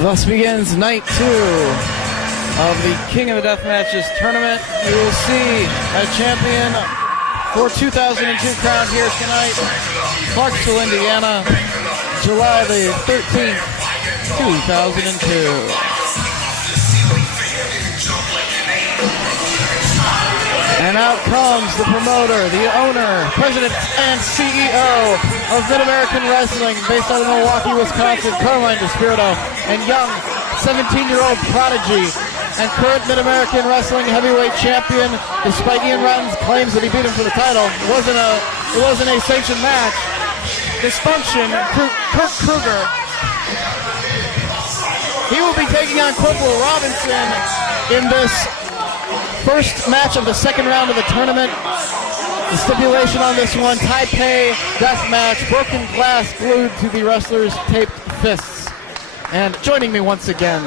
Thus begins night 2 of the King of the Deathmatches tournament. You will see a champion for 2002 crowned here tonight, Clarksville, Indiana, July the 13th, 2002. And out comes the promoter, the owner, president, and CEO of Mid-American Wrestling, based out of Milwaukee, Wisconsin, Carmine Despirito, and young 17-year-old prodigy and current Mid-American Wrestling heavyweight champion, despite Ian Rotten's claims that he beat him for the title. It wasn't a sanctioned match. Dysfunction, Kurt Kruger. He will be taking on Corporal Robinson in this first match of the second round of the tournament. The stipulation on this one, Taipei death match, broken glass glued to the wrestlers' taped fists. And joining me once again,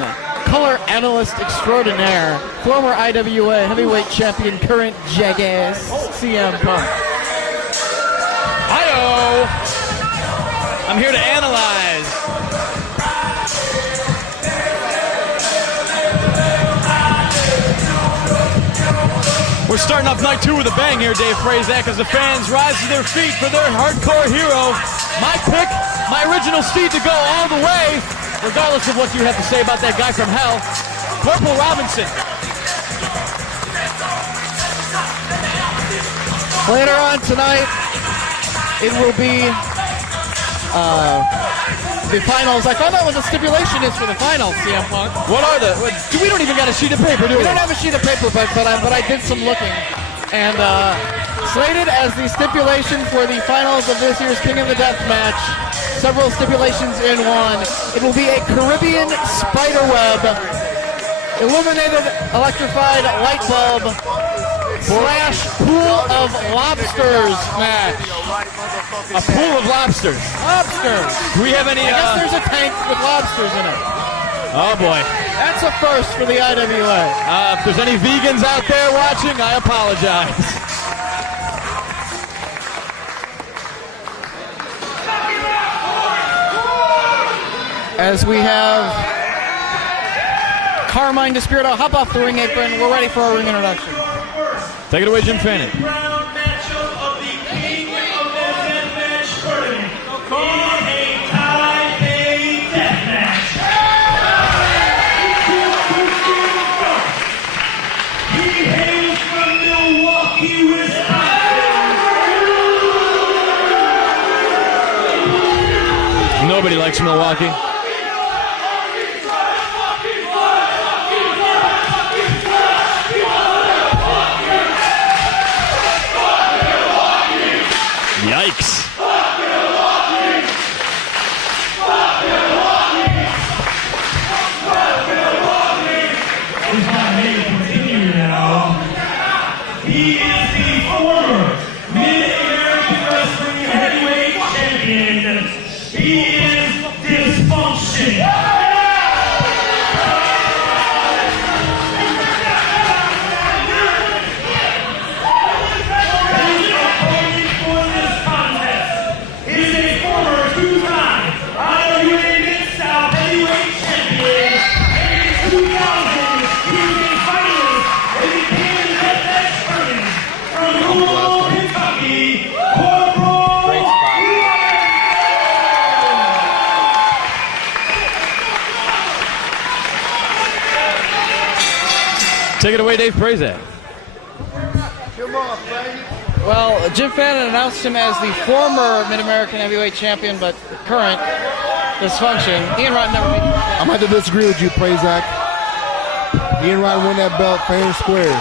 color analyst extraordinaire, former IWA heavyweight champion, current jackass, CM Punk. Hi-yo! I'm here to analyze. We're starting off night 2 with a bang here, Dave Frazak, as the fans rise to their feet for their hardcore hero. My pick, my original steed to go all the way, regardless of what you have to say about that guy from hell, Corporal Robinson. Later on tonight, it will be the finals. I found out what the stipulation is for the finals, CM Punk. What are the? We don't even got a sheet of paper, do we? We don't have a sheet of paper, but I did some looking. And slated as the stipulations for the finals of this year's King of the Death match, several stipulations in one. It will be a Caribbean spider web, illuminated, electrified light bulb, / pool of lobsters match. A pool of lobsters. Lobsters. Do we have any? I guess there's a tank with lobsters in it. Oh boy. That's a first for the IWA. If there's any vegans out there watching, I apologize. As we have Carmine Despirito hop off the ring apron, we're ready for our ring introduction. Take it away, Jim Fannin. Nobody likes Milwaukee. Yikes. He is the former Mid-American Wrestling Heavyweight Champion. He is Dysfunction. His opponent for this contest is a former 2-time IWA Mid-South Heavyweight Champion. And in 2000, he was a finalist in the King of the Deathmatch tournament from Louisville, Kentucky, Corporal. Take it away, Dave Frazak. Well, Jim Fannin announced him as the former Mid-American Heavyweight Champion, but current Dysfunction. Ian Rotten never made it. I'm going to disagree with you, Frazak. Ian Rotten won that belt fair and square.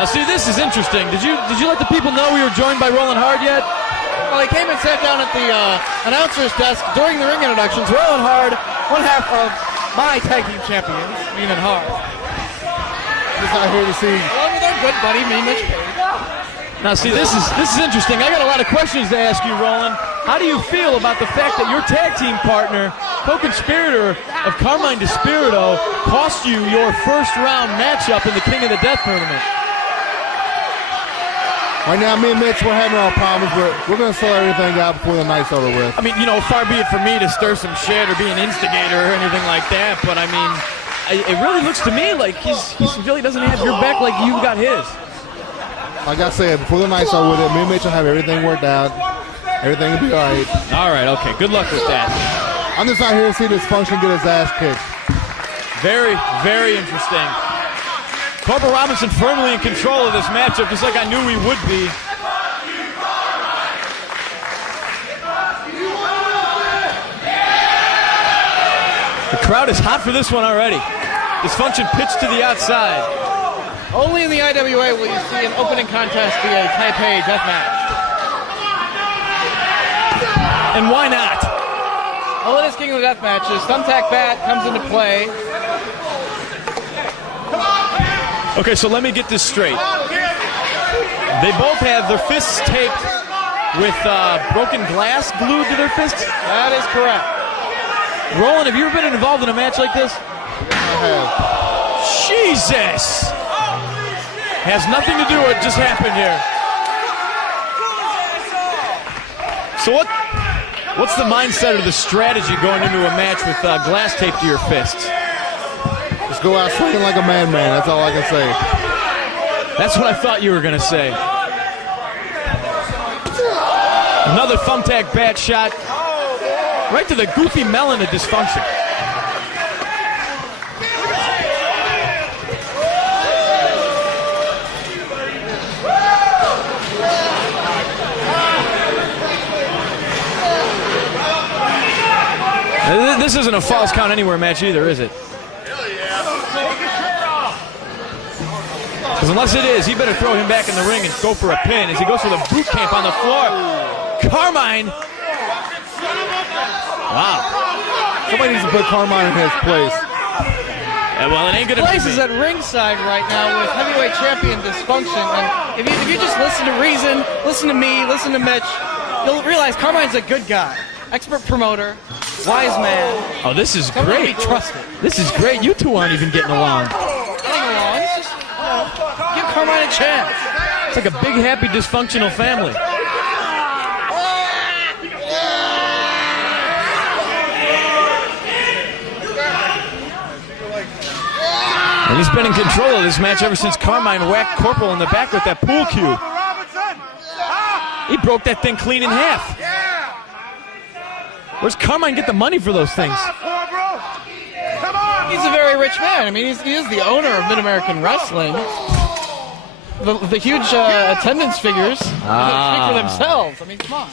Now, see, this is interesting. Did you let the people know we were joined by Roland Hard yet? Well, he came and sat down at the announcer's desk during the ring introductions. Roland Hard, one half of my tag team champions, Mean and Hard. Just out here to see. Along with our good buddy, Mean Mitch Page. Now, see, this is interesting. I got a lot of questions to ask you, Roland. How do you feel about the fact that your tag team partner, co-conspirator of Carmine Despirito, cost you your first round matchup in the King of the Death tournament? Right now, me and Mitch, we're having our problems, but we're going to sort everything out before the night's over with. I mean, you know, far be it for me to stir some shit or be an instigator or anything like that, but I mean, it really looks to me like he really doesn't have your back like you got his. Like I said, before the night's over with it, me and Mitch will have everything worked out. Everything will be all right. All right, okay. Good luck with that. I'm just out here to see Dysfunction get his ass kicked. Very, very interesting. Corporal Robinson firmly in control of this matchup, just like I knew he would be. The crowd is hot for this one already. Dysfunction pitched to the outside. Only in the IWA will you see an opening contest be a Taipei death match. And why not? All it is king of the death matches. Thumbtack bat comes into play. Okay, so let me get this straight. They both have their fists taped with broken glass glued to their fists? That is correct. Roland, have you ever been involved in a match like this? I have. Jesus! Has nothing to do with what just happened here. So what's the mindset or the strategy going into a match with glass taped to your fists? Just go out swinging like a madman. That's all I can say. That's what I thought you were going to say. Another thumbtack bat shot. Right to the goofy melon of Dysfunction. This isn't a false count anywhere match either, is it? Because unless it is, he better throw him back in the ring and go for a pin as he goes for the boot camp on the floor. Carmine. Wow. Somebody needs to put Carmine in his place. Well, it ain't gonna Place be is me. at ringside right now with heavyweight champion Dysfunction. And if you just listen to Reason, listen to me, listen to Mitch, you'll realize Carmine's a good guy. Expert promoter, wise man. Oh, this is Somebody great. to be trusted. This is great. You two aren't even getting along. Getting along. It's just, give Carmine a chance. It's like a big, happy, dysfunctional family. And he's been in control of this match ever since Carmine whacked Corporal in the back with that pool cue. He broke that thing clean in half. Where's Carmine get the money for those things? He's a very rich man. I mean, he is the owner of Mid-American Wrestling. The huge attendance figures speak for themselves. I mean, come on.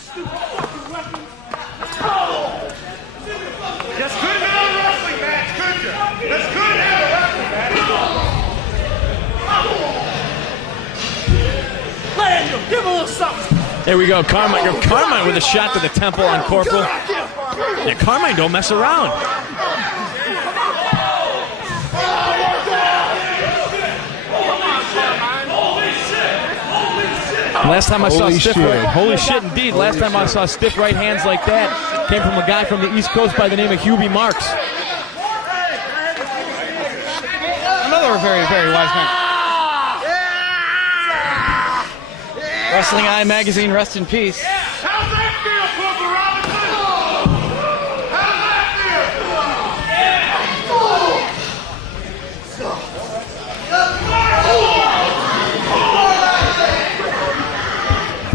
Just couldn't have a wrestling match, could you? Just couldn't have a wrestling match. Land, give him a little something. There we go, Carmine. Carmine with a shot to the temple on Corporal. Yeah, Carmine don't mess around. Last time I saw stiff right, holy shit indeed. Last time I saw stiff right hands like that came from a guy from the East Coast by the name of Hubie Marks. Another very, very wise man. Wrestling Eye magazine, rest in peace. How's that feel, Corporal Robinson? How's that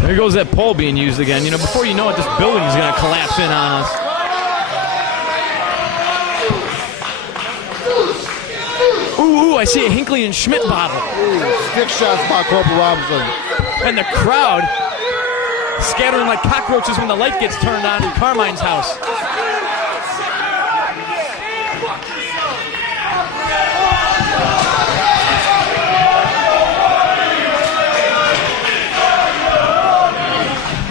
feel? There goes that pole being used again. You know, before you know it, this building is going to collapse in on us. Ooh, I see a Hinckley and Schmidt bottle. Stick shots by Corporal Robinson. And the crowd scattering like cockroaches when the light gets turned on in Carmine's house.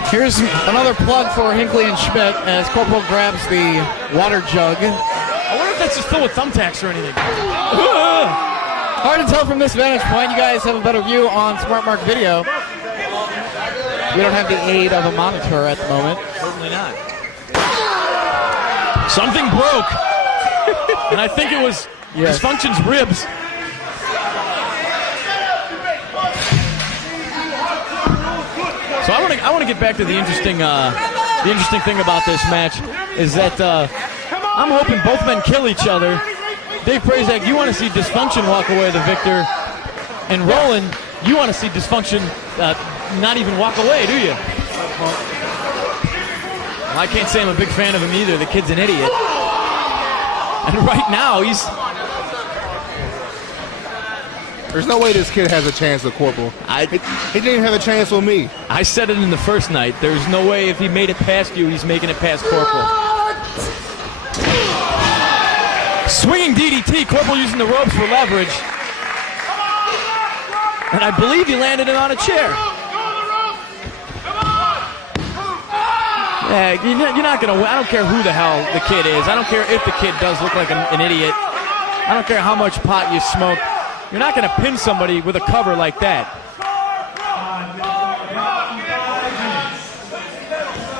Here's another plug for Hinckley and Schmidt as Corporal grabs the water jug. I wonder if that's just filled with thumbtacks or anything. Hard to tell from this vantage point. You guys have a better view on SmartMark Video. We don't have the aid of a monitor at the moment. Certainly not. Something broke. And I think it was Dysfunction's ribs. want to get back to the interesting thing about this match is that I'm hoping both men kill each other. Dave Prazak, you want to see Dysfunction walk away the victor, and Roland, you want to see Dysfunction not even walk away, do you? Well, I can't say I'm a big fan of him either. The kid's an idiot, and right now he's. There's no way this kid has a chance with Corporal. He didn't even have a chance with me. I said it in the first night. There's no way if he made it past you, he's making it past Corporal. Swinging DDT, Corporal using the ropes for leverage. And I believe he landed it on a chair. Yeah, you're not going to win. I don't care who the hell the kid is. I don't care if the kid does look like an idiot. I don't care how much pot you smoke. You're not going to pin somebody with a cover like that.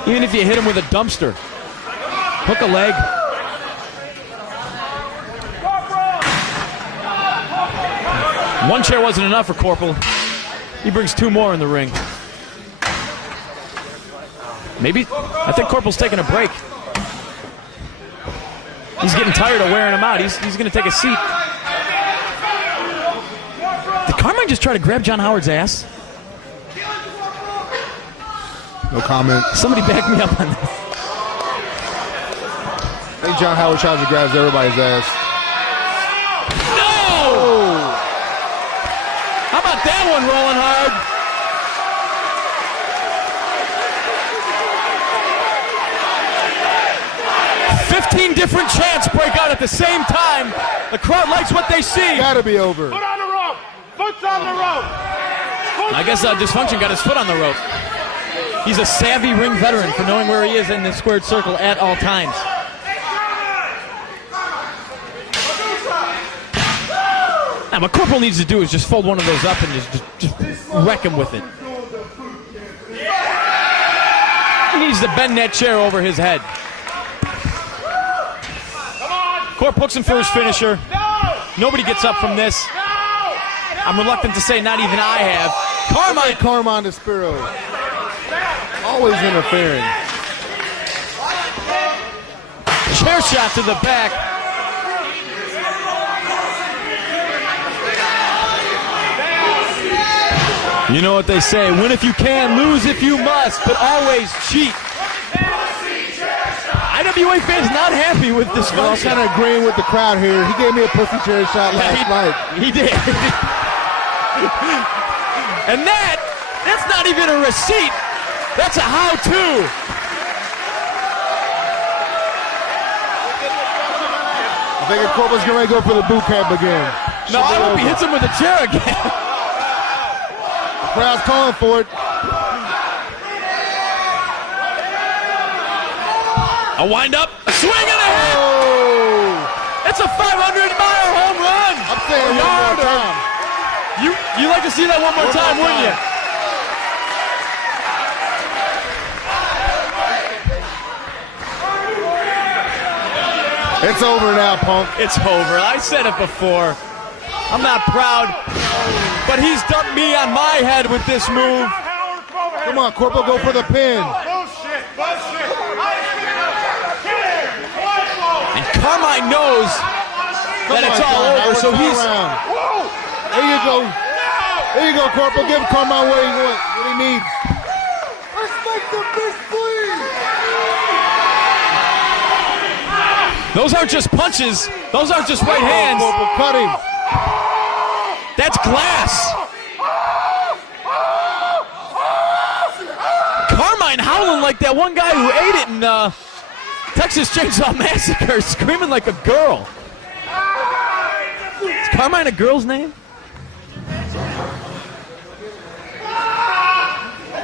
Even if you hit him with a dumpster. Hook a leg. One chair wasn't enough for Corporal. He brings two more in the ring. Maybe. I think Corporal's taking a break. He's getting tired of wearing him out. He's going to take a seat. Did Carmine just try to grab John Howard's ass? No comment. Somebody back me up on this. I think John Howard tries to grab everybody's ass. No! How about that one, rolling hard? Different chants break out at the same time. The crowd likes what they see. Gotta be over. Foot on the rope. Foot's on the rope. I guess Dysfunction got his foot on the rope. He's a savvy ring veteran for knowing where he is in the squared circle at all times. Now, what Corporal needs to do is just fold one of those up and just wreck him with it. He needs to bend that chair over his head. Corp hooks him for his finisher. Nobody gets up from this. I'm reluctant to say not even I have. Carmine Despero. Always interfering. Chair shot to the back. You know what they say, win if you can, lose if you must, but always cheat. IWA fans not happy with this I'm kind of agreeing with the crowd here. He gave me a pussy chair shot last night. He did. And that's not even a receipt. That's a how-to. I think Corporal's going to go for the boot camp again. No, I hope he hits him with a chair again. The crowd's calling for it. A wind-up, a swing and a hit! Oh. It's a 500-mile home run! I'm saying one more time. You like to see that one more time, wouldn't you? It's over now, Punk. It's over. I said it before. I'm not proud, but he's dumped me on my head with this move. Come on, Corporal, go for the pin. And Carmine knows that it's all over, so he's... There you go. There you go, Corporal. Give Carmine what he needs. Let's make the fist bleed. Those aren't just punches. Those aren't just right hands. Corporal, cut him. That's glass. Carmine howling like that one guy who ate it in Texas Chainsaw Massacre, screaming like a girl. Is Carmine a girl's name?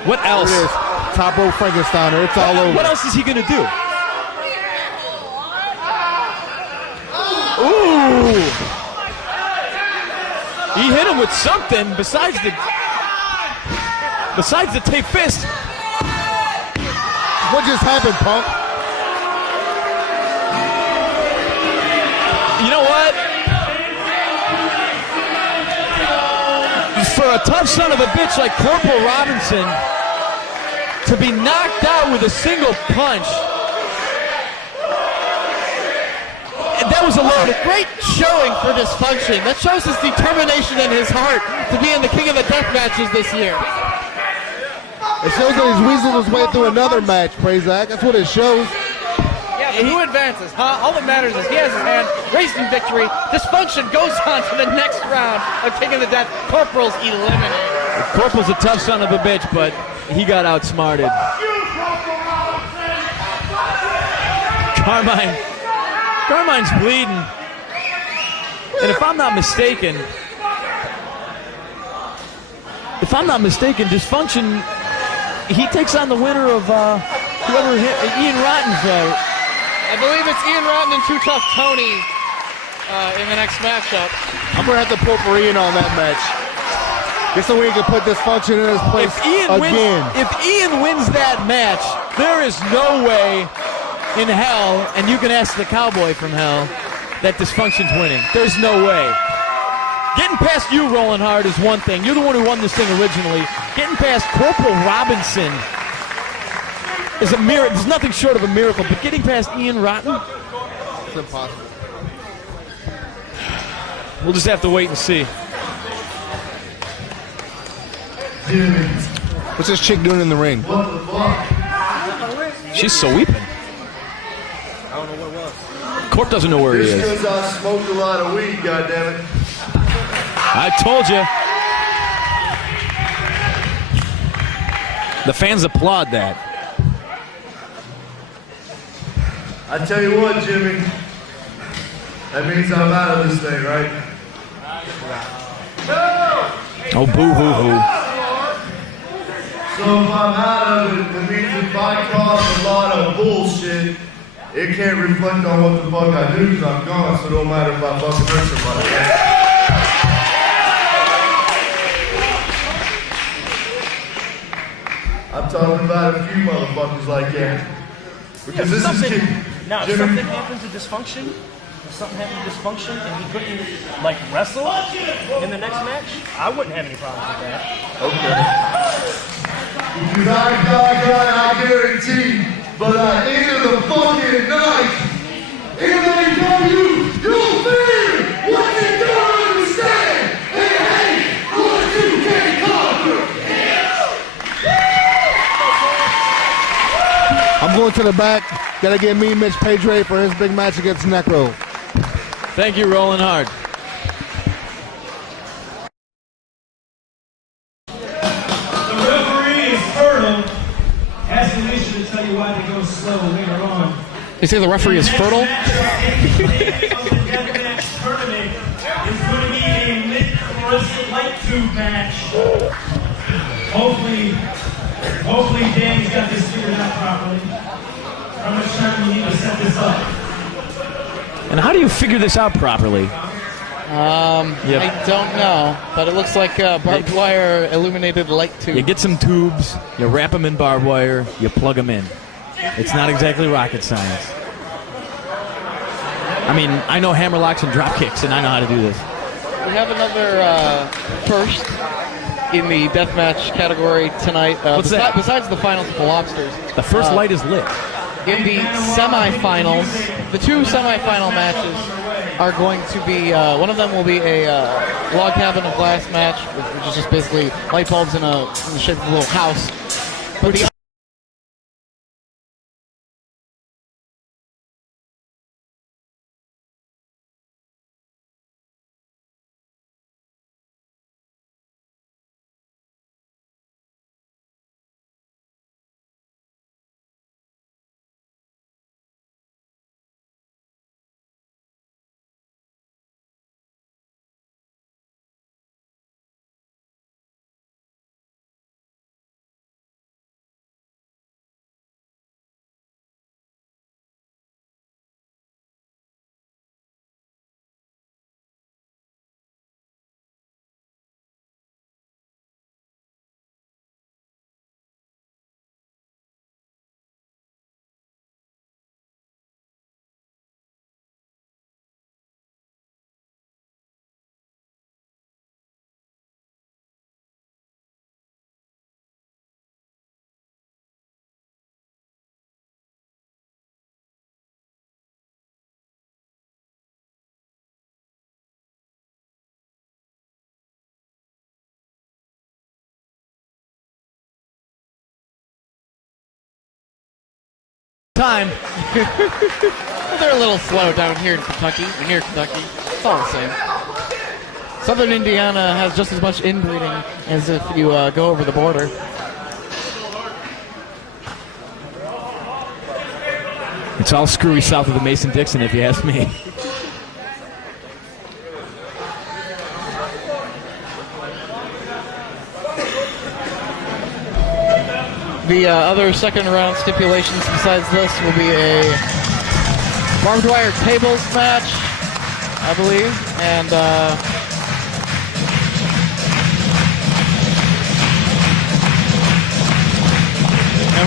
What else? It is. Top rope Frankensteiner. It's all over. What else is he going to do? Ooh. He hit him with something besides the tape fist. What just happened, Punk? You know what? For a tough son of a bitch like Corporal Robinson, to be knocked out with a single punch. And that was a loaded. Great showing for Dysfunction. That shows his determination and his heart to be in the King of the Death matches this year. It shows that he's weaseled his way through another match, Prazak. That's what it shows. Yeah, but who advances, huh? All that matters is he has his hand raised in victory. Dysfunction goes on to the next round of King of the Death. Corporal's eliminated. Corporal's a tough son of a bitch, but he got outsmarted. Carmine's bleeding. And if I'm not mistaken, Dysfunction, he takes on the winner of whoever hit Ian Rotten's. I believe it's Ian Rotten and Too Tough Tony in the next matchup. I'm going to have to pull for Ian on that match. Just so we can put Dysfunction in his place again. If Ian wins that match, there is no way in hell, and you can ask the cowboy from hell, that Dysfunction's winning. There's no way. Getting past you, Rolling Hard, is one thing. You're the one who won this thing originally. Getting past Corporal Robinson is a miracle. There's nothing short of a miracle, but getting past Ian Rotten? It's impossible. We'll just have to wait and see. What's this chick doing in the ring? She's sweeping. I don't know what was. Corp doesn't know where he Just is. because I smoked a lot of weed, goddammit. I told you. The fans applaud that. I tell you what, Jimmy. That means I'm out of this thing, right? Oh, boo-hoo-hoo. So if I'm out of it, that means if I cause a lot of bullshit, it can't reflect on what the fuck I do because I'm gone, so it don't matter if I fucking hurt somebody. Right? I'm talking about a few motherfuckers like that. Because this is kid. Now, if Jimmy, something happens to Dysfunction, and he couldn't, like, wrestle in the next match, I wouldn't have any problems with that. okay. Because I guarantee, but at the end of the fucking night, anybody from you'll feel what you don't understand, and hate what you can't conquer. I'm going to the back. Gotta get me Mitch Page ready for his big match against Necro. Thank you, Rolling Hard. The referee is fertile. Has an issue to tell you why they go slow later on. You say the referee is fertile? The deathmatch tournament is going to be a mid-course light tube match. Hopefully Danny's got this figured out properly. How much time do you need to set this up? And how do you figure this out properly? I don't know, but it looks like barbed wire illuminated light tube. You get some tubes, you wrap them in barbed wire, you plug them in. It's not exactly rocket science. I mean, I know hammer locks and drop kicks, and I know how to do this. We have another first in the deathmatch category tonight. What's that? Besides the finals of the Lobsters. The first light is lit. In the semifinals, the two semifinal matches are going to be, one of them will be a log cabin of glass match, which is just basically light bulbs in the shape of a little house. But the time. They're a little slow down here in Kentucky, or near Kentucky. It's all the same. Southern Indiana has just as much inbreeding as if you go over the border. It's all screwy south of the Mason-Dixon, if you ask me. The other second round stipulations besides this will be a barbed wire tables match, I believe, and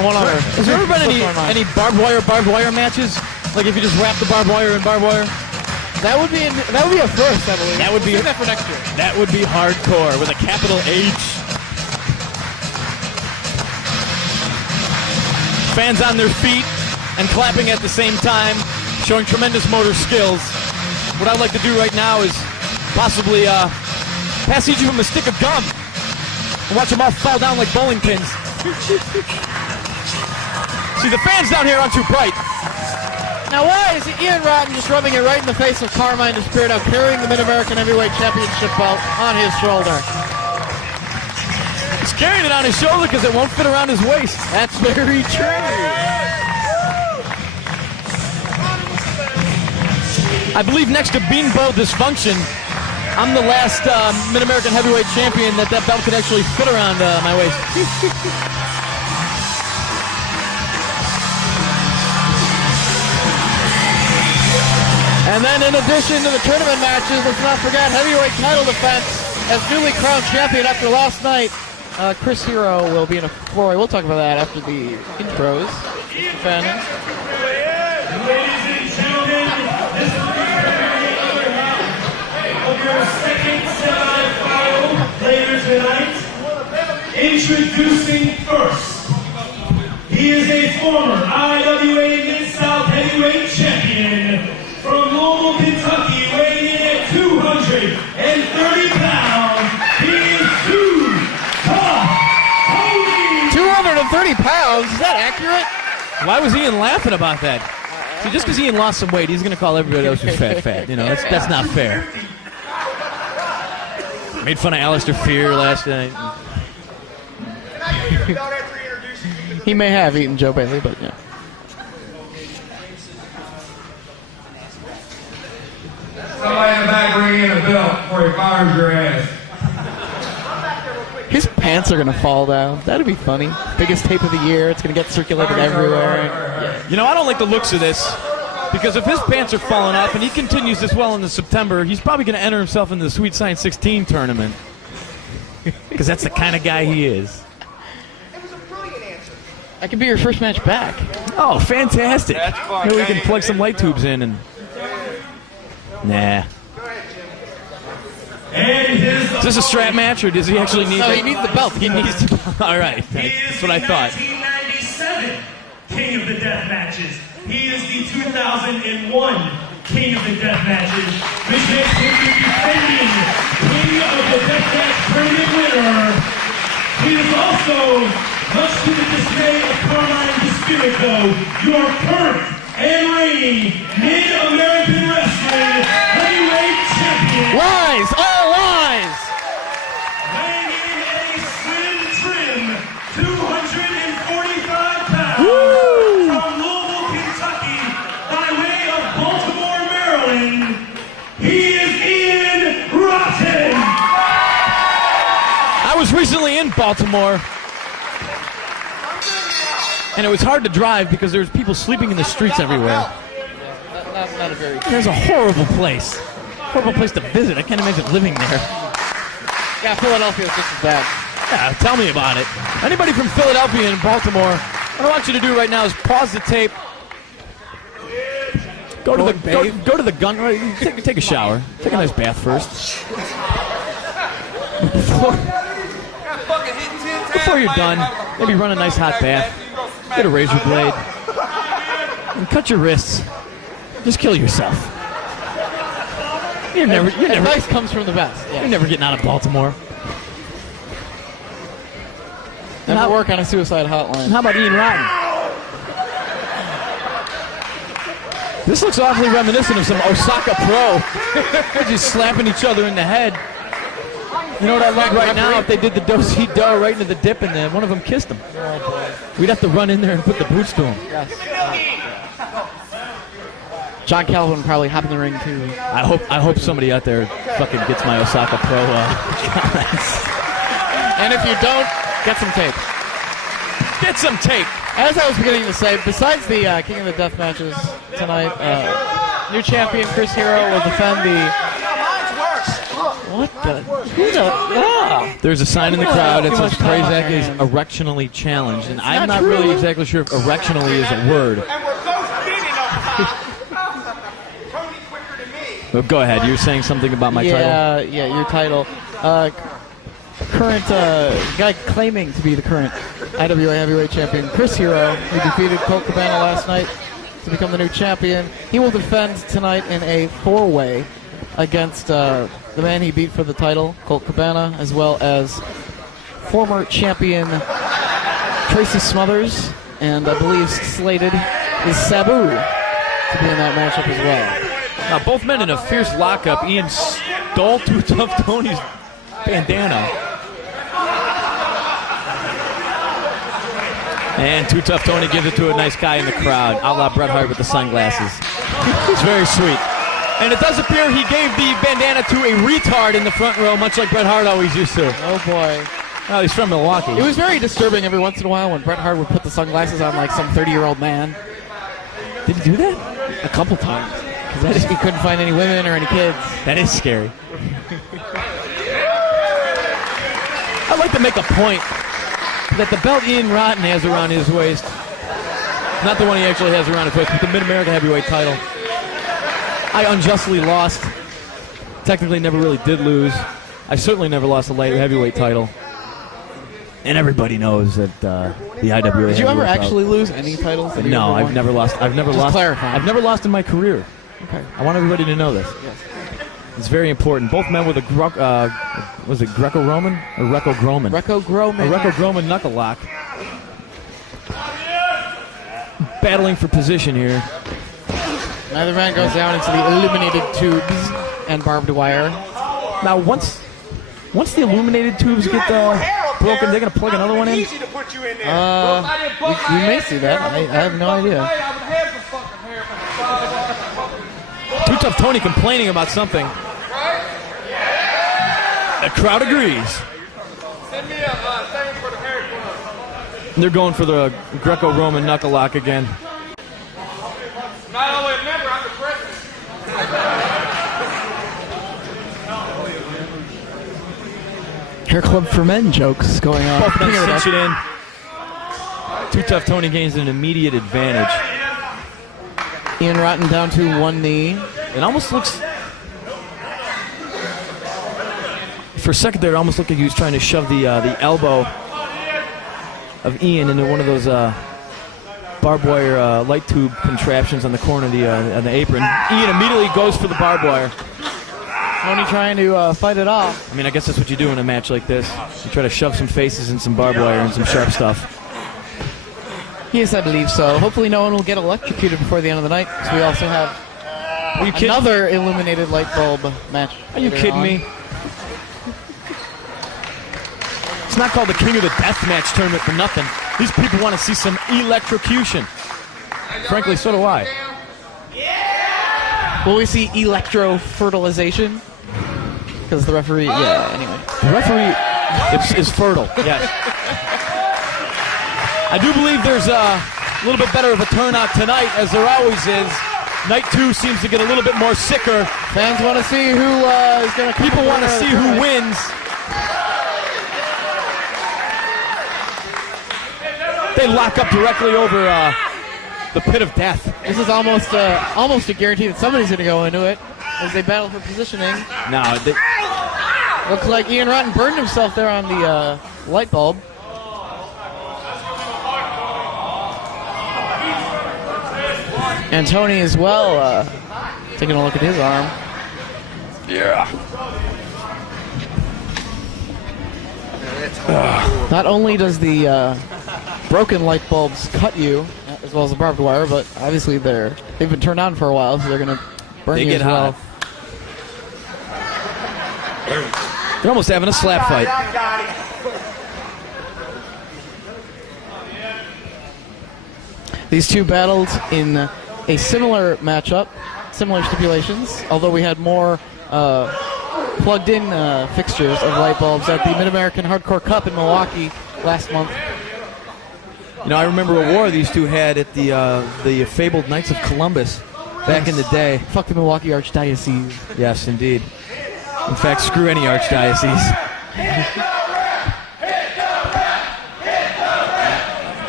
one other. Has there ever been any barbed wire matches? Like if you just wrap the barbed wire in barbed wire? That would be a first, I believe. That would be that for next year. That would be hardcore with a capital H. Fans on their feet and clapping at the same time, showing tremendous motor skills. What I'd like to do right now is possibly pass each of them a stick of gum and watch them all fall down like bowling pins. See, the fans down here aren't too bright. Now why is Ian Rotten just rubbing it right in the face of Carmine Despirito, carrying the Mid-American Heavyweight Championship belt on his shoulder? He's carrying it on his shoulder because it won't fit around his waist. That's very true. I believe next to Beanbo Dysfunction, I'm the last Mid-American Heavyweight Champion that belt could actually fit around my waist. And then in addition to the tournament matches, let's not forget heavyweight title defense as newly crowned champion after last night. Chris Hero will be in a four-way. We'll talk about that after the intros. Ladies and gentlemen, this is of your second semi-final later tonight. Introducing first, he is a former IWA Mid-South Heavyweight Champion from Louisville, Kentucky, weighing in at 230 pounds. He is Tuff. 230 pounds? Is that accurate? Why was Ian laughing about that? See, just because Ian lost some weight, he's going to call everybody else who's fat. You know, that's not fair. Made fun of Alistair Fear last night. He may have eaten Joe Bailey, but yeah. Somebody in the back bring in a belt before he fires your ass. His pants are going to fall down. That'd be funny. Biggest tape of the year. It's going to get circulated everywhere. You know, I don't like the looks of this because if his pants are falling off and he continues this well into September, he's probably going to enter himself into the Sweet Science 16 tournament because that's the kind of guy he is. That could be your first match back. Oh, fantastic. Maybe we can plug some light tubes in and... Nah. Is this a strap match, or does he actually need... No, he needs the belt. He needs the belt. All right. That's what I thought. He is the 1997 King of the Death Matches. He is the 2001 King of the Death Matches, which makes him the defending King of the Death Match tournament winner. He is also, much to the dismay of Carmine Despirito, your current and reigning Mid-American Wrestling Heavyweight Champion. Lies! All lies! Weighing in at a slim trim 245 pounds from Louisville, Kentucky, by way of Baltimore, Maryland, he is Ian Rotten. I was recently in Baltimore, and it was hard to drive because there was people sleeping in the streets everywhere. Not a very... There's a horrible place. Horrible place to visit. I can't imagine living there. Yeah, Philadelphia's just as bad. Yeah, tell me about it. Anybody from Philadelphia and Baltimore, what I want you to do right now is pause the tape. Go to the gun. Take a shower. Take a nice bath first. Before you're done, maybe run a nice hot bath. Get a razor blade. And cut your wrists. Just kill yourself. Advice comes from the best. Yeah. You're never getting out of Baltimore. Never work on a suicide hotline. How about Ian Rotten? This looks awfully reminiscent of some Osaka Pro. They're just slapping each other in the head. You know what I like right now? If they did the do-si-do right into the dip and then one of them kissed him. We'd have to run in there and put the boots to him. Yes. John Calvin probably hop in the ring too. I hope somebody out there fucking gets my Osaka Pro comments. And if you don't, get some tape. Get some tape. As I was beginning to say, besides the King of the Death matches tonight, new champion Chris Hero will defend the... What the? Who the? There's a sign in the crowd that says Prazak is erectionally challenged, and I'm not really exactly sure if erectionally is a word. And we're both beating him. Tony quicker than me. But go ahead. You were saying something about my title? Yeah, your title. Current guy claiming to be the current IWA heavyweight champion, Chris Hero, who defeated Colt Cabana last night to become the new champion. He will defend tonight in a four-way against the man he beat for the title, Colt Cabana, as well as former champion Tracy Smothers, and I believe slated is Sabu to be in that matchup as well. Now, both men in a fierce lockup. Ian stole Too Tough Tony's bandana. And Too Tough Tony gives it to a nice guy in the crowd, a la Bret Hart with the sunglasses. It's very sweet. And it does appear he gave the bandana to a retard in the front row, much like Bret Hart always used to. Oh, boy. Well, he's from Milwaukee. It was very disturbing every once in a while when Bret Hart would put the sunglasses on like some 30-year-old man. Did he do that? A couple times. Because he couldn't find any women or any kids. That is scary. I'd like to make a point that the belt Ian Rotten has around his waist, not the one he actually has around his waist, but the Mid-America Heavyweight title, I unjustly lost. Technically never really did lose. I certainly never lost the light heavyweight title. And everybody knows that the IWA. Did you ever actually lose any titles? No, I've never lost. I've never lost. I've never lost in my career. Okay. I want everybody to know this. Yes. It's very important. Both men with a was it Greco-Roman or Greco-Groman? Greco-Groman. A Greco-Groman knuckle lock. Battling for position here. Neither man goes down into the illuminated tubes and barbed wire. Now, once the illuminated tubes get broken, they're going to plug another one in? Easy to put you in there. We may see that. I have no idea. Too Tough Tony complaining about something. The crowd agrees. Send me a thing for the hair club. They're going for the Greco-Roman knuckle lock again. Not only a member, I'm the president. Hair Club for Men jokes going on. Both men cinch it in. Too Tough Tony gains an immediate advantage. Ian Rotten down to one knee. It almost looks... For a second there, it almost looked like he was trying to shove the elbow of Ian into one of those barbed wire light tube contraptions on the corner of the apron. Ian immediately goes for the barbed wire. Tony trying to fight it off. I mean, I guess that's what you do in a match like this. You try to shove some faces and some barbed wire and some sharp stuff. Yes, I believe so. Hopefully no one will get electrocuted before the end of the night, because we also have another illuminated light bulb match. Are you kidding me? It's not called the King of the Death Match tournament for nothing. These people want to see some electrocution. Frankly, so do I. Will we see electro-fertilization? Because the referee, anyway. The referee is fertile, yes. I do believe there's a little bit better of a turnout tonight, as there always is. Night 2 seems to get a little bit more sicker. Fans want to see who is going to... People want to see who wins. They lock up directly over the pit of death. This is almost a guarantee that somebody's going to go into it as they battle for positioning. No, looks like Ian Rotten burned himself there on the light bulb. And Tony as well, taking a look at his arm. Yeah. Not only does the broken light bulbs cut you, as well as the barbed wire, but obviously they've been turned on for a while, so they're going to burn They you get as well. They're almost having a slap fight. These two battled in a similar matchup, similar stipulations, although we had more plugged-in fixtures of light bulbs at the Mid-American Hardcore Cup in Milwaukee last month. You know, I remember a war these two had at the fabled Knights of Columbus back in the day. Fuck the Milwaukee Archdiocese. Yes, indeed. In fact, screw any archdiocese.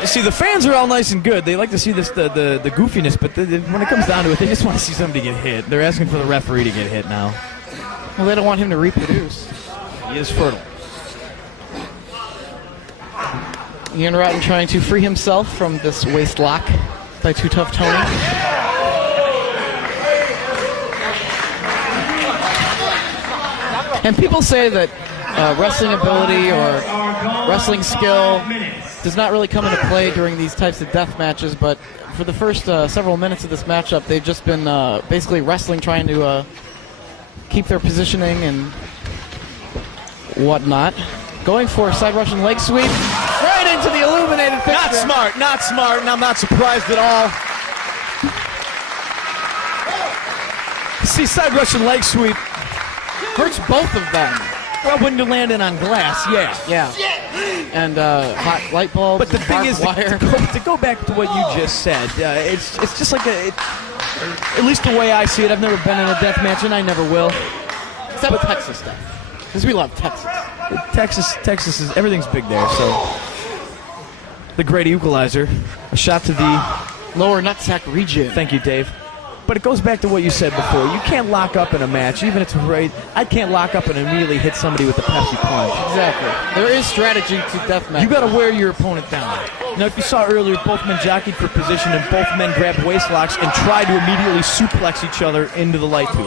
See, the fans are all nice and good. They like to see this the goofiness, but when it comes down to it, they just want to see somebody get hit. They're asking for the referee to get hit now. Well, they don't want him to reproduce. He is fertile. Ian Rotten trying to free himself from this waist lock by Too Tough Tony. And people say that wrestling ability or wrestling skill does not really come into play during these types of death matches, but for the first several minutes of this matchup, they've just been basically wrestling, trying to keep their positioning and whatnot. Going for a side Russian leg sweep right into the illuminated fixture. Not smart, not smart, and I'm not surprised at all. See, side Russian leg sweep hurts both of them. Well, when you're landing on glass, yeah. Yeah. And hot light bulbs. But the thing is, to go back to what you just said, it's just like at least the way I see it. I've never been in a death match, and I never will. Except with Texas stuff, because we love Texas. Texas is everything's big there. So the great equalizer, a shot to the lower nutsack region. Thank you, Dave. But it goes back to what you said before. You can't lock up in a match, even if it's right. I can't lock up and immediately hit somebody with a Pepsi plunge. Exactly. There is strategy to deathmatch. You got to wear your opponent down. Now, if you saw earlier, both men jockeyed for position and both men grabbed waist locks and tried to immediately suplex each other into the light tube.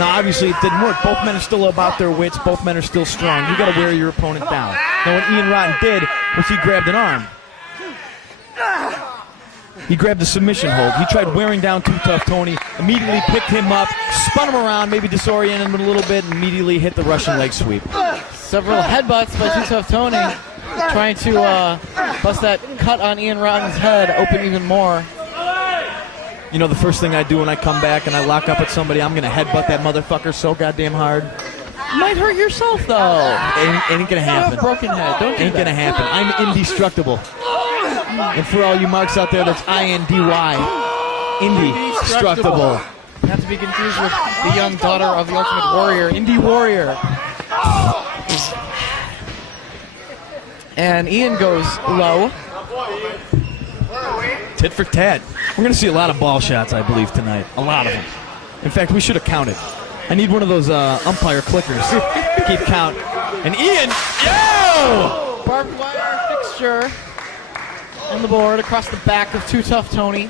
Now, obviously, it didn't work. Both men are still about their wits. Both men are still strong. You got to wear your opponent down. Now, what Ian Rotten did was he grabbed an arm. He grabbed the submission hold. He tried wearing down Too Tough Tony, immediately picked him up, spun him around, maybe disoriented him a little bit, and immediately hit the Russian leg sweep. Several headbutts by Too Tough Tony, trying to bust that cut on Ian Rotten's head open even more. You know, the first thing I do when I come back and I lock up at somebody, I'm going to headbutt that motherfucker so goddamn hard. You might hurt yourself, though. Ain't going to happen. You have a broken head. Don't do Ain't going to happen. I'm indestructible. And for all you marks out there, that's I-N-D-Y. Indestructible. Not to be confused with the young daughter of the Ultimate Warrior, Indie Warrior. And Ian goes low. Tit for tat. We're going to see a lot of ball shots, I believe, tonight. A lot of them. In fact, we should have counted. I need one of those umpire clickers to keep count. And Ian, yo! Barbed wire fixture on the board across the back of Too Tough Tony.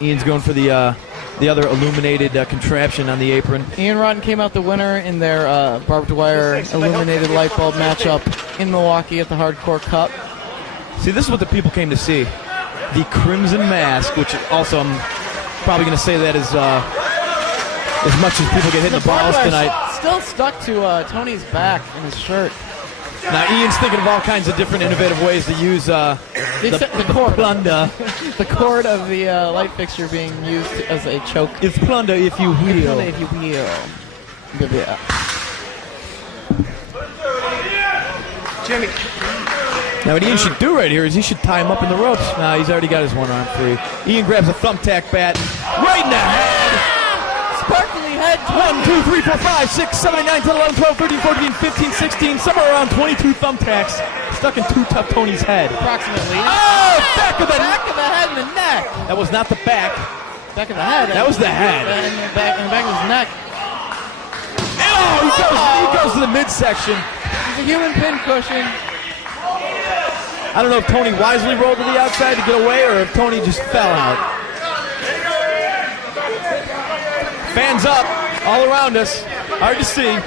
Ian's going for the other illuminated contraption on the apron. Ian Rotten came out the winner in their barbed wire illuminated light bulb matchup in Milwaukee at the Hardcore Cup. See, this is what the people came to see. The Crimson Mask, which also I'm probably going to say that as much as people get hit in the balls tonight. Still stuck to Tony's back in his shirt. Now, Ian's thinking of all kinds of different innovative ways to use the cord. plunder. The cord of the light fixture being used as a choke. It's plunder if you will. Plunder if you will. Yeah. Jimmy. Now, what Ian should do right here is he should tie him up in the ropes. Nah, he's already got his one arm free. Ian grabs a thumbtack bat right in the head. Sparkly head. 1, 2, 3, 4, 5, 6, 7, 9, 10, 11, 12, 13, 14, 15, 16, somewhere around 22 thumbtacks stuck in Too Tough Tony's head. Approximately. Oh, back of the head and the neck. That was not the back. Back of the head. That was the head. And the back of his neck. Oh, he goes to the midsection. He's a human pin cushion. I don't know if Tony wisely rolled to the outside to get away or if Tony just fell out. Fans up all around us. Hard to see.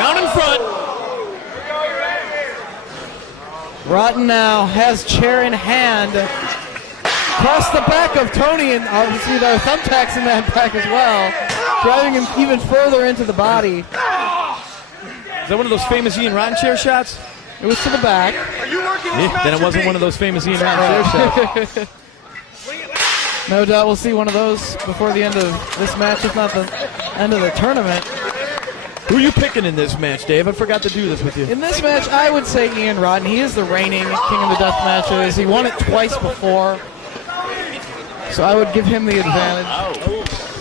Down in front. Rotten now has chair in hand. Across the back of Tony, and obviously there are thumbtacks in that back as well, driving him even further into the body. Is that one of those famous Ian Rotten chair shots? It was to the back. Then it wasn't one of those famous Ian Rotten chair shots. No doubt we'll see one of those before the end of this match, if not the end of the tournament. Who are you picking in this match, Dave? I forgot to do this with you. In this match, I would say Ian Rotten. He is the reigning king of the death matches. He won it twice before. So I would give him the advantage.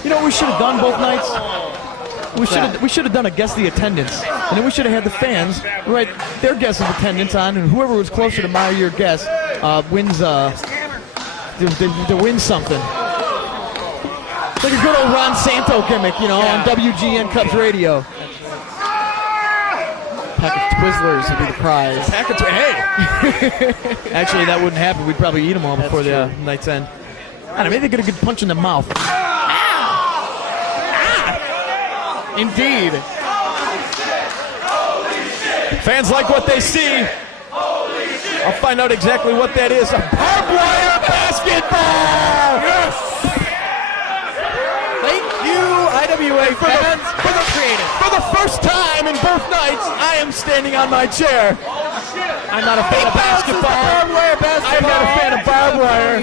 You know what we should have done both nights? We should have done a guess the attendance, and then we should have had the fans write their guess of attendance on, and whoever was closer to my or your guess wins. They win something. It's like a good old Ron Santo gimmick, you know, on WGN Cubs radio. Pack of Twizzlers would be the prize. Hey! Actually, that wouldn't happen. We'd probably eat them all before the night's end. I don't know, maybe they get a good punch in the mouth. Indeed. Fans like what they see. I'll find out exactly what that is. A barbed wire basketball! Yes! Thank you, IWA fans, for the creative. For the first time in both nights, I am standing on my chair. I'm not a fan of basketball. Barbed wire basketball. I'm not a fan of barbed wire.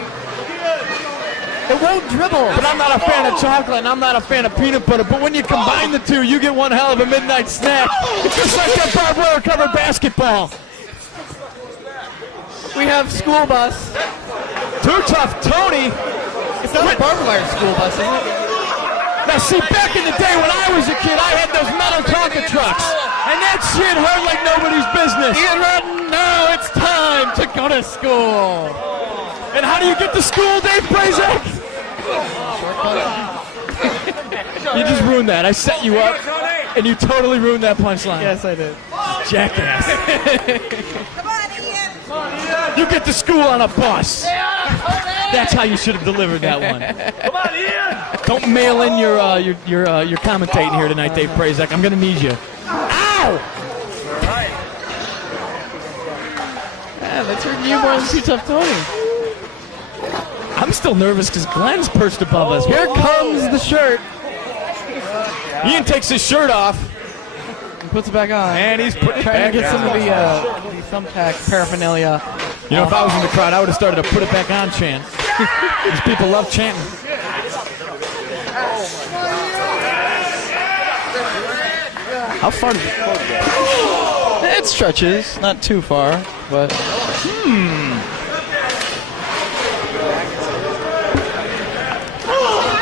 It won't dribble. But I'm not a fan of chocolate, and I'm not a fan of peanut butter. But when you combine the two, you get one hell of a midnight snack. It's just like that barbed wire covered basketball. We have school bus. Too Tough Tony. It's not a barbed wire school bus, is it? Now see, back in the day when I was a kid, I had those metal Tonka trucks. And that shit hurt like nobody's business. Ian Rotten, now it's time to go to school. And how do you get to school, Dave Prazak? You just ruined that. I set you up, and you totally ruined that punchline. Yes, I did. Jackass. You get to school on a bus. That's how you should have delivered that one. Come on, Ian! Don't mail in your commentating here tonight, Dave Prazak. I'm gonna need you. Ow! Yeah, that's hurting you more than Too Tough Tony. I'm still nervous because Glenn's perched above us. Here comes the shirt. Ian takes his shirt off. And puts it back on. And he's putting it trying back to get on. some of the thumbtack paraphernalia. You know, if I was in the crowd, I would have started a put it back on chant. These people love chanting. How far does it go? It stretches, not too far, but...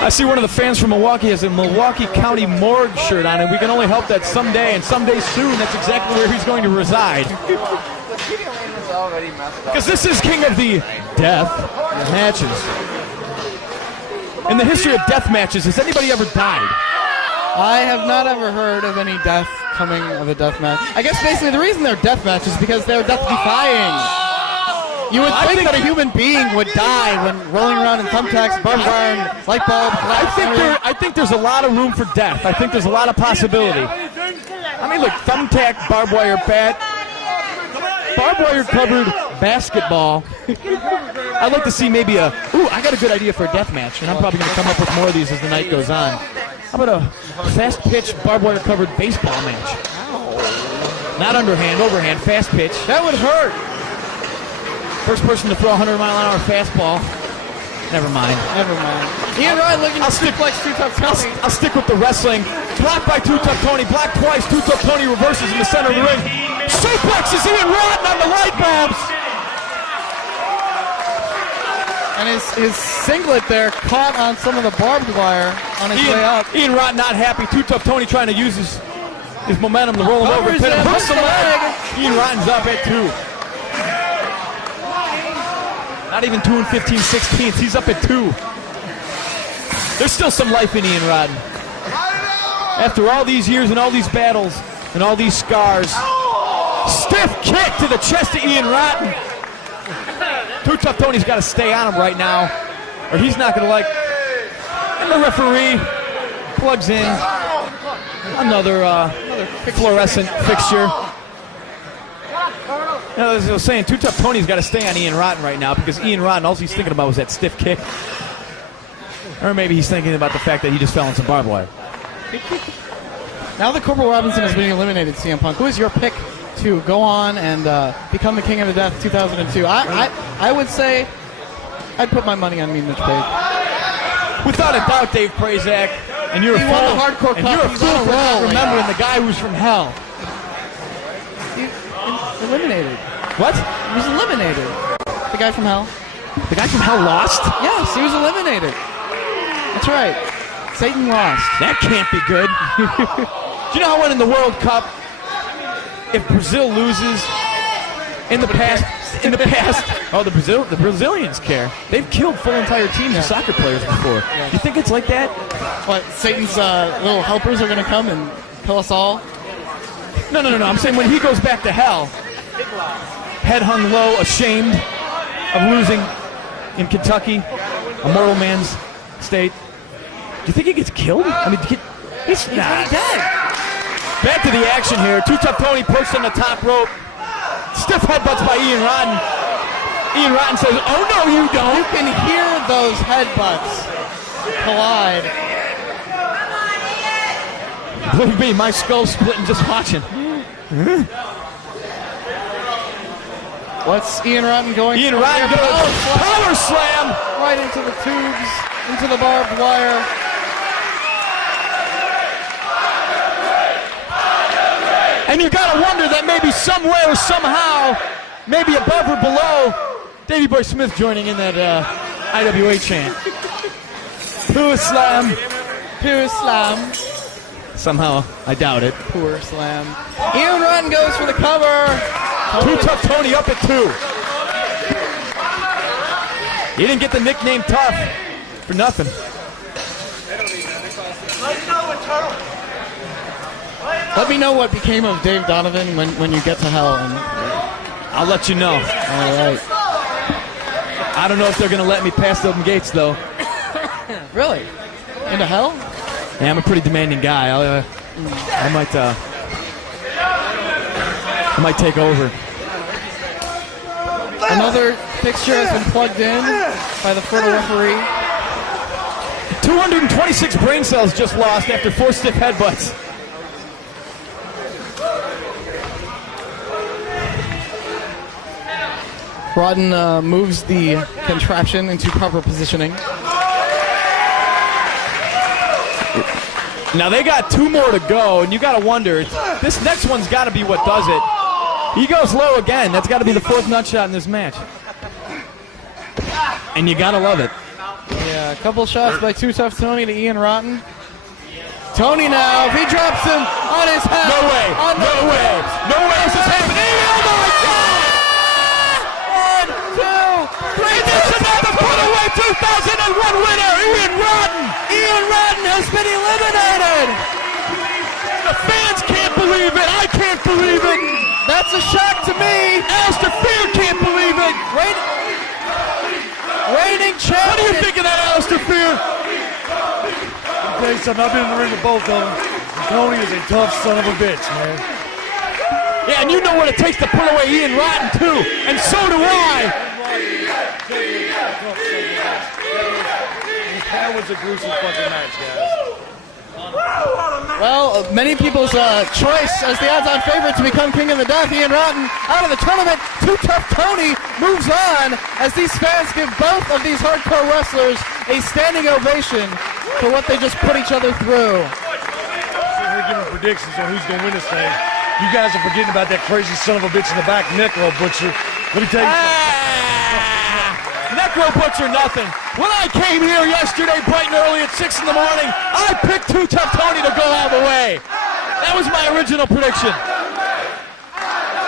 I see one of the fans from Milwaukee has a Milwaukee County Morgue shirt on, and we can only hope that someday, and someday soon, that's exactly where he's going to reside. Because this is king of the death matches. In the history of death matches, has anybody ever died? I have not ever heard of any death coming of a death match. I guess basically the reason they're death matches is because they're death-defying. You would think that a human being would die when rolling around in thumbtacks, barbed wire, and light bulbs. I think there's a lot of room for death. I think there's a lot of possibility. I mean, look, thumbtack, barbed wire bat, barbed wire covered basketball. I'd like to see maybe I got a good idea for a death match, and I'm probably going to come up with more of these as the night goes on. How about a fast pitch, barbed wire covered baseball match? Not underhand, overhand, fast pitch. That would hurt. First person to throw a 100-mile-an-hour fastball. Never mind. Never mind. Ian Ryan looking to suplex Too Tough Tony. I'll stick with the wrestling. Blocked by Too Tough Tony. Blocked twice. Too Tough Tony reverses in the center of the ring. Suplexes Ian Rotten on the light bulbs. And his singlet there caught on some of the barbed wire on his way up. Ian Rotten not happy. Too Tough Tony trying to use his momentum to roll him over. Hooks the leg. Ian Rotten's up at 2. Not even 2 15/16. He's up at 2. There's still some life in Ian Rotten. After all these years and all these battles and all these scars. Stiff kick to the chest of Ian Rotten. Too Tough Tony's got to stay on him right now, or he's not going to like. And the referee plugs in another fluorescent fixture. You know, as I was saying, Too Tough Tony's got to stay on Ian Rotten right now because Ian Rotten, all he's thinking about was that stiff kick. Or maybe he's thinking about the fact that he just fell on some barbed wire. Now that Corporal Robinson is being eliminated, CM Punk, who is your pick to go on and become the King of the Death 2002? I would say I'd put my money on Mean Mitch Page. Without a doubt, Dave Prazak, and you're He a won fool. the Hardcore And Cup. you're a He's fool on a for not roll. remembering the guy who's from hell. Eliminated. What? He was eliminated. The guy from hell. The guy from hell lost? Yes, he was eliminated. That's right. Satan lost. That can't be good. Do you know how when in the World Cup, if Brazil loses, in the past, oh, the Brazilians care. They've killed full entire teams of soccer players before. You think it's like that? What, Satan's little helpers are going to come and kill us all? No. I'm saying when he goes back to hell, head hung low, ashamed of losing in Kentucky, a mortal man's state. Do you think he gets killed? I mean, he's not dead. Back to the action here. Too Tough Tony perched on the top rope. Stiff headbutts by Ian Rotten. Ian Rotten says, "Oh no, you don't." You can hear those headbutts collide. Believe me, my skull's splitting just watching. What's Ian Rotten going for? Ian Rotten here? goes power slam right into the tubes, into the barbed wire. And you gotta wonder that maybe somewhere or somehow, maybe above or below, Davey Boy Smith joining in that IWA chant. Poor slam. Poor slam. Somehow, I doubt it. Poor slam. Ian Rotten goes for the cover. Too Tough Tony up at 2. He didn't get the nickname Tuff for nothing. Let me know what became of Dave Donovan when you get to hell. And I'll let you know. all right. I don't know if they're going to let me pass the open gates, though. Really? Into hell? Yeah, I'm a pretty demanding guy. I might take over. Another fixture has been plugged in by the photo referee. 226 brain cells just lost after 4 stiff headbutts. Rotten moves the contraption into proper positioning. Now they got 2 more to go, and you got to wonder, this next one's got to be what does it. He goes low again. That's got to be the 4th nut shot in this match. And you got to love it. Yeah, a couple shots by Too Tough Tony to Ian Rotten. Tony now, if he drops him on his head. No way. No way. No way is this happening. Oh my God! 1, 2, 3. This is another put-away 2001 winner, Ian Rotten. Ian Rotten has been eliminated. The fans can't believe it. I can't believe it. That's a shock to me. Alistair Fear can't believe it. Reigning champion. What do you think of that, Alistair Fear? I'll tell you something. I've been in the ring with both of them. Tony is a tough son of a bitch, man. Yeah, and you know what it takes to put away Ian Rotten, too. And so do I. That was a gruesome fucking match, guys. Well, many people's choice as the odds-on favorite to become King of the Death, Ian Rotten, out of the tournament. Too Tough Tony moves on as these fans give both of these hardcore wrestlers a standing ovation for what they just put each other through. We're giving predictions on who's going to win this thing. You guys are forgetting about that crazy son of a bitch in the back, Necro Butcher. Let me tell you something. Necro Butcher nothing. When I came here yesterday bright and early at 6 in the morning, I picked Too Tough Tony to go all the way. That was my original prediction.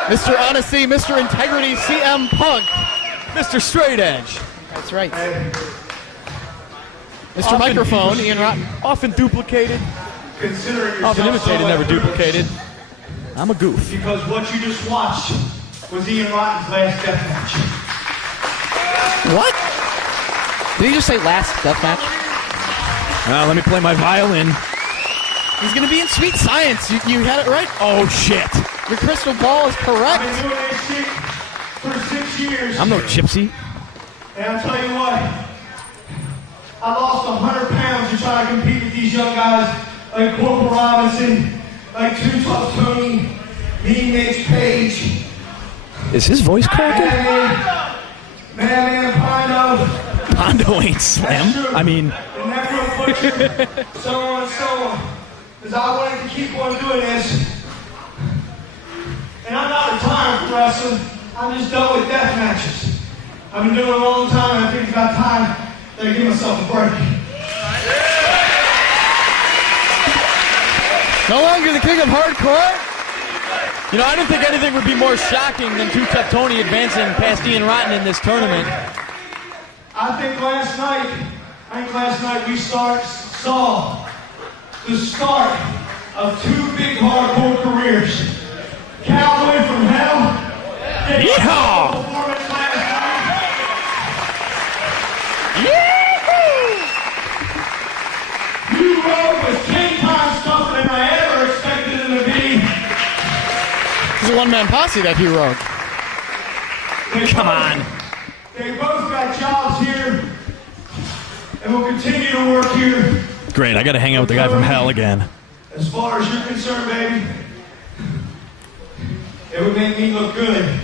Mr. Honesty, Mr. Integrity, CM Punk. Mr. Straight Edge. That's right. Mr. Microphone, Ian Rotten. Often duplicated. Often imitated, never duplicated. I'm a goof. Because what you just watched was Ian Rotten's last death match. What? Did he just say last death match? Let me play my violin. He's going to be in Sweet Science. You had it right. Oh, shit. Your crystal ball is correct. I've been doing this shit 6 years. I'm no gypsy. And I'll tell you what, I lost 100 pounds to try to compete with these young guys like Corporal Robinson, like Tuff Tony, Mean Mitch Page. Is his voice cracking? Man, Pondo. Pondo ain't slim. I mean, The Necro Butcher, so on and so on. Because I wanted to keep on doing this. And I'm not retired from wrestling. I'm just done with death matches. I've been doing it a long time, and I think it's about time that I give myself a break. No longer the king of hardcore. you know, I didn't think anything would be more shocking than Too Tough Tony advancing past Ian Rotten in this tournament. I think last night we saw the start of two big hardcore careers. Cowboy from Hell. Yeehaw! Performance last night. New Road was 10 times tougher than I ever expected him to be. It's a one-man posse that he wrote. Come on. They both got jobs here, and will continue to work here. Great, I gotta hang out with the guy from Hell again. As far as you're concerned, baby, it would make me look good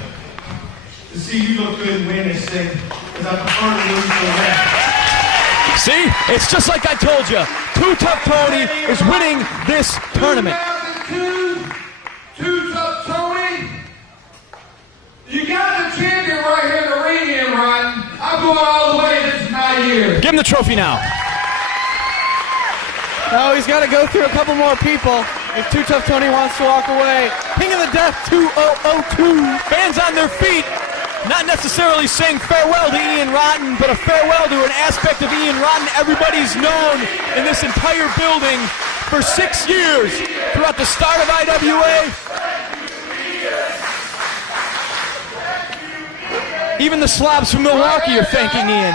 to see you look good and win this thing, because I prefer to lose to that. See? It's just like I told you. Too Tough Tony is winning this tournament. 2002, Tuff Tony. You got the champion right here in the ring here, Ryan. I'm going all the way. This is my year. Give him the trophy now. No, he's got to go through a couple more people if Too Tough Tony wants to walk away. King of the Death 2002. Fans on their feet, not necessarily saying farewell to Ian Rotten, but a farewell to an aspect of Ian Rotten everybody's known in this entire building for 6 years throughout the start of IWA. Even the slobs from Milwaukee are thanking Ian.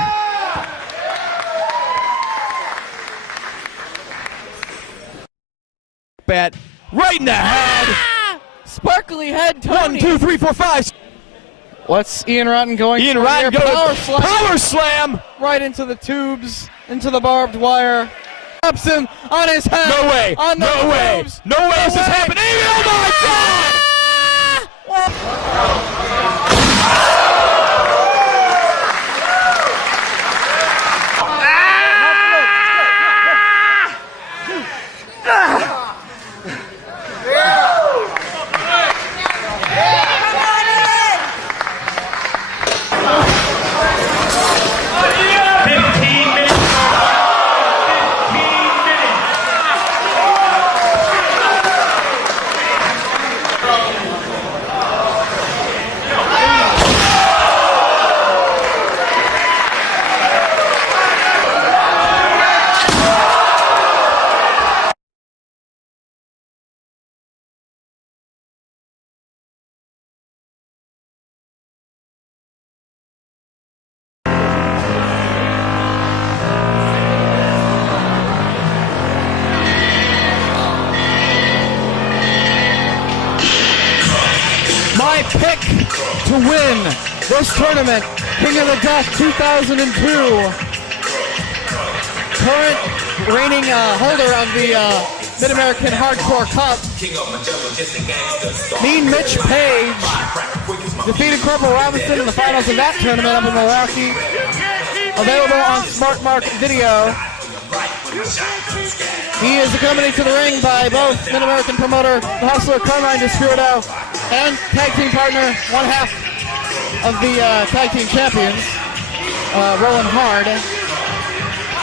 Bat right in the head. Sparkly head Tony. 1, 2, 3, 4, 5. What's Ian Rotten going Ian for Rotten here? goes Power slam power slam. Right into the tubes, into the barbed wire. Taps him on his head. No way. On the No way. tubes. No way is this happening. Oh my God. My pick to win this tournament, King of the Death 2002. Current reigning holder of the Mid-American Hardcore Cup. Mean Mitch Page defeated Corporal Robinson in the finals of that tournament up in Milwaukee. Available on Smart Mark Video. He is accompanied to the ring by both Mid-American promoter, the Hustler Carmine Despirito, and tag team partner, one half of the tag team champions, Rolling Hard.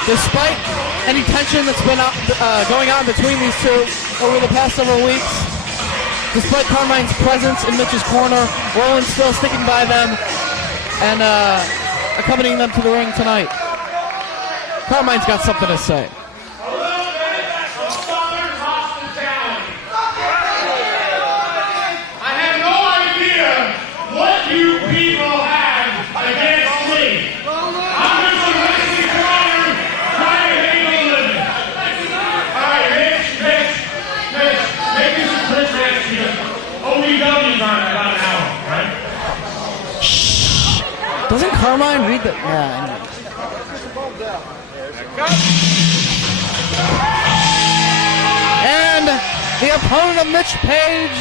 Despite any tension that's been going on between these two over the past several weeks, despite Carmine's presence in Mitch's corner, Roland's still sticking by them and accompanying them to the ring tonight. Carmine's got something to say. You people have against me. I'm just a risky corner trying to hang a living. All right, Mitch, make this a Chris match here. OVW's on in about an hour, right? Doesn't Carmine read the... Yeah, anyway. And the opponent of Mitch Page,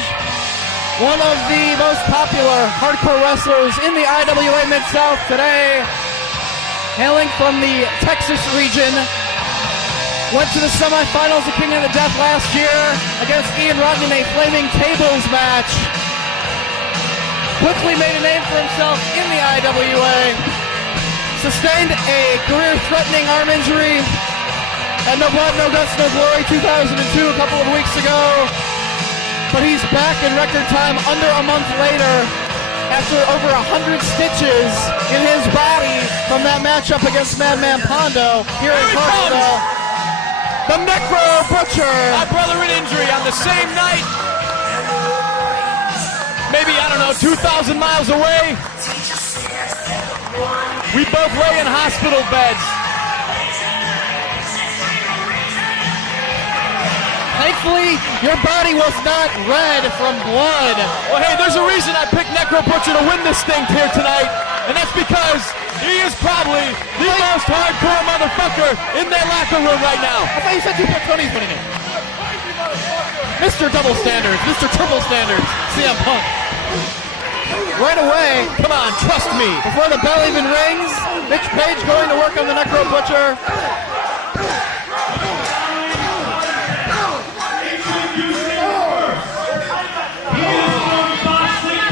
one of the most popular hardcore wrestlers in the IWA Mid-South today, hailing from the Texas region, went to the semifinals of King of the Death last year against Ian Rodney in a Flaming Tables match. Quickly made a name for himself in the IWA. Sustained a career-threatening arm injury at No Blood, No Guts, No Glory 2002 a couple of weeks ago. But he's back in record time under a month later after over 100 stitches in his body from that matchup against Madman Pondo here in Corporal. The Necro Butcher. My brother in injury on the same night. Maybe, I don't know, 2,000 miles away. We both lay in hospital beds. Thankfully, your body was not red from blood. Well, hey, there's a reason I picked Necro Butcher to win this thing here tonight, and that's because he is probably the most hardcore motherfucker in that locker room right now. I thought you said you picked Tony's winning it. Mr. Double Standards, Mr. Triple Standards, CM Punk. Right away, Come on, trust me. before the bell even rings, Mitch Page going to work on the Necro Butcher.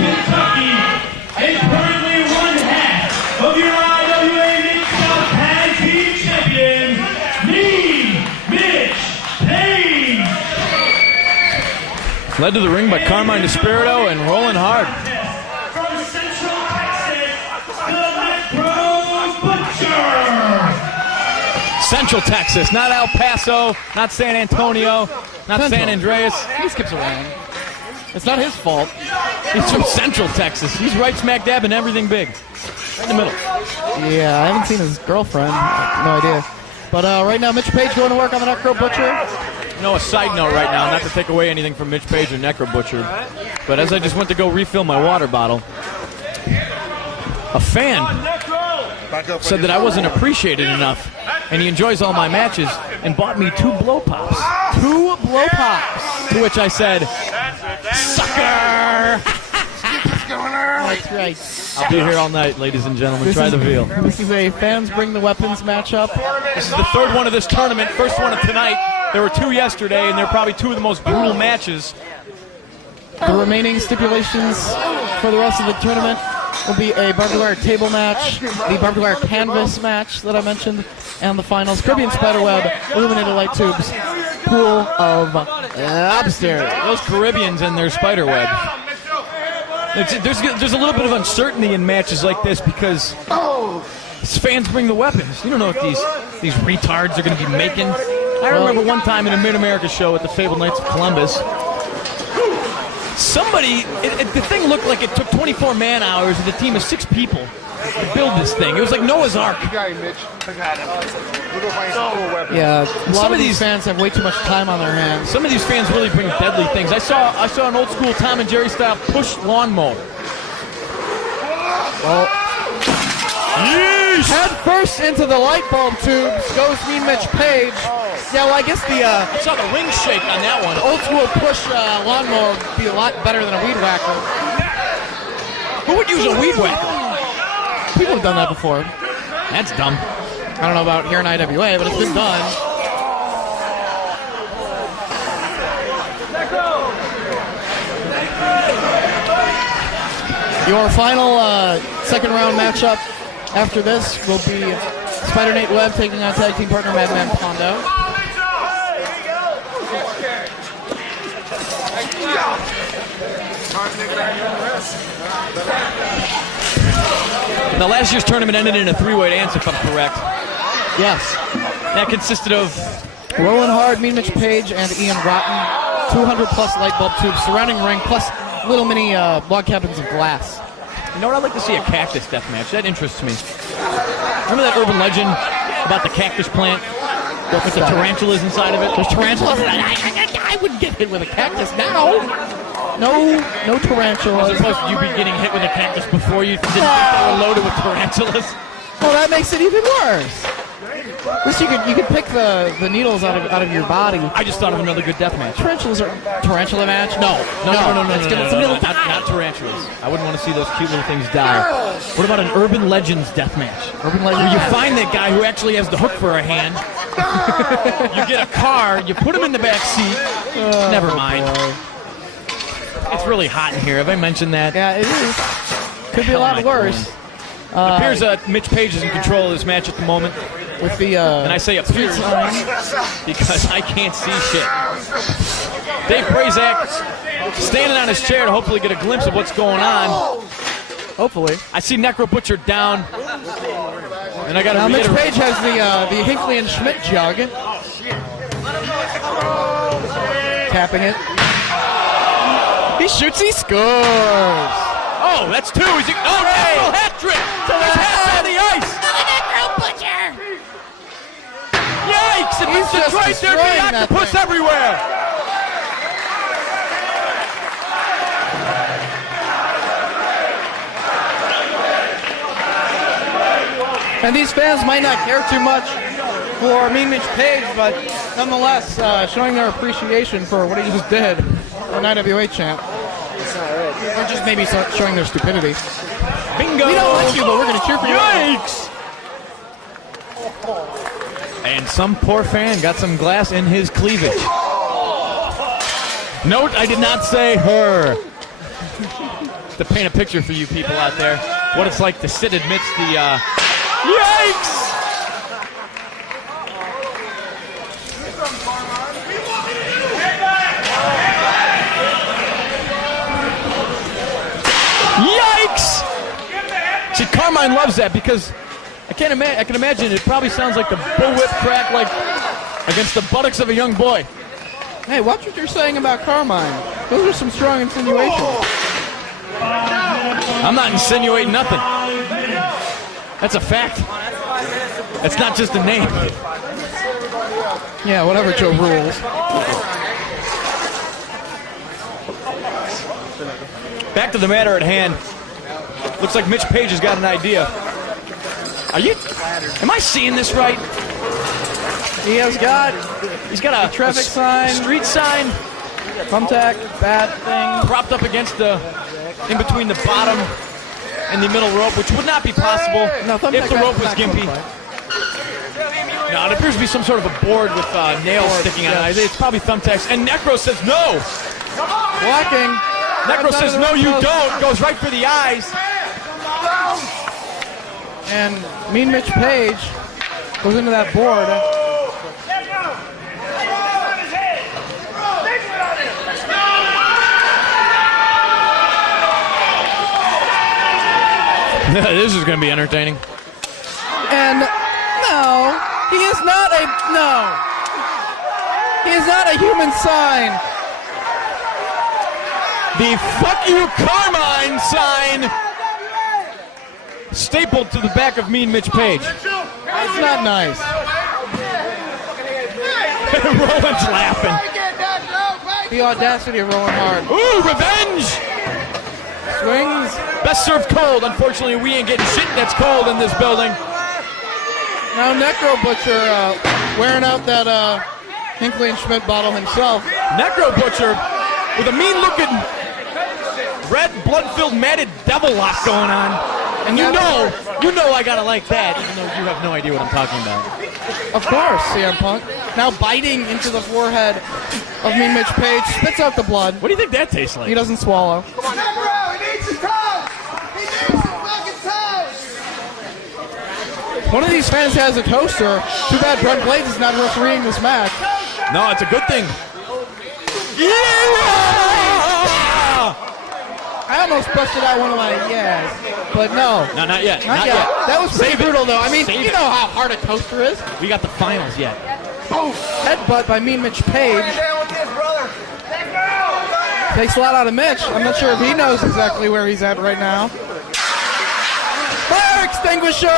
Kentucky, and currently one half of your IWA Mid-South Tag Team Champions, Mitch Page. Led to the ring by Carmine Despirito and rolling hard. From Central Texas, the Necro Butcher. Central Texas, not El Paso, not San Antonio, not San Andreas. He skips around. It's not his fault. He's from Central Texas. He's right smack dab in everything big. Right in the middle. Yeah, I haven't seen his girlfriend. No idea. But right now, Mitch Page going to work on the Necro Butcher. You know, a side note right now, not to take away anything from Mitch Page or Necro Butcher, but as I just went to go refill my water bottle, a fan said that I wasn't appreciated enough, and he enjoys all my matches, and bought me 2 blow pops. 2 blow pops. To which I said, sucker! That's right. I'll be here all night, ladies and gentlemen. Try the veal. This is a Fans Bring the Weapons matchup. This is the 3rd one of this tournament, first one of tonight. There were 2 yesterday, and they're probably 2 of the most brutal matches. The remaining stipulations for the rest of the tournament will be a barbed wire table match, the barbed wire canvas match that I mentioned, and the finals, Caribbean Spiderweb, illuminated light tubes, pool of lobsters. Those Caribbeans and their spider webs. There's a little bit of uncertainty in matches like this because fans bring the weapons. You don't know what these retards are going to be making. I remember one time in a Mid-America show at the Fabled Knights of Columbus, somebody, the thing looked like it took 24 man hours with a team of 6 people to build this thing. It was like Noah's Ark. You got him, Mitch. I got him. We'll go find some cool weapons. Yeah, a lot of these fans have way too much time on their hands. Some of these fans really bring deadly things. I saw an old school Tom and Jerry style push lawnmower. Well, head first into the light bulb tubes goes Mean Mitch Page. Yeah, well, I guess I saw the ring shake on that one. old school push lawnmower would be a lot better than a weed whacker. Who would use a weed whacker? People have done that before. That's dumb. I don't know about here in IWA, but it's been done. Your final second round matchup after this will be Spider Nate Webb taking on tag team partner Madman Pondo. Now, last year's tournament ended in a 3-way dance, if I'm correct. Yes. That consisted of Rolling Hard, Mean Mitch Page, and Ian Rotten. 200 plus light bulb tubes surrounding the ring, plus little mini log cabins of glass. You know what? I'd like to see a cactus death match. That interests me. Remember that urban legend about the cactus plant with the tarantulas inside of it? There's tarantulas. I wouldn't get hit with a cactus now. No As tarantulas. opposed to you be getting hit with a cactus before you didn't think they were loaded with tarantulas. Well, that makes it even worse. At least you could pick the needles out of your body. I just thought of another good death match. Tarantulas are tarantula match? No, Not not tarantulas. I wouldn't want to see those cute little things die. What about an Urban Legends death match? Urban Where Legends. you find that guy who actually has the hook for a hand. You get a car, you put him in the back seat. Never mind. It's really hot in here. Have I mentioned that? Yeah, it is. Could be a lot worse. It appears Mitch Page is in control of this match at the moment. With the And I say appears because I can't see shit. Dave Prazak standing on his chair to hopefully get a glimpse of what's going on. hopefully. I see Necro Butcher down. And I got to Now Mitch reiterate. Page has the Hinckley and Schmidt jug. Tapping it. He shoots, he scores. Oh, that's two. Is he? Oh, Necro hat trick. So there's hats on the ice. Yikes! And He's Mr. just Detroit, there'd be destroying that octopus thing. everywhere. And these fans might not care too much for Mean Mitch Page, but nonetheless, showing their appreciation for what he just did on IWA champ. Or just maybe showing their stupidity. Bingo. We don't like you, but we're going to cheer for you. Yikes! And some poor fan got some glass in his cleavage. Note, I did not say her. To paint a picture for you people out there, what it's like to sit amidst the, yikes! Yikes! See, Carmine loves that because I can imagine it probably sounds like the bullwhip crack like against the buttocks of a young boy. Hey, watch what you're saying about Carmine. Those are some strong insinuations. I'm not insinuating nothing. That's a fact. That's not just a name. Yeah, whatever, Joe rules. Back to the matter at hand. Looks like Mitch Page has got an idea. Am I seeing this right? He's got a traffic sign, street sign, thumbtack, bat thing. propped up against in between the bottom and the middle rope, which would not be possible No, thumbtack if the rope was bat's not gimpy. qualified. No, it appears to be some sort of a board with nails sticking on it. It's probably thumbtacks. And Necro says no. Blocking. Necro says no, you don't. Goes right for the eyes. And Mean Mitch Page goes into that board. This is going to be entertaining. And no, he is not a human sign. The fuck you Carmine sign stapled to the back of Mean Mitch Page. That's not nice. Roland's laughing. The audacity of Rowan Hart. Ooh, revenge! Swings. Best served cold. Unfortunately, we ain't getting shit that's cold in this building. Now Necro Butcher wearing out that Hinckley and Schmidt bottle himself. Necro Butcher with a mean-looking red, blood-filled, matted devil lock going on. And you know I gotta like that, even though you have no idea what I'm talking about. Of course, CM Punk. Now biting into the forehead of Mean Mitch Page, spits out the blood. What do you think that tastes like? He doesn't swallow. Come on, Necro, he needs his toes! He needs his fucking toes! One of these fans has a toaster. Too bad Brent Blades is not refereeing this match. No, it's a good thing. Yeah! I almost busted out one of my yes, but no. No, not yet. Not yet. That was pretty Save it. brutal, though. I mean, Save you it. know how hard a toaster is. We got the finals yet. Boom! Headbutt by Mean Mitch Page. Takes a lot out of Mitch. I'm not sure if he knows exactly where he's at right now. Fire extinguisher!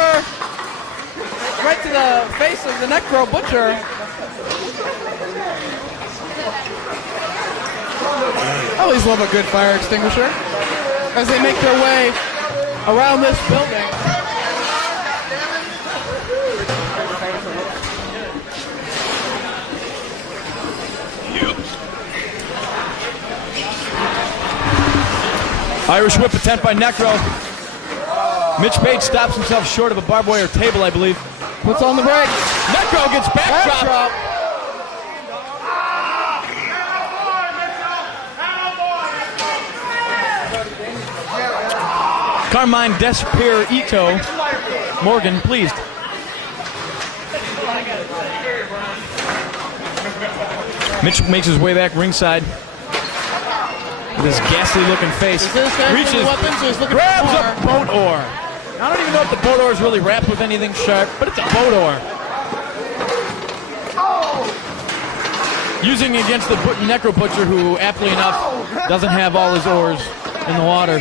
Right to the face of the Necro Butcher. I always love a good fire extinguisher as they make their way around this building. Irish whip attempt by Necro. Mitch Page stops himself short of a barbed wire table, I believe. Puts on the brakes. Necro gets backdrop. Carmine Despir Ito. Morgan, pleased. Mitch makes his way back ringside with his ghastly looking face. Reaches, grabs a boat oar. I don't even know if the boat oar is really wrapped with anything sharp, but it's a boat oar. Using against the Necro Butcher, who aptly enough doesn't have all his oars in the water.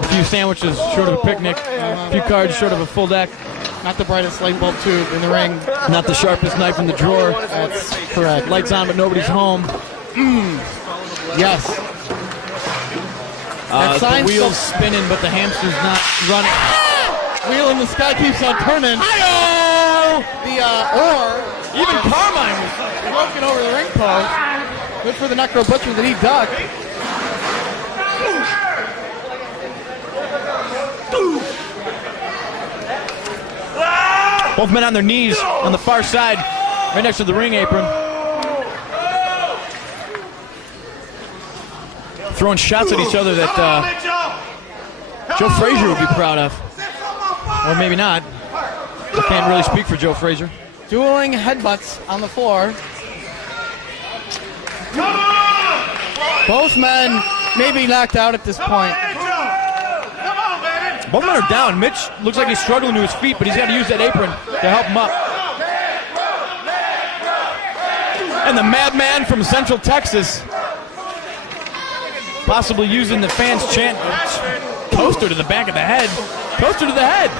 A few sandwiches short of a picnic, a few cards short of a full deck. Not the brightest light bulb tube in the ring. Not the sharpest knife in the drawer. That's correct. Lights on, but nobody's home. Yes. The wheel's spinning, but the hamster's not running. Wheel in the sky keeps on turning. Hi-oh! The oar. Even Carmine was broken over the ring post. Good for the Necro Butcher that he ducked. Both men on their knees on the far side, right next to the ring apron. Throwing shots at each other that Joe Frazier would be proud of. Or maybe not. I can't really speak for Joe Frazier. Dueling headbutts on the floor. Both men may be knocked out at this point. Both men are down. Mitch looks like he's struggling to his feet, but he's got to use that apron to help him up. And the madman from Central Texas, possibly using the fans' chant, toaster to the back of the head. Toaster to the head.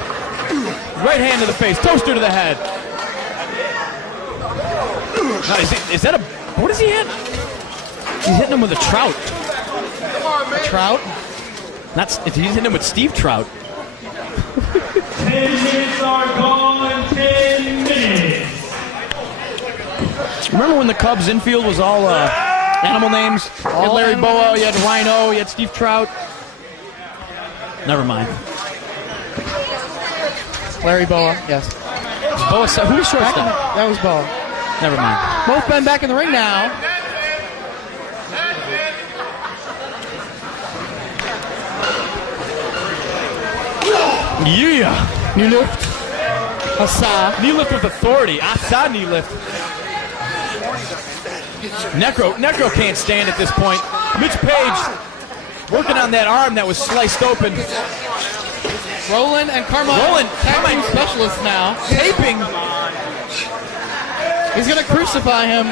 Right hand to the face. Toaster to the head. Now, is that a... What is he hitting? He's hitting him with a trout. A trout? He's hitting him with Steve Trout. 10 minutes are gone. 10 minutes. Remember when the Cubs infield was all animal names? You had Larry Boa, you had Rhino, you had Steve Trout. Never mind. Larry Boa, yes. Boa, who was shortstop? That was Boa. Never mind. Both men back in the ring now. Yeah. Knee lift. Asa. Knee lift with authority. Asa knee lift. Necro can't stand at this point. Mitch Page working on that arm that was sliced open. Roland and Carmine. Tapping specialists now. Taping. He's going to crucify him.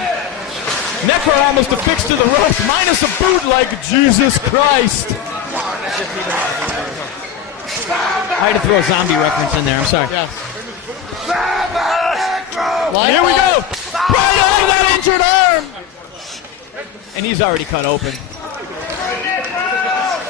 Necro almost affixed to the rope, minus a boot like Jesus Christ. I had to throw a zombie reference in there. I'm sorry. Yes. Here we go. Right over that injured arm. And he's already cut open.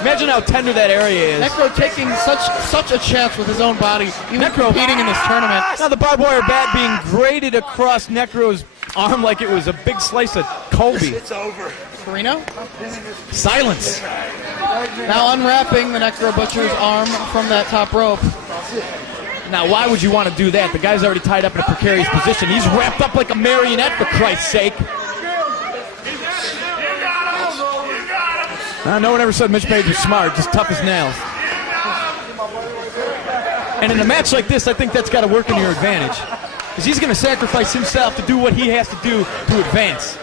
Imagine how tender that area is. Necro taking such a chance with his own body, even competing in this tournament. Now the barbed wire bat being grated across Necro's arm like it was a big slice of Colby. It's over. Carino? Silence. Now unwrapping the Necro Butcher's arm from that top rope. Now why would you want to do that? The guy's already tied up in a precarious position. He's wrapped up like a marionette, for Christ's sake. No one ever said Mitch Page was smart, just tough as nails. And in a match like this, I think that's got to work in your advantage. Because he's going to sacrifice himself to do what he has to do to advance.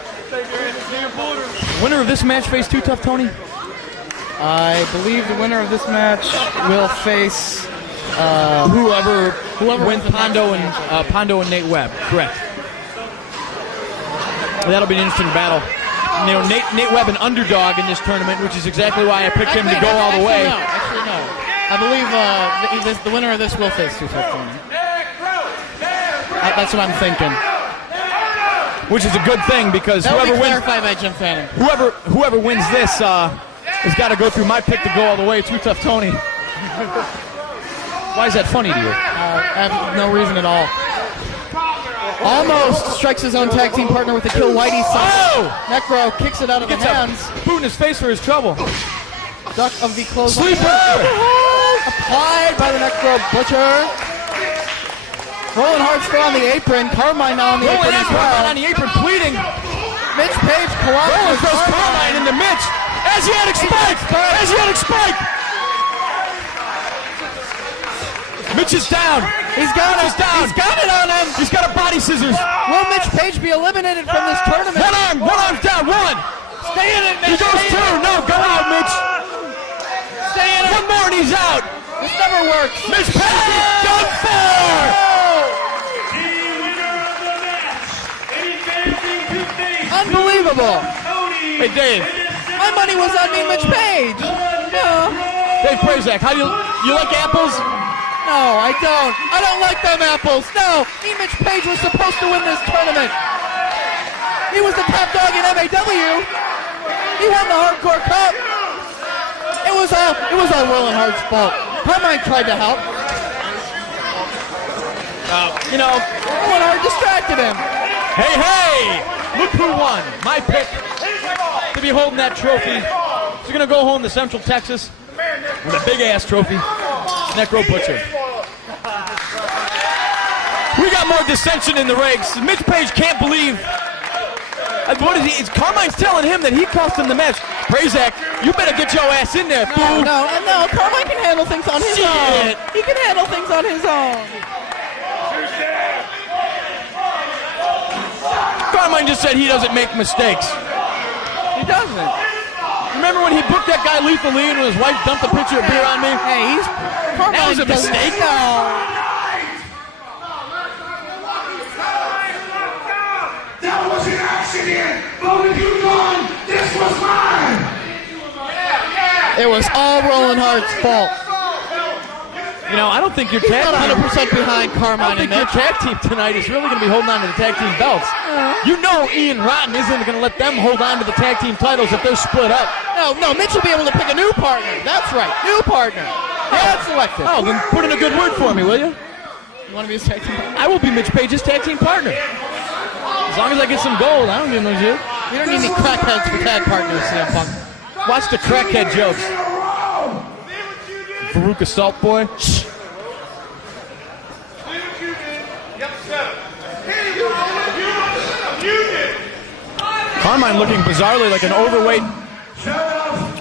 Winner of this match face too tough, Tony? I believe the winner of this match will face whoever wins Pondo and Nate Webb. Correct. That'll be an interesting battle. You know, Nate Webb an underdog in this tournament, which is exactly why I picked him to go all the way. Actually, no. I believe the winner of this will face Tuff. That's what I'm thinking. which is a good thing because That will whoever be wins, clarified by Jim Fanning. whoever wins this has got to go through my pick to go all the way. Too Tough Tony. Why is that funny to you? I have no reason at all. Almost strikes his own tag team partner with a kill Whitey side. Oh! Necro kicks it out of the hands. Boot in his face for his trouble. Duck of the close. Sleeper! Applied by the Necro Butcher. Rolling hard still on the apron. Carmine now on the apron as well. On the apron, pleading. Mitch Page colliding Rollins with goes Carmine into Mitch. Asiatic spike! Asiatic spike! Mitch is down. He's got it. He's down. He's got it on him. He's got a body scissors. Will Mitch Page be eliminated from this tournament? One arm's down. One. Stay in it, He Mitch. goes two. No, go out, Mitch. Stay in it. One more and he's out. This never works. Mitch Page is done for. The winner of the match, advancing to face Unbelievable. Tony. Hey, Dave. My money was on me, Mitch Page. No, Dave Prazak, how do you like apples? no, I don't. I don't like them apples. No, me, Mitch Page was supposed to win this tournament. He was the top dog in MAW. He won the Hardcore Cup. It was all Roland Hart's fault. Carmine tried to help. Roland Hart distracted him. Hey! Look who won. My pick to be holding that trophy. He's going to go home to Central Texas with a big-ass trophy. Necro Butcher. We got more dissension in the ranks. Mitch Page can't believe. What is he? Carmine's telling him that he cost him the match. Prazak, you better get your ass in there, fool. No, Carmine can handle things on his own. Shit. He can handle things on his own. Carmine just said he doesn't make mistakes. He doesn't. Remember when he booked that guy Lethal Lee and his wife dumped a pitcher of beer on me? Hey, Carmine That was a doesn't- mistake? No. That was an accident! But when you gone, this was mine! It was all Roland Hart's fault. You know, I don't think your He's tag not team. 100% behind I Carmine don't think and your Mitch. tag team tonight is really going to be holding on to the tag team belts. You know Ian Rotten isn't going to let them hold on to the tag team titles if they're split up. No, Mitch will be able to pick a new partner. That's right, new partner. That's selected. Oh, then put in a good word for me, will you? You want to be his tag team partner? I will be Mitch Page's tag team partner. As long as I get some gold, I don't give no shit. You don't need any crackheads for tag partners, CM Punk. Watch the crackhead jokes. Farouk Assault Boy. Carmine looking bizarrely like an overweight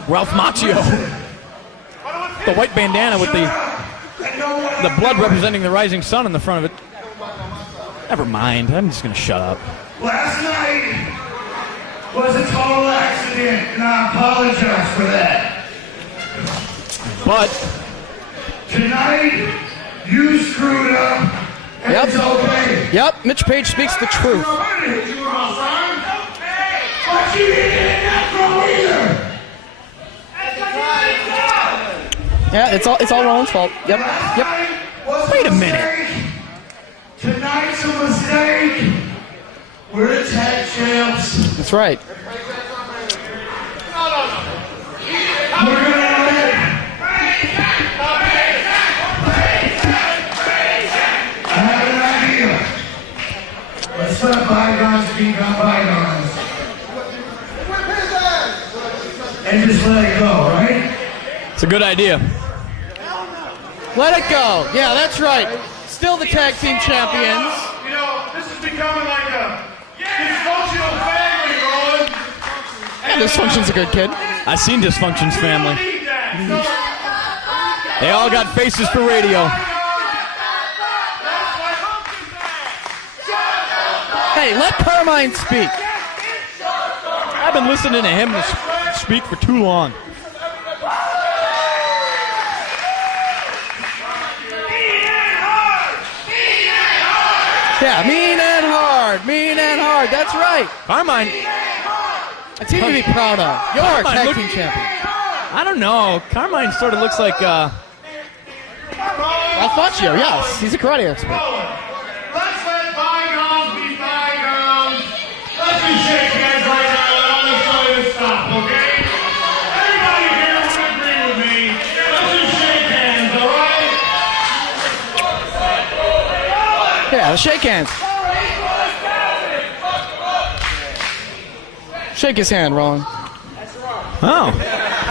Ralph Macchio. The white bandana with the blood representing the rising sun in the front of it. Never mind, I'm just going to shut up. Last night was a total accident, and I apologize for that. But Tonight, you screwed up, and Yep. it's okay. Yep, Mitch Page speaks the truth. I didn't hit you wrong, son. But you didn't hit Necro either. Yeah, it's all Roland's fault. Yep. wait a minute. Tonight's a mistake. We're the tag champs. That's right. We're gonna let. I have an idea. Let's let bygones be bygones. And just let it go, right? It's a good idea. Let it go. Yeah, that's right. Still the tag team champions. You know, this is becoming like a dysfunctional family, Roland. Yeah, Dysfunction's a good kid. I've seen Dysfunction's family. Need that. They all got faces for radio. Hey, let Carmine speak. I've been listening to him speak for too long. Yeah, mean and hard. Mean and hard. That's right. Carmine, A team to be proud of. You're a Carmine, tag look- team champion. I don't know. Carmine sort of looks like Alfonso, yes. He's a karate expert. Let's let bygones be bygones. just shake hands right now and I'll just tell you to stop, okay? Everybody here will agree with me. Let's just shake hands, all right? Yeah, let's shake hands. Shake his hand, Roland. Oh,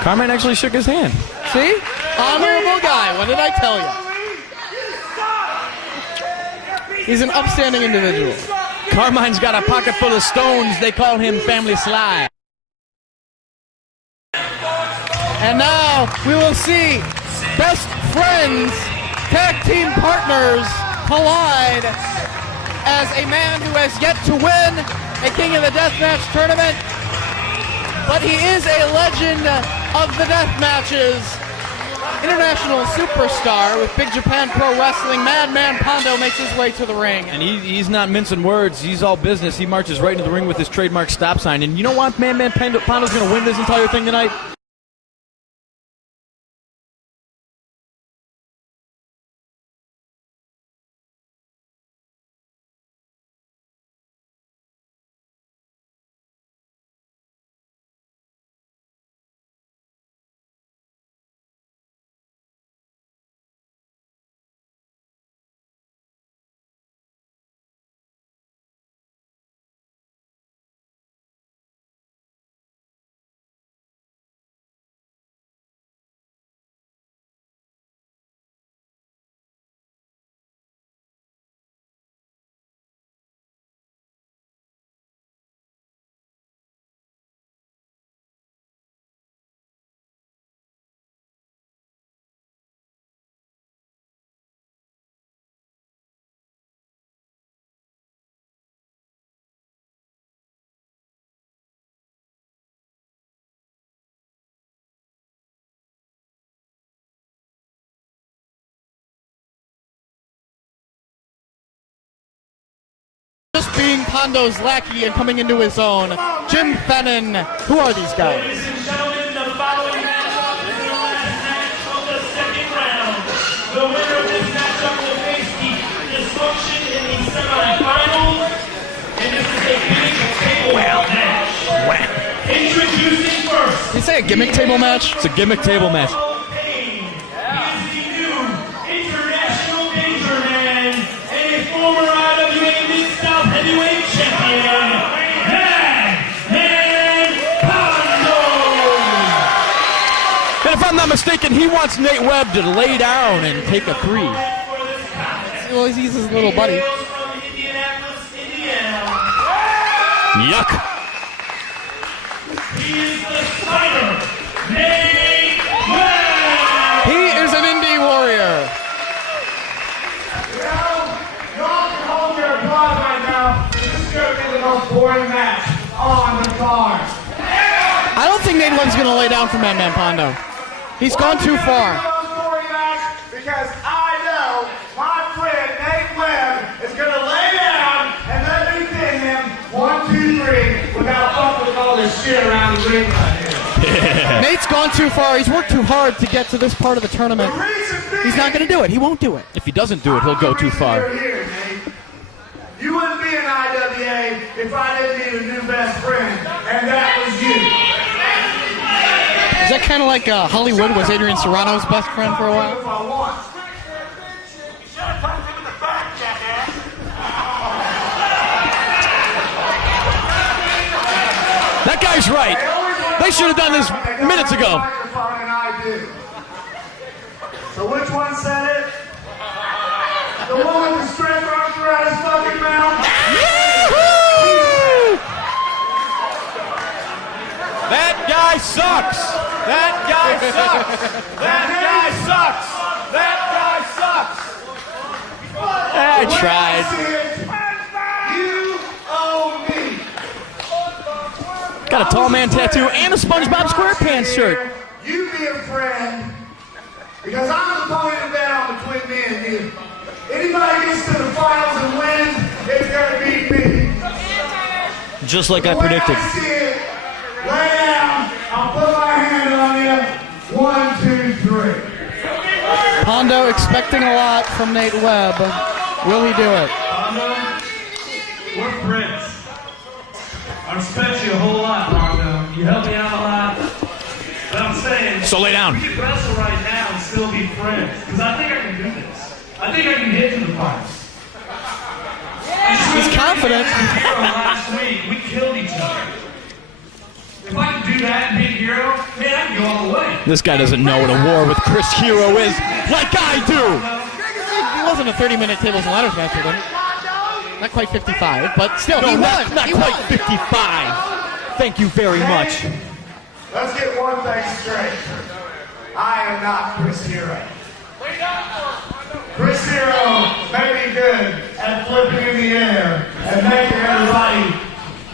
Carmine actually shook his hand. See? Honorable guy. What did I tell you? He's an upstanding individual. Carmine's got a pocket full of stones. They call him Family Sly. And now we will see best friends, tag team partners collide as a man who has yet to win a King of the Deathmatch tournament, but he is a legend of the death matches. International superstar with Big Japan Pro Wrestling, Madman Pondo makes his way to the ring. And he's not mincing words. He's all business. He marches right into the ring with his trademark stop sign. And you know what? Madman Pondo's going to win this entire thing tonight. Just being Pondo's lackey and coming into his own, Jim Fennon. Who are these guys? Ladies and gentlemen, the following matchup is the last match of the second round. The winner of this matchup will face the Dysfunction in the semifinals. And this is a gimmick table match. Introducing first. Did you say a gimmick table match? It's a gimmick table match. He is the new International Danger Man and a former IWA Mid-South Heavyweight Champion, Madman Pondo! And if I'm not mistaken, he wants Nate Webb to lay down and take a 3. Well, he's his little buddy. From Indianapolis, Indiana. Yuck. He is the Spider, Nate Webb! He is an indie warrior. Y'all can hold your applause right now. This is going to be the most boring match on the card. I don't think Nate Webb's going to lay down for Madman Pondo. He's gone too far. Because I know my friend Nate Webb is going to lay down and let me pin him 1, 2, 3 without fucking all this shit around the ring right here. Nate's gone too far. He's worked too hard to get to this part of the tournament. He's not going to do it. He won't do it. If he doesn't do it, he'll go too far. Here, Nate. You wouldn't be an IWA if I didn't need a new best friend, and that was you. Is that kind of like Hollywood was Adrian Serrano's best friend for a while? If I want. That guy's right. They should have done this minutes ago. So which one said it? The one with the stretch arms around his fucking mouth? That guy sucks. That guy sucks. That guy sucks. That guy sucks. I tried. You owe me. Got a tall man tattoo and a SpongeBob SquarePants shirt. You be a friend. Because I'm the pony to bet on between me and you. Anybody gets to the finals and wins, it's gonna beat me. Just like I predicted. When I see it, lay down, I'll put my hand on you. 1, 2, 3. Pondo expecting a lot from Nate Webb. Will he do it? We're friends. I I respect you a whole lot, Pondo. You helped me out a lot. But I'm saying, So lay down. we could wrestle right now and still be friends. Because I think I can do this. I think I can get to the finals. He's confident. Last week, we killed each other. If I can do that and be a hero, man, I can go all the way. This guy doesn't know what a war with Chris Hero is, like I do. He wasn't a 30-minute tables and ladders match with him. Not quite 55, but still, he won. Not He quite won. 55. Thank you very much. Let's get one thing straight. I am not Chris Hero. Chris Hero may be good at flipping in the air and making everybody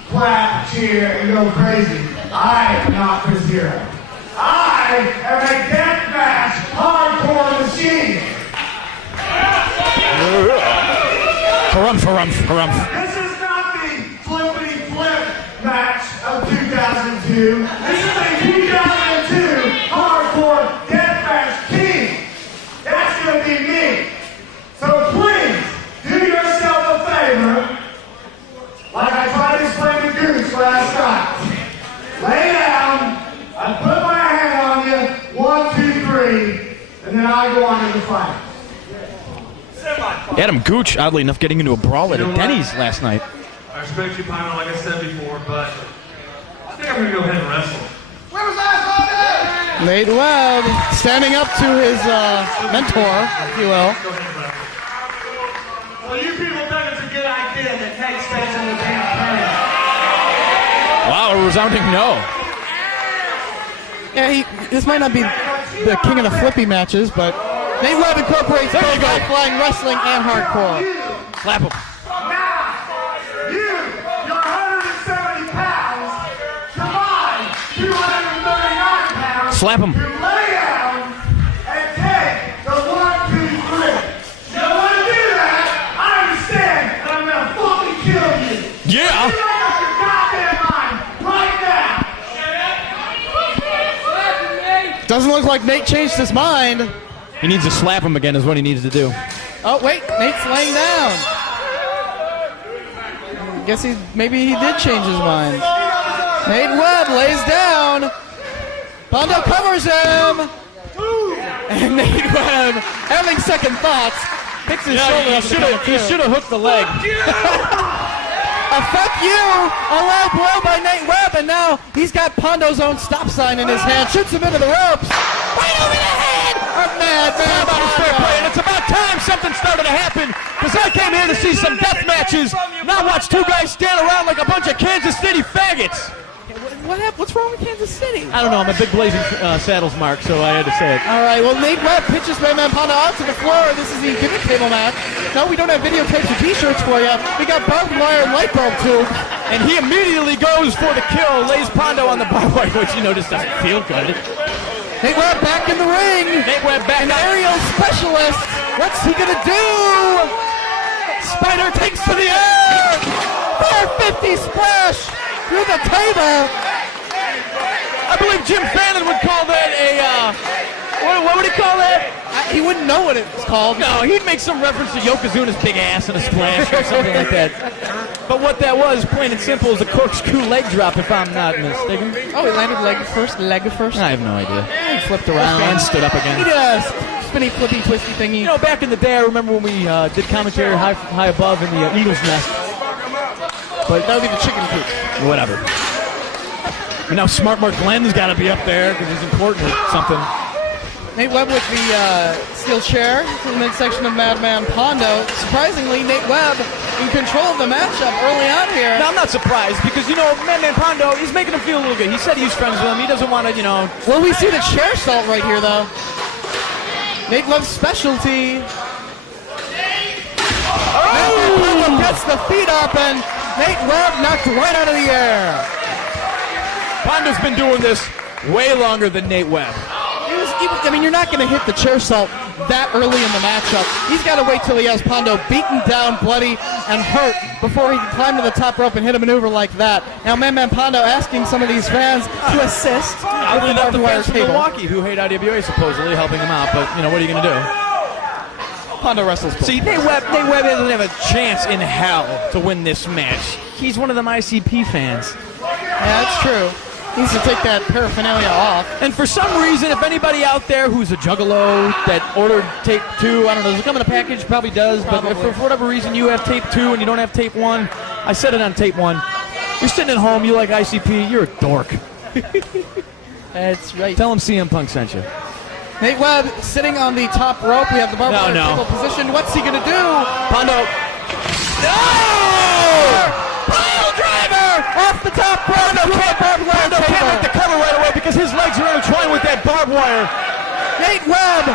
clap, cheer, and go crazy. I am not Chris Hero. I am a deathmatch hardcore machine. Harumph, harumph, harumph. This is not the flippity flip match of 2002. This is a 2002 hardcore deathmatch team. That's going to be me. So please, do yourself a favor, like I tried to explain to Goose last night. Lay down, I put my hand on you, 1, 2, 3, and then I go on to the fight. Adam Gooch, oddly enough, getting into a brawl at a Denny's last night. I respect you, Pondo, like I said before, but I think I'm going to go ahead and wrestle. Nate Webb standing up to his mentor, if you will. Well, you people think it's a good idea that Nate stays in the campaign. Wow, a resounding no. Yeah, this might not be the king of the flippy matches, but Nate Webb incorporates both high-flying wrestling and hardcore. Slap him. Now, you're 170 pounds, combined 239 pounds. Slap him. You lay down and take the 1, 2, 3. You don't want to do that? I understand, and I'm going to fucking kill you. Yeah. You make up your goddamn mind right now. Doesn't look like Nate changed his mind. He needs to slap him again is what he needs to do. Oh, wait, Nate's laying down. Guess maybe he did change his mind. Nate Webb lays down. Pondo covers him. And Nate Webb, having second thoughts, picks his shoulder up. He should have hooked the leg. A fuck you! A loud blow by Nate Webb, and now he's got Pondo's own stop sign in his hand. Shoots him into the ropes. Right over the head of Madman Pondo. It's about time something started to happen, because I came here to see some death matches, not watch two guys stand around like a bunch of Kansas City faggots. What happened? What's wrong with Kansas City? I don't know, I'm a big Blazing Saddles mark, so I had to say it. All right, well, Nate Webb pitches Madman Pondo out to the floor. This is the gimmick table match. No, we don't have videotapes or t-shirts for you. We got barbed wire and light bulb, too. And he immediately goes for the kill, lays Pondo on the barbed wire, which you know just doesn't feel good. Nate Webb back in the ring. Nate Webb back An out. aerial specialist. What's he going to do? Spider takes to the air. 450 splash through the table. I believe Jim Fannin would call that a, what would he call that? He wouldn't know what it's called. No, he'd make some reference to Yokozuna's big ass and a splash or something like that. But what that was, plain and simple, is a corkscrew leg drop, if I'm not mistaken. Oh, he landed leg first. I have no idea. He flipped around. Fan stood up He again. did a spinny, flippy, twisty thingy. You know, back in the day, I remember when we did commentary high above in the Eagle's Nest. But that would be the chicken coop. Whatever. But now Smart Mark Glenn's got to be up there because he's important or something. Nate Webb with the steel chair to the midsection of Madman Pondo. Surprisingly, Nate Webb in control of the matchup early on here. Now, I'm not surprised because, you know, Madman Pondo, he's making him feel a little good. He said he's friends with him. He doesn't want to, you know. Well, we see the chair salt right here, though. Nate Webb's specialty. Madman Pondo gets the feet up, and Nate Webb knocked right out of the air. Pondo's been doing this way longer than Nate Webb. I mean, you're not going to hit the chair salt that early in the matchup. He's got to wait till he has Pondo beaten down, bloody, and hurt before he can climb to the top rope and hit a maneuver like that. Now, Madman Pondo asking some of these fans to assist Other with than the the wire fans from table. Milwaukee who hate IWA supposedly helping him out, but, you know, what are you going to do? Pondo wrestles. See, Nate Webb doesn't have a chance in hell to win this match. He's one of them ICP fans. Yeah, that's true. Needs to take that paraphernalia off. And for some reason, if anybody out there who's a juggalo that ordered tape 2, I don't know, does it come in a package? Probably does. But if for whatever reason you have tape 2 and you don't have tape 1, I said it on tape 1. You're sitting at home, you like ICP, you're a dork. That's right. Tell him CM Punk sent you. Nate Webb sitting on the top rope. We have the barbed wire table positioned. What's he going to do? Pondo. No! Pile driver off the top rope. Pondo can't make the cover right away because his legs are intertwined with that barbed wire. Nate Webb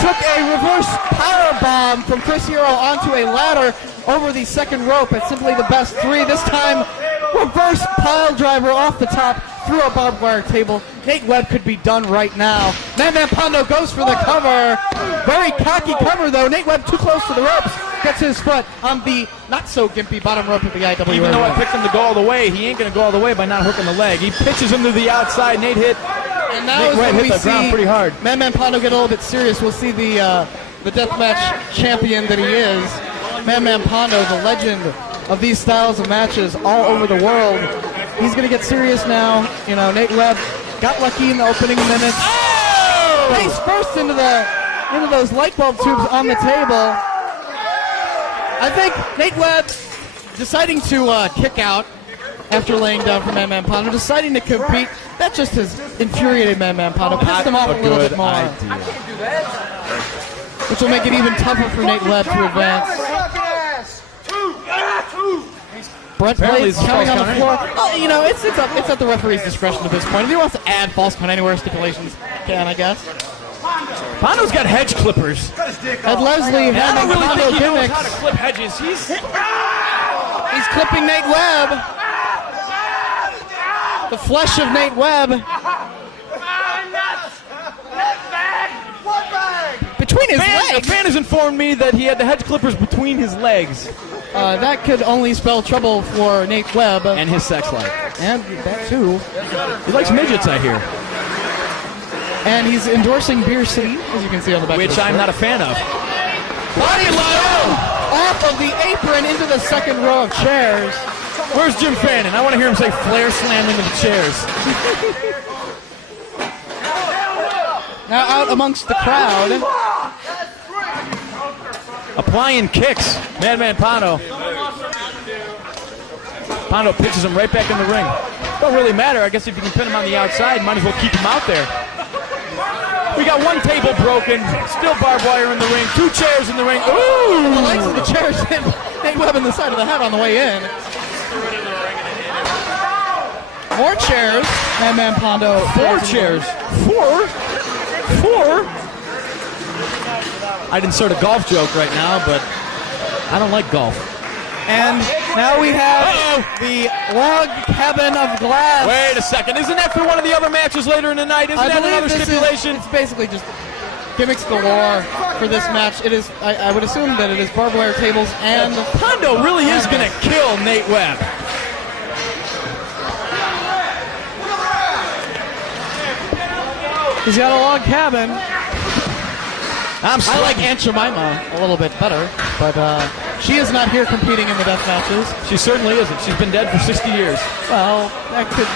took a reverse power bomb from Chris Hero onto a ladder over the second rope at simply the best 3. This time, reverse pile driver off the top through a barbed wire table. Nate Webb could be done right now. Man Pondo goes for the cover. Very cocky cover though. Nate Webb too close to the ropes. Gets his foot on the not so gimpy bottom rope of the IWA. Even though I picked him to go all the way, he ain't going to go all the way by not hooking the leg. He pitches him to the outside. Nate hit. And now Nate is Webb when hit we the ground pretty hard. Man Pondo get a little bit serious. We'll see the deathmatch champion that he is. Man Pondo, the legend of these styles of matches all over the world. He's going to get serious now. You know, Nate Webb got lucky in the opening minutes. Oh! Face first into those light bulb tubes on the table. I think Nate Webb deciding to kick out after laying down for Man Pondo, deciding to compete. That just has infuriated Man Pondo, pissed him off a little bit more. Which will make it even tougher for Nate Webb to advance. Brett Blade's counting on the floor. Oh, you know, it's at the referee's discretion at this point. If he wants to add false count anywhere stipulations, can, I guess. Pondo's got hedge clippers. Ed Leslie I having don't really Pondo think he knows gimmicks. how to clip hedges. He's clipping Nate Webb. The flesh of Nate Webb. Between his legs. A fan has informed me that he had the hedge clippers between his legs. That could only spell trouble for Nate Webb. And his sex life. And that too. He likes midgets, I hear. And he's endorsing Beer City, as you can see on the back. Which I'm not a fan of. Body load off of the apron into the second row of chairs. Where's Jim Fannin? I want to hear him say flare slam into the chairs. Now out amongst the crowd. Applying kicks. Man Pondo. Pondo pitches him right back in the ring. Don't really matter. I guess if you can pin him on the outside, might as well keep him out there. We got one table broken. Still barbed wire in the ring. 2 chairs in the ring. Ooh! The legs of the chairs hit Nate Webb in the side of the head on the way in. More chairs. Man Pondo. 4 chairs. 4? I'd insert a golf joke right now, but I don't like golf. And now we have the log cabin of glass. Wait a second. Isn't that for one of the other matches later in the night? Isn't that another stipulation? It's basically just gimmicks galore for this match. It is. I would assume that it is barbed wire tables and Pondo really is going to kill Nate Webb. He's got a log cabin. I like Aunt Jemima a little bit better, but she is not here competing in the death matches. She certainly isn't. She's been dead for 60 years. Well, that could.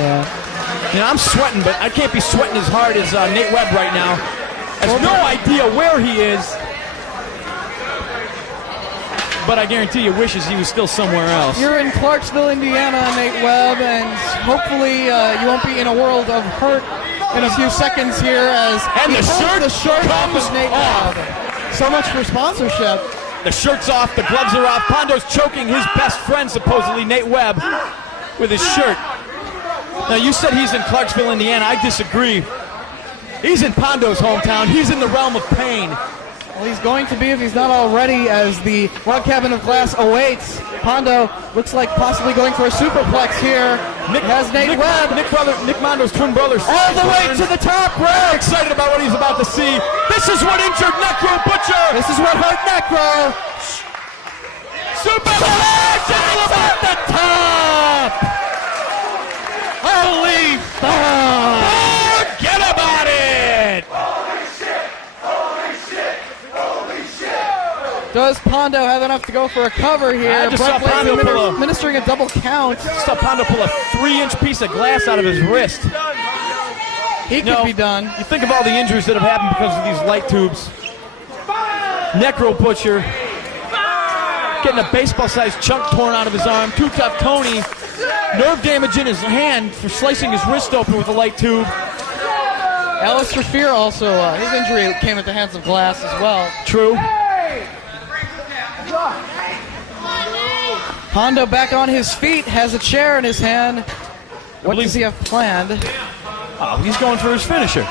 Yeah. You know, I'm sweating, but I can't be sweating as hard as Nate Webb right now. Has no idea where he is. But I guarantee you wishes he was still somewhere else. You're in Clarksville, Indiana, Nate Webb, and hopefully you won't be in a world of hurt in a few seconds here as and the shirt comes Nate off. So much for sponsorship. The shirt's off, the gloves are off. Pondo's choking his best friend, supposedly, Nate Webb, with his shirt. Now, you said he's in Clarksville, Indiana. I disagree. He's in Pondo's hometown. He's in the realm of pain. Well, he's going to be if he's not already, as the log cabin of glass awaits. Pondo looks like possibly going for a superplex here. Has Nate Webb. Nick Mondo's twin brother. All the way to the top rope. Excited about what he's about to see. This is what injured Necro Butcher. This is what hurt Necro. Superplex at the top. Holy fuck. Forget about it. Does Does Pondo have enough to go for a cover here? I just saw Brett Pondo Blades pull a- administering a double count. Saw Pondo pull a 3-inch piece of glass out of his wrist. He could be done. You think of all the injuries that have happened because of these light tubes. Necro Butcher getting a baseball-sized chunk torn out of his arm. Too Tough Tony, nerve damage in his hand for slicing his wrist open with a light tube. Alistair Fear also, his injury came at the hands of glass as well. True. Pondo back on his feet, has a chair in his hand. What does he have planned? Oh, he's going for his finisher.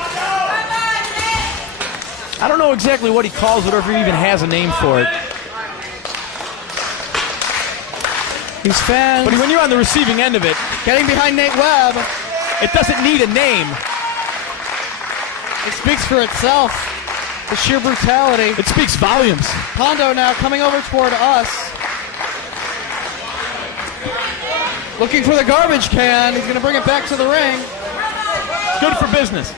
I don't know exactly what he calls it or if he even has a name for it. These fans But when you're on the receiving end of it, getting behind Nate Webb. it doesn't need a name. It speaks for itself. The sheer brutality. It speaks volumes. Pondo now coming over toward us. Looking for the garbage can. He's going to bring it back to the ring. Good for business.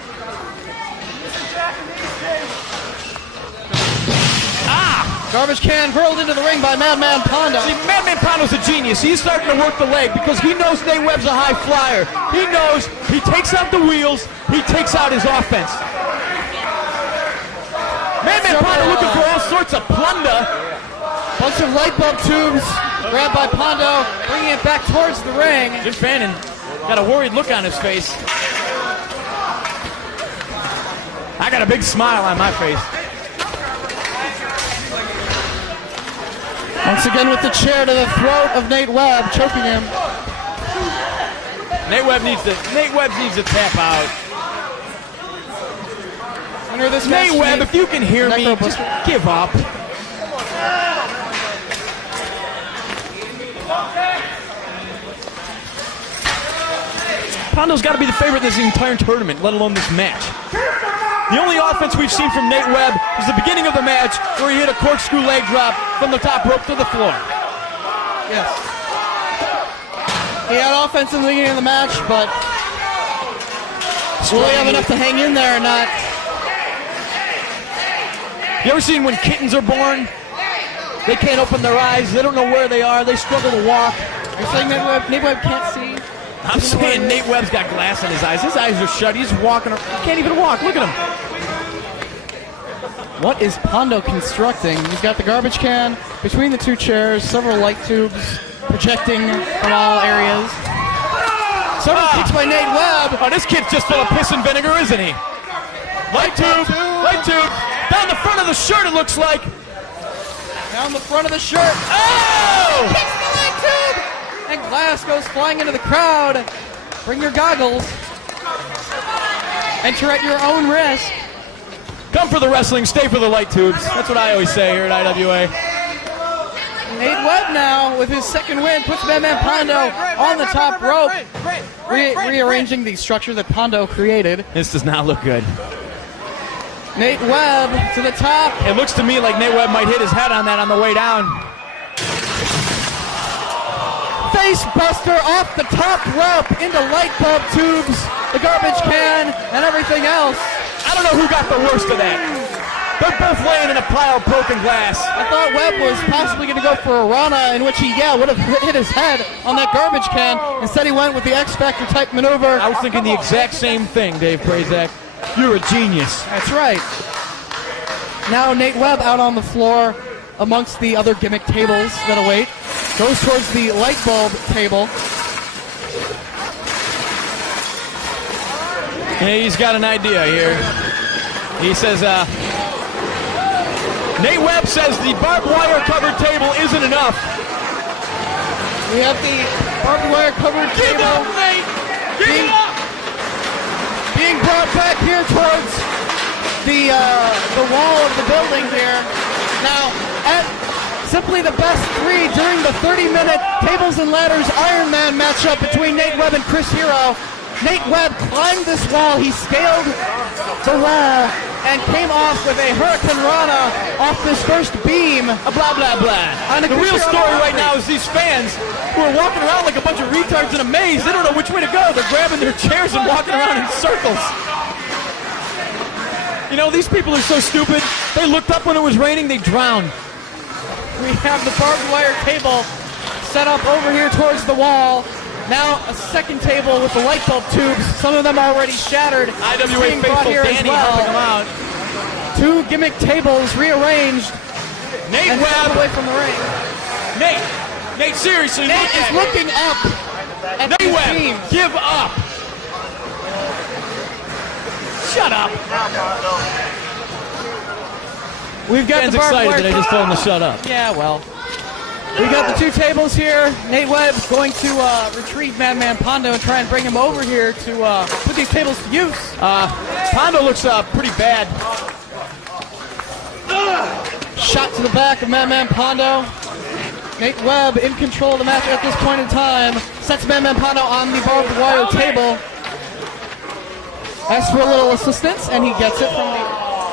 Garbage can hurled into the ring by Madman Pondo. See, Madman Pondo's a genius. He's starting to work the leg because he knows Nate Webb's a high flyer. He knows he takes out the wheels, he takes out his offense. Madman Pondo looking for all sorts of plunder. Bunch of light bulb tubes grabbed by Pondo, bringing it back towards the ring. Jim Fannin got a worried look on his face. I got a big smile on my face. Once again with the chair to the throat of Nate Webb, choking him. Nate Webb needs to tap out. Winner of this Nate match, Webb, if you can hear me, Necro just Butcher. give up. Pondo's got to be the favorite in this entire tournament, let alone this match. The only offense we've seen from Nate Webb is the beginning of the match where he hit a corkscrew leg drop from the top rope to the floor. Yes. He had offense in the beginning of the match, but will he have enough to hang in there or not? You ever seen when kittens are born? They can't open their eyes. They don't know where they are. They struggle to walk. You're saying Nate Webb can't see? I'm saying Nate Webb's got glass in his eyes. His eyes are shut. He's walking. He can't even walk. Look at him. What is Pondo constructing? He's got the garbage can between the two chairs, several light tubes projecting from all areas. Several kicks by Nate Webb. Oh, this kid's just full of piss and vinegar, isn't he? Light tube. Down the front of the shirt, it looks like. Down the front of the shirt. Oh! Kicks the light tube! And glass goes flying into the crowd. Bring your goggles. Enter at your own risk. Come for the wrestling, stay for the light tubes. That's what I always say here at IWA. Nate Webb now, with his second win, puts Madman Pondo on the top rope. Rearranging the structure that Pondo created. This does not look good. Nate Webb to the top. It looks to me like Nate Webb might hit his head on that on the way down. Face buster off the top rope into light bulb tubes, the garbage can, and everything else. I don't know who got the worst of that. They're both laying in a pile of broken glass. I thought Webb was possibly going to go for a Rana, in which he, would have hit his head on that garbage can. Instead, he went with the X-Factor type maneuver. I was thinking the exact same thing, Dave Prazak. You're a genius. That's right. Now Nate Webb out on the floor amongst the other gimmick tables that await. Goes towards the light bulb table. Yeah, he's got an idea here. He says, Nate Webb says the barbed wire covered table isn't enough. We have the barbed wire covered Give table up, Nate! Give it up! being brought back here towards the wall of the building here. Now, at simply the best three during the 30-minute Tables and Ladders Iron Man matchup between Nate Webb and Chris Hero. Nate Webb climbed this wall, he scaled the wall, and came off with a Hurricane Rana off this first beam. Blah, blah, blah. On a The real Chris story Hero right now is these fans who are walking around like a bunch of retards in a maze. They don't know which way to go. They're grabbing their chairs and walking around in circles. You know, these people are so stupid. They looked up when it was raining, they drowned. we have the barbed wire table set up over here towards the wall. Now a second table with the light bulb tubes, some of them already shattered. IWA being brought faithful here as Danny helping him well. out. 2 gimmick tables rearranged Nate and held Webb. away from the ring. Nate, seriously, Nate look is at it. looking up at Nate these Webb, teams. give up. Shut up. We've got Dan's the barbed excited wire that I just told him to shut up. Yeah, well. We got the 2 tables here. Nate Webb going to retrieve Madman Pondo and try and bring him over here to put these tables to use. Pondo looks pretty bad. Shot to the back of Madman Pondo. Nate Webb in control of the match at this point in time. Sets Madman Pondo on the barbed wire table. Asks for a little assistance, and he gets it from me.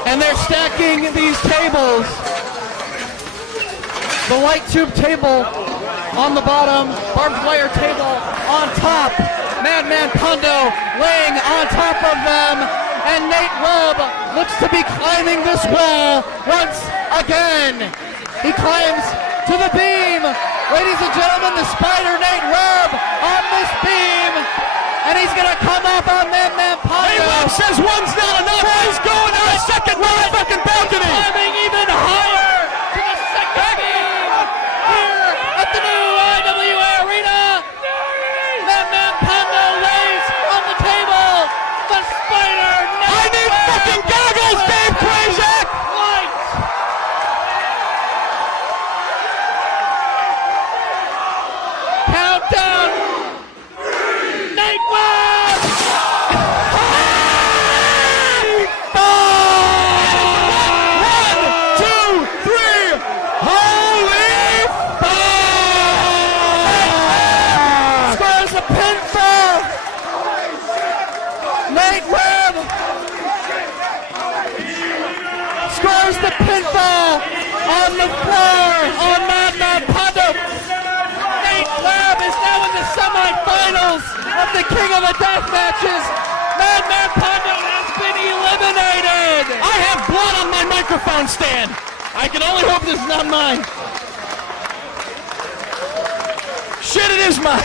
And they're stacking these tables. The light tube table on the bottom, barbed wire table on top. Madman Pondo laying on top of them, and Nate Webb looks to be climbing this wall once again. He climbs to the beam. Ladies and gentlemen, the Spider Nate Webb on this beam, and he's gonna come up on Madman Pondo. Nate Webb says one's not enough. He's going to the second motherfucking balcony. Climbing even higher to the second beam here at the new IWA Arena. Madman Pondo lays on the table. The Spider Nate I need Webb fucking goggles, Dave Prazak. Light. Countdown. Nate Webb. 1, 2, 3. Holy fuck! Scores a pinfall. Nate Webb scores the pinfall on the floor on Madman Pondo. Nate Webb is now in the semifinals of the King of the Death matches. Madman Pondo has been eliminated. I have blood on my microphone stand. I can only hope this is not mine. Shit, it is mine.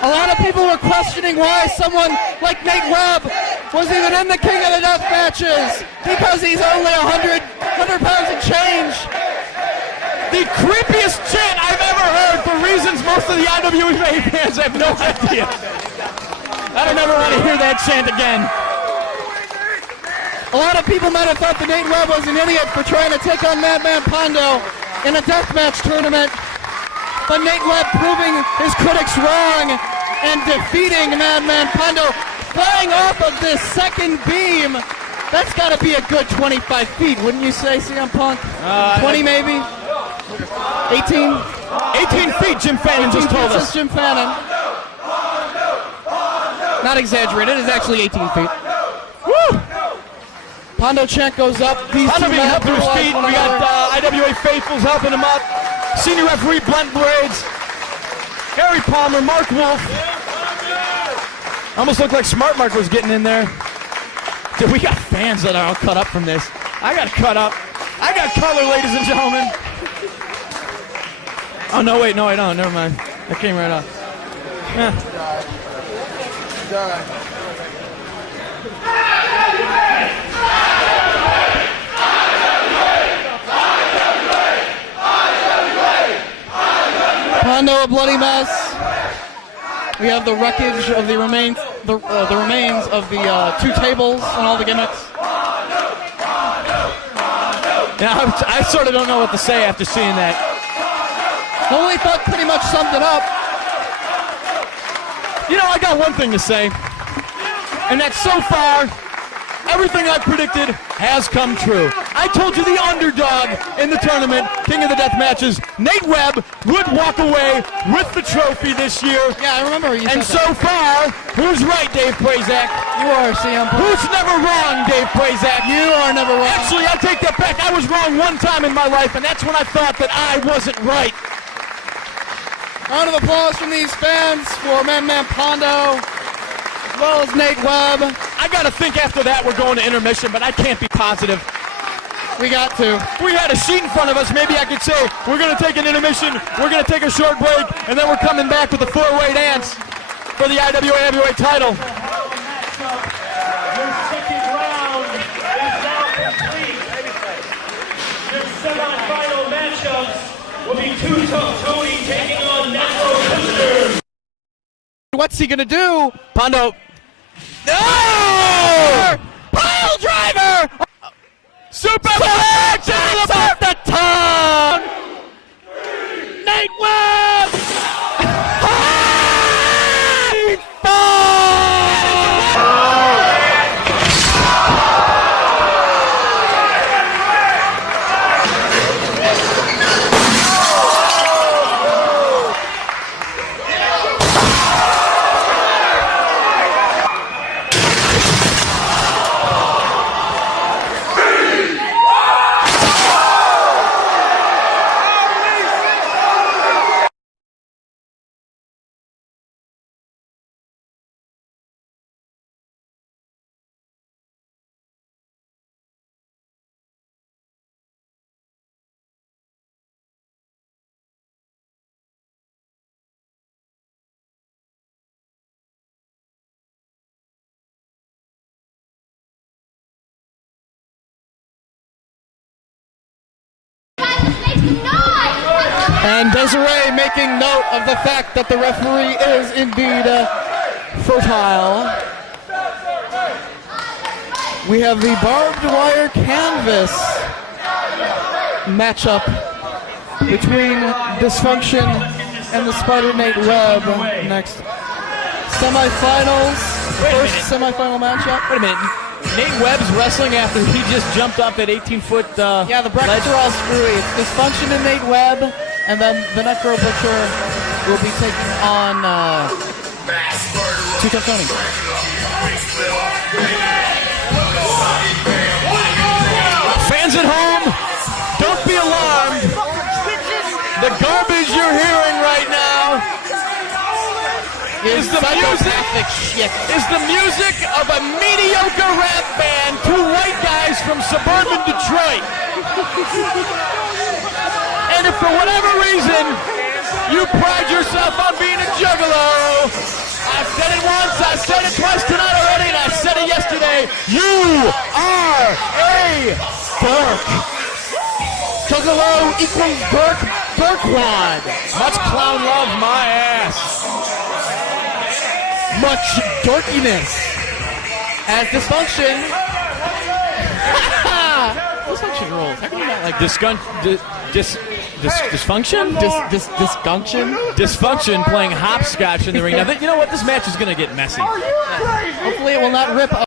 A lot of people were questioning why someone like Nate Webb was even in the King of the Death matches because he's only 100 pounds and change. The creepiest chant I've ever heard for reasons most of the IWA fans have no idea. I don't ever want to hear that chant again. A lot of people might have thought that Nate Webb was an idiot for trying to take on Madman Pondo in a deathmatch tournament. But Nate Webb proving his critics wrong and defeating Madman Pondo, flying off of this second beam. That's got to be a good 25 feet, wouldn't you say, CM Punk? 20 maybe? 18? 18 feet, Jim Fannin just told us. Jim Fannin. Not exaggerated, it is actually 18 feet. Woo! Pondo chant goes up. These Pondo two being men helped to his brutalize feet. one We got another. IWA faithfuls helping him up. Senior referee Blunt Blades. Harry Palmer, Mark Wolf. Almost looked like Smart Mark was getting in there. Dude, we got fans that are all cut up from this. I got cut up. I got color, ladies and gentlemen. Oh, no, wait, no, I don't. Never mind. That came right off. Yeah. Pondo a bloody mess. We have the wreckage of the remains of the 2 tables and all the gimmicks. Now, I sort of don't know what to say after seeing that. Holy Fuck pretty much summed it up. You know, I got one thing to say, and that's so far, everything I predicted has come true. I told you the underdog in the tournament, King of the Death matches, Nate Webb, would walk away with the trophy this year. Yeah, I remember you And said so far, who's right, Dave Prazak? You are, CM Punk. Who's never wrong, Dave Prazak? You are never wrong. Actually, I take that back. I was wrong one time in my life, and that's when I thought that I wasn't right. Round of applause from these fans for Madman Pondo, as well as Nate Webb. I got to think after that we're going to intermission, but I can't be positive. We got to. If we had a sheet in front of us, maybe I could say, we're going to take an intermission, we're going to take a short break, and then we're coming back with a four-way dance for the IWA heavyweight title. Your second round is now complete. Your semifinal matchups will be two Tough Tony taking on Necro. What's he gonna do? Pondo. No! Pile driver! Superplex off the tongue! Nate Webb! He And Desiree making note of the fact that the referee is indeed fertile. We have the barbed wire canvas matchup between Dysfunction and the Spider Nate Webb next. Semifinals, first semifinal matchup. Wait a minute. Nate Webb's wrestling after he just jumped off that 18-foot Yeah, the brackets are all screwy. It's Dysfunction and Nate Webb, and then the Necro Butcher will be taking on Tuff Tony. Fans at home, don't be alarmed. The garbage you're hearing right now is the music of a mediocre rap band, two white guys from suburban Detroit. And if for whatever reason you pride yourself on being a juggalo, I've said it once, I've said it twice tonight already, and I said it yesterday, you are a Dirk. Juggalo equals Dirkwad. Much clown love, my ass. Much dorkiness. As Dysfunction. Dysfunction rules. How can you not like Dysfunction? Dysfunction? Dysfunction playing hopscotch in the ring. Now, you know what? This match is going to get messy. Hopefully it will not rip up.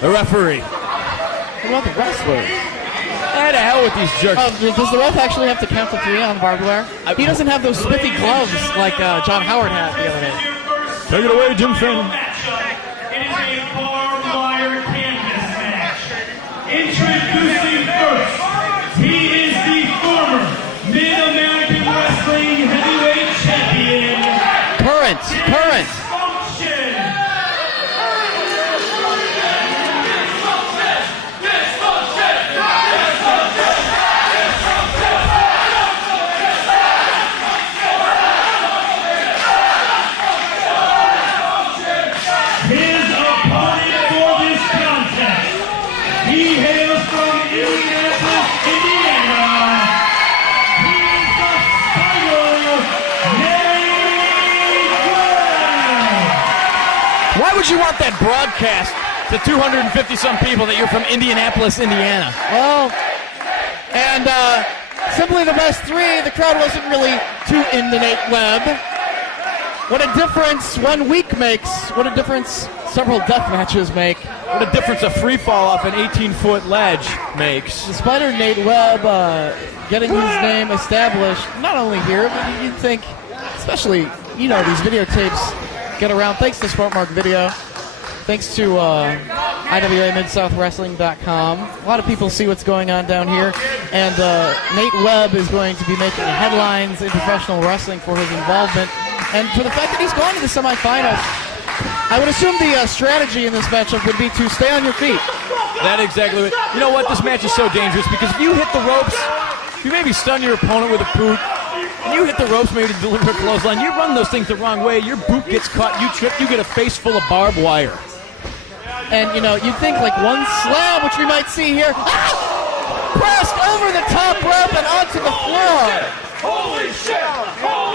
The referee. What about the wrestler? The hell with these jerks. Does the ref actually have to count to 3 on barbed wire? He doesn't have those spiffy gloves like John Howard had the other day. Take it away, Jim Finn. It is a barbed wire canvas match. Introducing first, he is the former Mid-American Wrestling Heavyweight Champion. Current. Dysfunction. His opponent for this contest, he hails from Indianapolis, Indiana. He is the final Necro. Why would you want that broadcast to 250-some people that you're from Indianapolis, Indiana? Well, and simply the best three, the crowd wasn't really too into Nate Webb. What a difference 1 week makes. What a difference several death matches make. What a difference a free fall off an 18-foot ledge makes. Despite Nate Webb getting his name established, not only here, but you'd think, especially, you know, these videotapes get around thanks to Smartmark Video, thanks to IWA MidSouthWrestling.com. A lot of people see what's going on down here, and Nate Webb is going to be making headlines in professional wrestling for his involvement, and for the fact that he's going to the semifinals. I would assume the strategy in this matchup would be to stay on your feet. That exactly what. You know what? This match is so dangerous because if you hit the ropes, you maybe stun your opponent with a boot, and you hit the ropes maybe to deliver a clothesline, you run those things the wrong way, your boot gets caught, you trip, you get a face full of barbed wire. And, you know, you'd think like one slam, which we might see here, pressed over the top rope and onto the floor. Holy shit!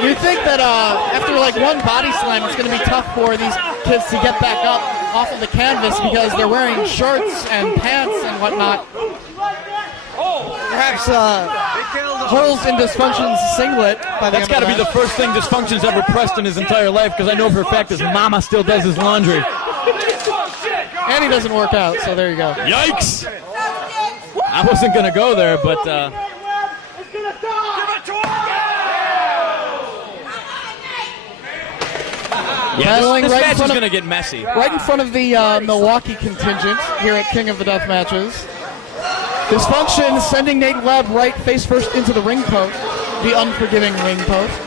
You'd think that after like one body slam, it's going to be tough for these kids to get back up off of the canvas because they're wearing shorts and pants and whatnot. Perhaps holes in Dysfunction's singlet. That's got to be the first thing Dysfunction's ever pressed in his entire life because I know for a fact his mama still does his laundry. And he doesn't work out, so there you go. Yikes! I wasn't going to go there, but... Yeah, this right match is going to get messy. Right in front of the Milwaukee contingent here at King of the Death Matches. Dysfunction sending Nate Webb right face first into the ring post, the unforgiving ring post.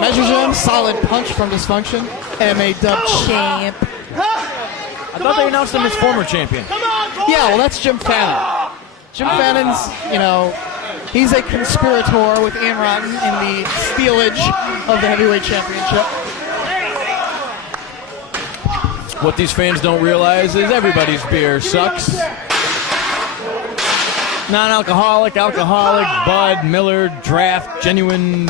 Measures him, solid punch from Dysfunction. MA-Dub champ. I thought they announced him as former champion. Yeah, well, that's Jim Fannin. Jim Fannon's, you know, he's a conspirator with Ian Rotten in the stealage of the Heavyweight Championship. What these fans don't realize is everybody's beer sucks. Non-alcoholic, alcoholic, Bud, Miller, Draft, Genuine.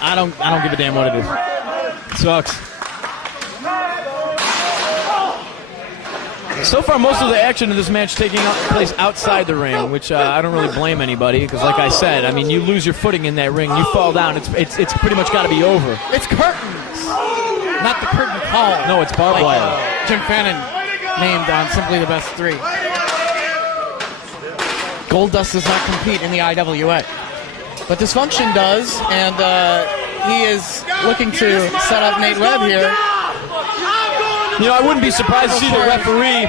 I don't give a damn what it is. It sucks. So far, most of the action in this match taking place outside the ring, which I don't really blame anybody because, like I said, I mean, you lose your footing in that ring, you fall down, it's pretty much got to be over. It's curtains, not the curtain call. No, it's barbed wire. Jim Fannin named on Simply the Best Three. Goldust does not compete in the IWA, but Dysfunction does, and he is looking to set up Nate Webb here. You know, I wouldn't be surprised to see the referee.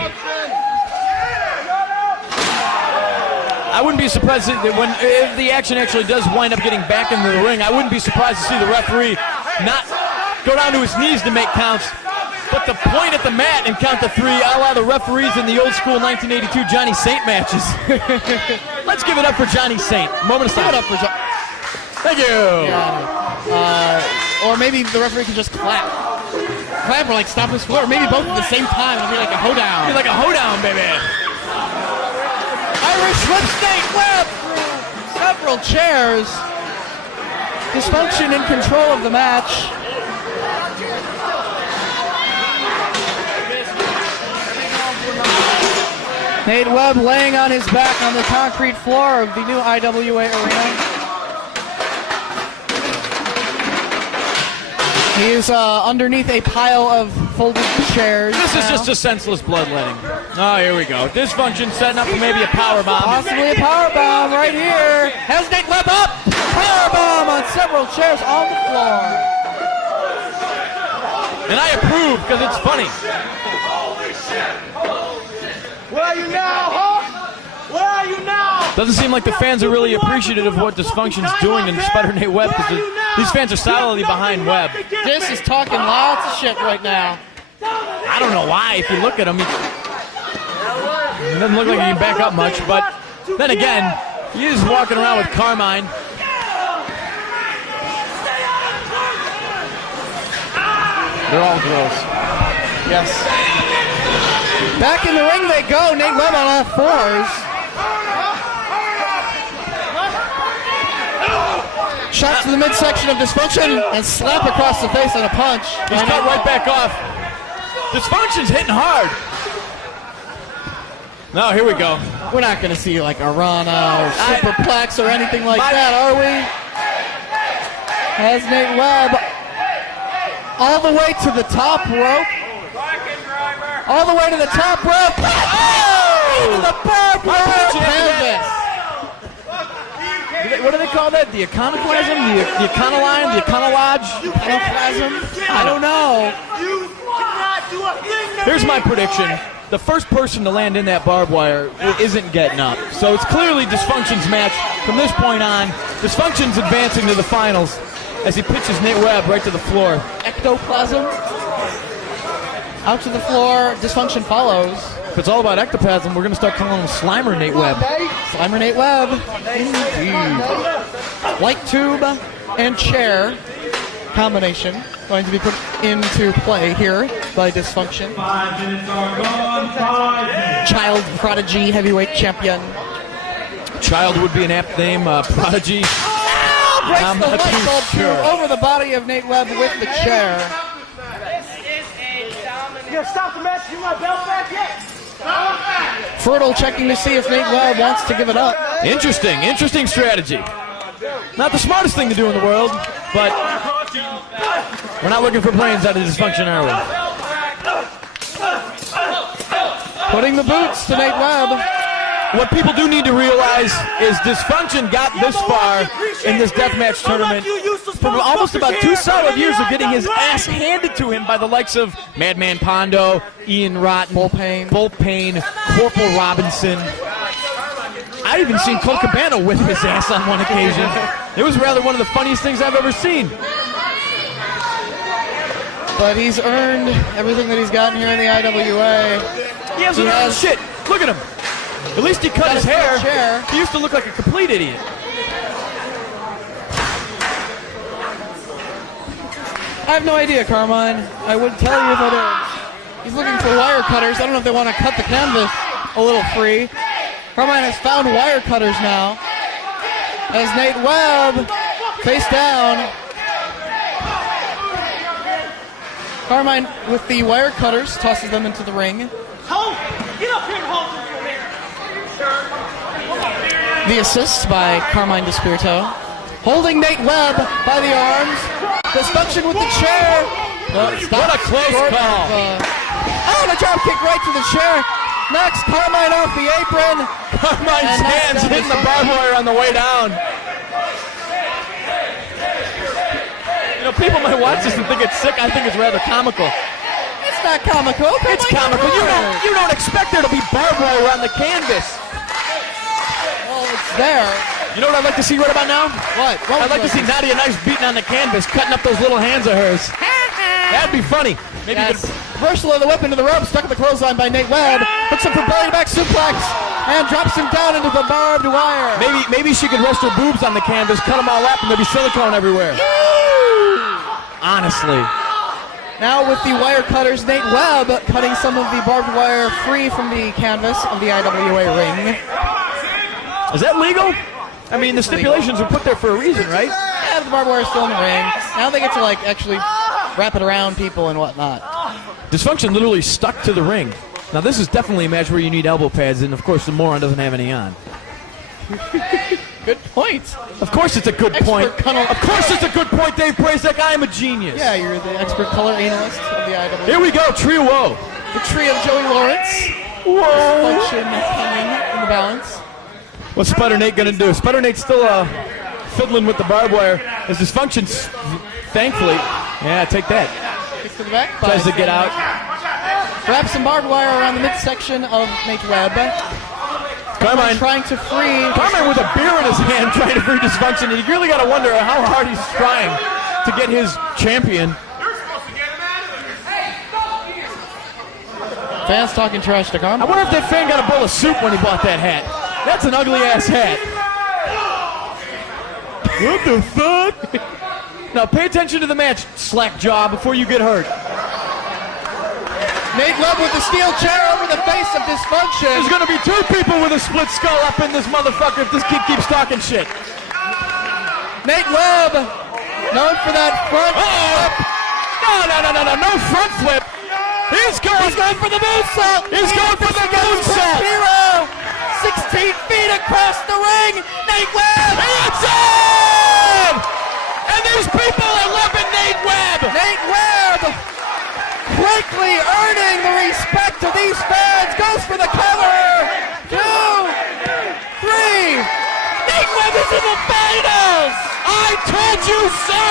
I wouldn't be surprised that if the action actually does wind up getting back into the ring, I wouldn't be surprised to see the referee not go down to his knees to make counts, but to point at the mat and count to three, a la the referees in the old school 1982 Johnny Saint matches. Let's give it up for Johnny Saint. Moment of silence. Give it up for Thank you. Yeah. Or maybe the referee can just clap. Clap or like stop his floor, or maybe both at the same time. It'll be like a hoedown. Be like a hoedown, baby. Irish whip Nate Webb through several chairs. Dysfunction in control of the match. Nate Webb laying on his back on the concrete floor of the new IWA arena. He is underneath a pile of folded chairs. This is just a senseless bloodletting. Oh, here we go. Dysfunction setting up for maybe a powerbomb. Possibly a powerbomb right here. Has Nate Webb up. Powerbomb on several chairs on the floor. And I approve because it's funny. What I are you now, huh? Where are you now? Doesn't seem like the fans are really appreciative of what Dysfunction's doing in Spider Nate Webb, because these fans are solidly behind Webb. This is talking lots of shit right now. I don't know why. If you look at him, he doesn't look like he can back up much. But then again, he is walking around with Carmine. They're all gross. Yes. Back in the ring they go. Nate Webb on all fours. Shots to the midsection of Dysfunction and slap across the face and a punch. He's cut right back off. Dysfunction's hitting hard. No, here we go. We're not going to see like a Rana or Superplex or anything like that, are we? Has Nate Webb all the way to the top rope. All the way to the top rope. Oh! The barbed wire canvas. What do they call that? The iconoclasm? The iconoline? The iconolodge? Iconoclasm? I don't know. Here's my prediction. The first person to land in that barbed wire isn't getting up. So it's clearly Dysfunction's match. From this point on, Dysfunction's advancing to the finals as he pitches Nate Webb right to the floor. Ectoplasm. Out to the floor. Dysfunction follows. If it's all about ectoplasm, we're going to start calling him Slimer Nate Webb. Slimer Nate Webb. Indeed. Light tube and chair combination going to be put into play here by Dysfunction. 5 minutes are gone. 5 minutes. Child prodigy heavyweight champion. Child would be an apt name. Prodigy. Breaks I'm the not light too bulb sure. over the body of Nate Webb with the chair. You gonna stop the match? You want belt back yet? Fertile checking to see if Nate Webb wants to give it up. Interesting strategy. Not the smartest thing to do in the world, but we're not looking for brains out of Dysfunction, are we? Putting the boots to Nate Webb. What people do need to realize is Dysfunction got this far in this deathmatch tournament from almost about 2 solid years of getting his ass handed to him by the likes of Madman Pondo, Ian Rotten, Bullpain, Corporal Robinson. I've even seen Colt Cabana whip his ass on one occasion. It was rather one of the funniest things I've ever seen. But he's earned everything that he's gotten here in the IWA. He hasn't earned shit. Look at him. At least he cut his hair. He used to look like a complete idiot. I have no idea, Carmine. I would tell you if I did. He's looking for wire cutters. I don't know if they want to cut the canvas a little free. Carmine has found wire cutters now. As Nate Webb face down. Carmine with the wire cutters tosses them into the ring. Hold! Get up here and hold this for me. The assist by Carmine Despirito. Holding Nate Webb by the arms. Dysfunction with the chair. What a close call. Oh, the drop kick right to the chair. Next, Carmine off the apron. Carmine's hands hitting the barbed wire on the way down. You know, people might watch this and think it's sick. I think it's rather comical. It's not comical. It's comical. You don't expect there to be barbed wire on the canvas. Well, it's there. You know what I'd like to see right about now? What? I'd like to see Nadia Nice beating on the canvas, cutting up those little hands of hers. That'd be funny. Maybe yes. Reversal of the whip into the rope, stuck in the clothesline by Nate Webb. Hooks him for belly back suplex and drops him down into the barbed wire. Maybe she could rest her boobs on the canvas, cut them all up, and there'd be silicone everywhere. Honestly. Now with the wire cutters, Nate Webb cutting some of the barbed wire free from the canvas of the IWA ring. Is that legal? I mean, the stipulations were put there for a reason, right? Yeah, the barbed wire is still in the ring. Now they get to like actually wrap it around people and whatnot. Dysfunction literally stuck to the ring. Now this is definitely a match where you need elbow pads, and of course the moron doesn't have any on. Good point. Of course it's a good point. Of course it's a good point, Dave Prazek. I am a genius. Yeah, you're the expert color analyst of the IWA. Here we go, Trio Woe. The tree of Joey Lawrence. Dysfunction hanging in the balance. What's Spider Nate gonna do? Spider Nate's still fiddling with the barbed wire. As Dysfunction's, thankfully, yeah, take that. Kick to the back. Tries to get out. Wrap some barbed wire around the midsection of Nate Webb. Carmine Trying to free. Carmine with a beer in his hand trying to free Dysfunction. And you really got to wonder how hard he's trying to get his champion. Fans talking trash to I Carmine. wonder if that fan got a bowl of soup when he bought that hat. That's an ugly ass hat. What the fuck? Now pay attention to the match, slack jaw, before you get hurt. Nate Webb with the steel chair over the face of Dysfunction. There's gonna be 2 people with a split skull up in this motherfucker if this kid keeps talking shit. Nate Webb, known for that front flip. No front flip. He's going for the moonsault. He's going for the moonsault. Hero, 16 feet across the ring. Nate Webb. It's in! And these people are loving Nate Webb. Nate Webb quickly earning the respect of these fans. Goes for the cover. 2, 3. Nate Webb is in the finals. I told you so.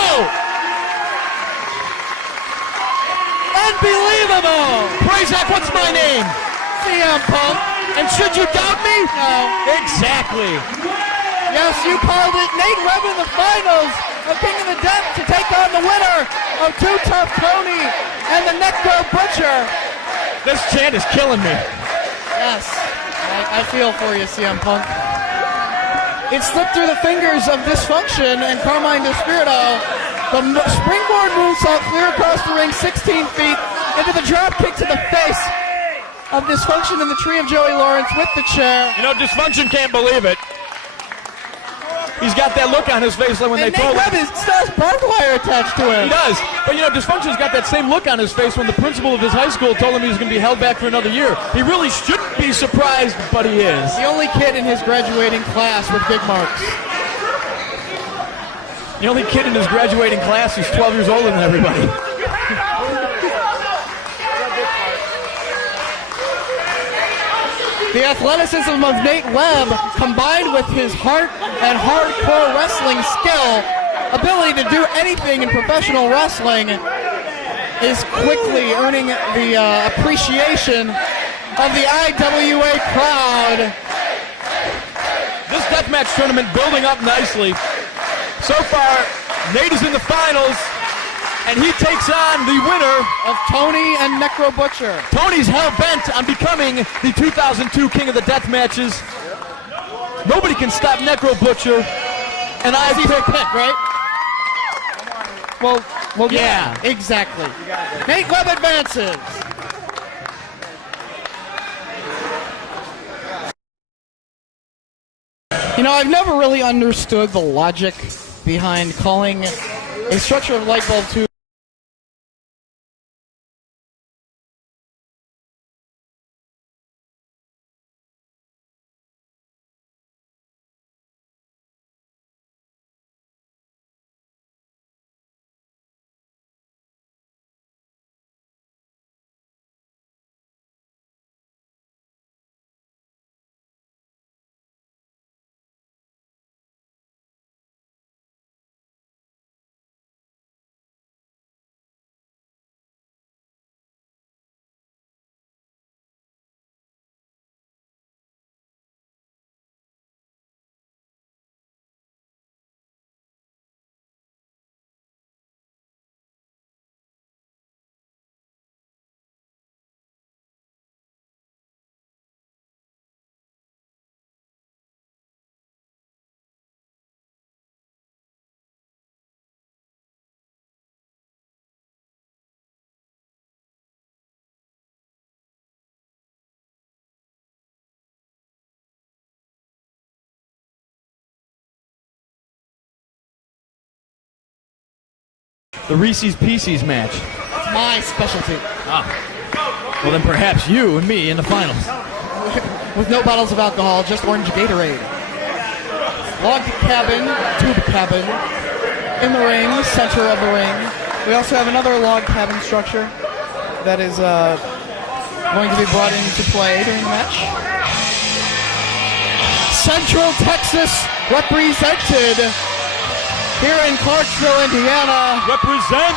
Unbelievable. Prazak, what's my name? CM Punk. And should you doubt me? No. Exactly. Yes, you called it. Nate Webb in the finals of King of the Death to take on the winner of Too Tough Tony and the Necro Butcher. This chant is killing me. Yes, I feel for you, CM Punk. It slipped through the fingers of Dysfunction and Carmine Despirito. The springboard moonsault clear across the ring, 16 feet, into the drop kick to the face of Dysfunction and the tree of Joey Lawrence with the chair. You know, Dysfunction can't believe it. He's got that look on his face like when And they told Nate him. Webb still has barbed wire attached to him. He does. But, you know, Dysfunction's got that same look on his face when the principal of his high school told him he was going to be held back for another year. He really shouldn't be surprised, but he is. The only kid in his graduating class with big marks. The only kid in his graduating class who's 12 years older than everybody. The athleticism of Nate Webb, combined with his heart and hardcore wrestling skill, ability to do anything in professional wrestling, is quickly earning the appreciation of the IWA crowd. This deathmatch tournament building up nicely. So far, Nate is in the finals, and he takes on the winner Of Tony and Necro Butcher. Tony's hell-bent on becoming the 2002 King of the Death Matches. Nobody can stop Necro Butcher. And I Pick, right? Well, Yeah. exactly. Nate Webb advances. You know, I've never really understood the logic behind calling a structure of light bulb tube the Reese's Pieces match. my specialty. Well, then perhaps you and me in the finals. With no bottles of alcohol, just orange Gatorade. Log cabin, tube cabin, in the ring, center of the ring. We also have another log cabin structure that is going to be brought into play during the match. Central Texas represented here in Clarksville, Indiana. Represent.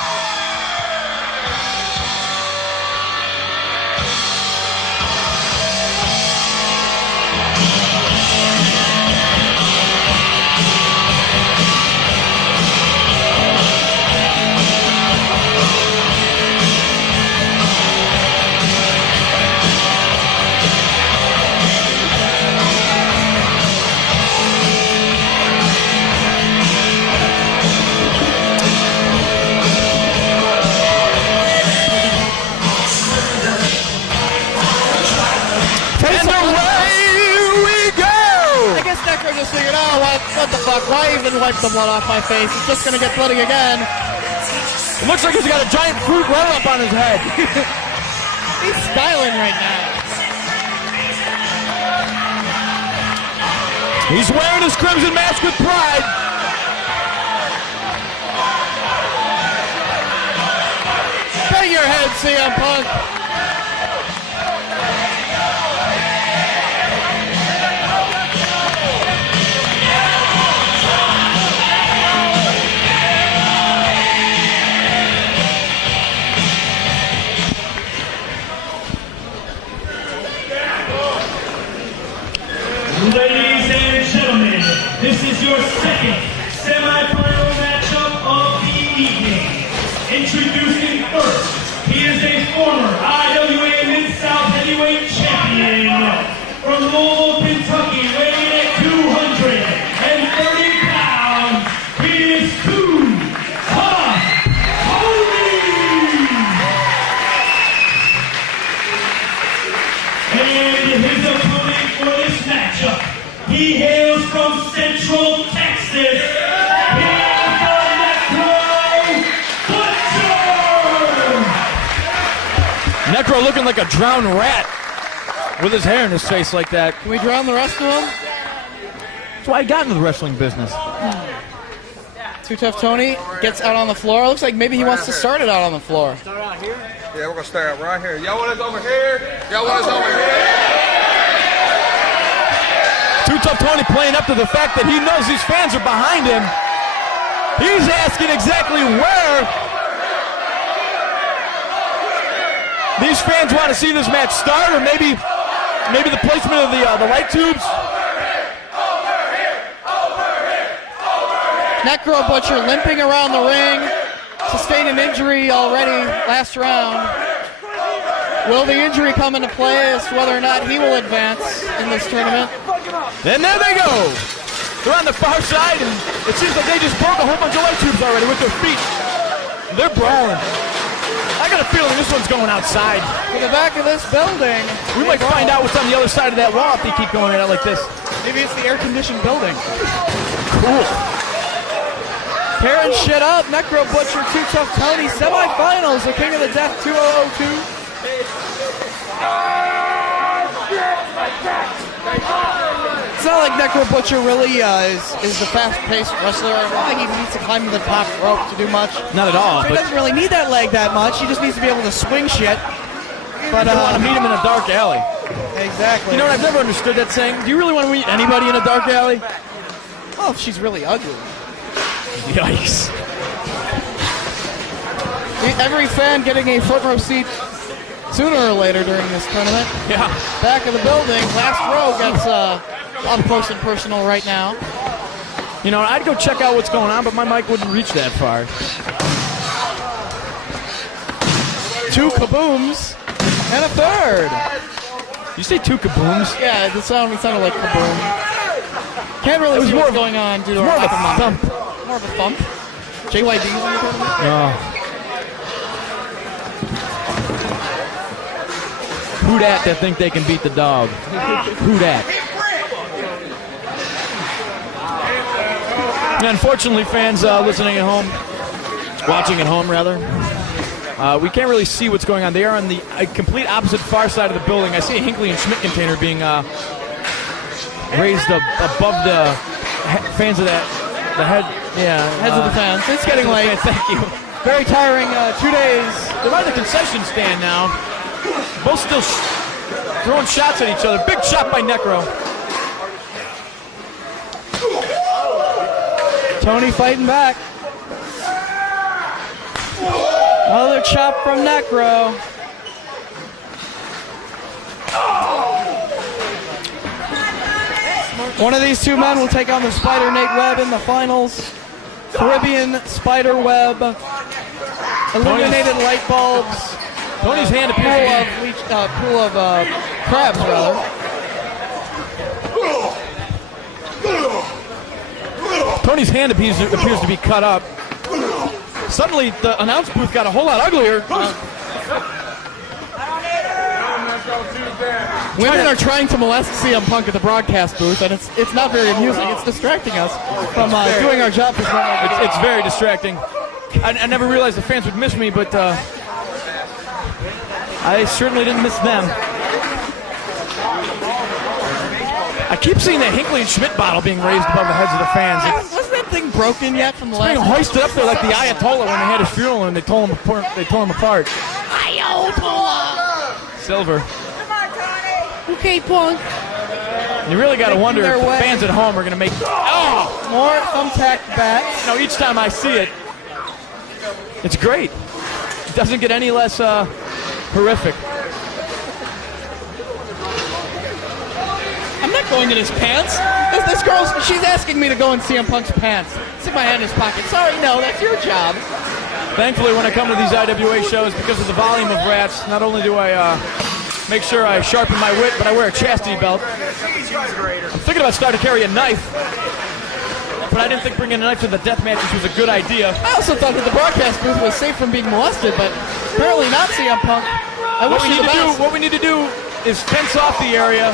Necro just figured, oh, what the fuck? Why even wipe the blood off my face? It's just gonna get bloody again. It looks like he's got a giant fruit roll-up on his head. He's styling right now. He's wearing his crimson mask with pride. Bang your head, CM Punk. Ladies and gentlemen, this is your second semi-final matchup of the evening. Introducing first, he is a former IWA Mid-South Heavyweight Champion from Louisville, Kentucky, weighing at 230 pounds. He is Tuff. And his opponent for this matchup, he hails from Central Texas. He is the Necro Butcher! Necro looking like a drowned rat with his hair in his face like that. Can we drown the rest of them? That's why I got into the wrestling business. Too Tough Tony gets out on the floor. Looks like maybe he wants to start it out on the floor. Yeah, we're gonna start right here. Y'all want us over here? Y'all want us over here? Too Tough Tony playing up to the fact that he knows these fans are behind him. He's asking exactly where these fans want to see this match start, or maybe the placement of the light tubes. Necro Butcher limping around the ring. Sustained an injury already last round. Will the injury come into play as to whether or not he will advance in this tournament? And there they go. They're on the far side, and it seems like they just broke a whole bunch of light tubes already with their feet. They're brawling. I got a feeling this one's going outside. To the back of this building. We might find out what's on the other side of that wall if they keep going at it like this. Maybe it's the air-conditioned building. Cool. Tearing shit up. Necro Butcher, Too Tough Tony, semifinals, the King of the Death 2002. It's not like Necro Butcher really is the fast-paced wrestler. I don't think he needs to climb to the top rope to do much. Not at all. He doesn't really need that leg that much. He just needs to be able to swing shit. But I want to meet him in a dark alley. Exactly. You know what? I've never understood that saying. Do you really want to meet anybody in a dark alley? Oh, if she's really ugly. Yikes. Every fan getting a front row seat sooner or later during this tournament. Yeah. Back of the building, last row gets up close and personal right now. You know, I'd go check out what's going on, but my mic wouldn't reach that far. Two kabooms and a third. You say two kabooms? Yeah, it sounded like kaboom. Can't really see what's going on due to more of a our thump. More of a thump. JYD's in the tournament? Oh. Who that think they can beat the dog? Who that? And unfortunately, fans listening at home, watching at home rather, we can't really see what's going on. They are on the complete opposite far side of the building. I see a Hinckley and Schmidt container being raised above the fans of that. The heads of the fans. It's getting late. Thank you. Very tiring 2 days. They're by the concession stand now. Both still throwing shots at each other. Big shot by Necro. Tony fighting back. Another chop from Necro. One of these two men will take on the Spider Nate Webb in the finals. Caribbean Spider Webb. Illuminated light bulbs. Tony's hand appears pool of crabs, rather. Tony's hand appears to be cut up. Suddenly, the announce booth got a whole lot uglier. Women are trying to molest CM Punk at the broadcast booth, and it's not very amusing. It's distracting us from doing our job. It's very distracting. I never realized the fans would miss me, but I certainly didn't miss them. I keep seeing the Hinckley and Schmidt bottle being raised above the heads of the fans. Wasn't that thing broken yet from the last? Being hoisted up there like the Ayatollah when they had his funeral and they tore him apart. Ayatollah! Silver. Okay, Punk. You really got to wonder if the fans at home are going to make... More thumbtack bats. You know, each time I see it, it's great. It doesn't get any less horrific. I'm not going in his pants. This girl, she's asking me to go in CM Punk's pants. Stick my hand in his pocket. Sorry, no, that's your job. Thankfully, when I come to these IWA shows, because of the volume of rats, not only do I make sure I sharpen my wit, but I wear a chastity belt. I'm thinking about starting to carry a knife, but I didn't think bringing a knife to the death matches was a good idea. I also thought that the broadcast booth was safe from being molested, but apparently not, CM Punk. What we need to do is fence off the area.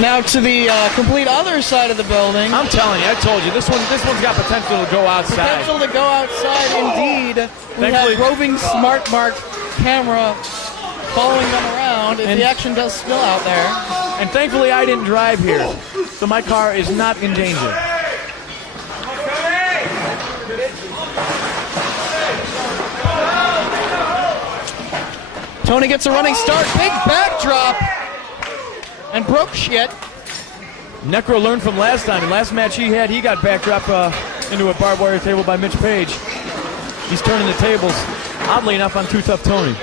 Now to the complete other side of the building. I'm telling you, I told you, this one's got potential to go outside. Potential to go outside, indeed. We have roving Smart Mark camera following them around if the action does spill out there. And thankfully I didn't drive here, so my car is not in danger. Tony gets a running start, big backdrop, and broke shit. Necro learned from last time. In last match he got backdropped into a barbed wire table by Mitch Page. He's turning the tables, oddly enough, on Too Tough Tony.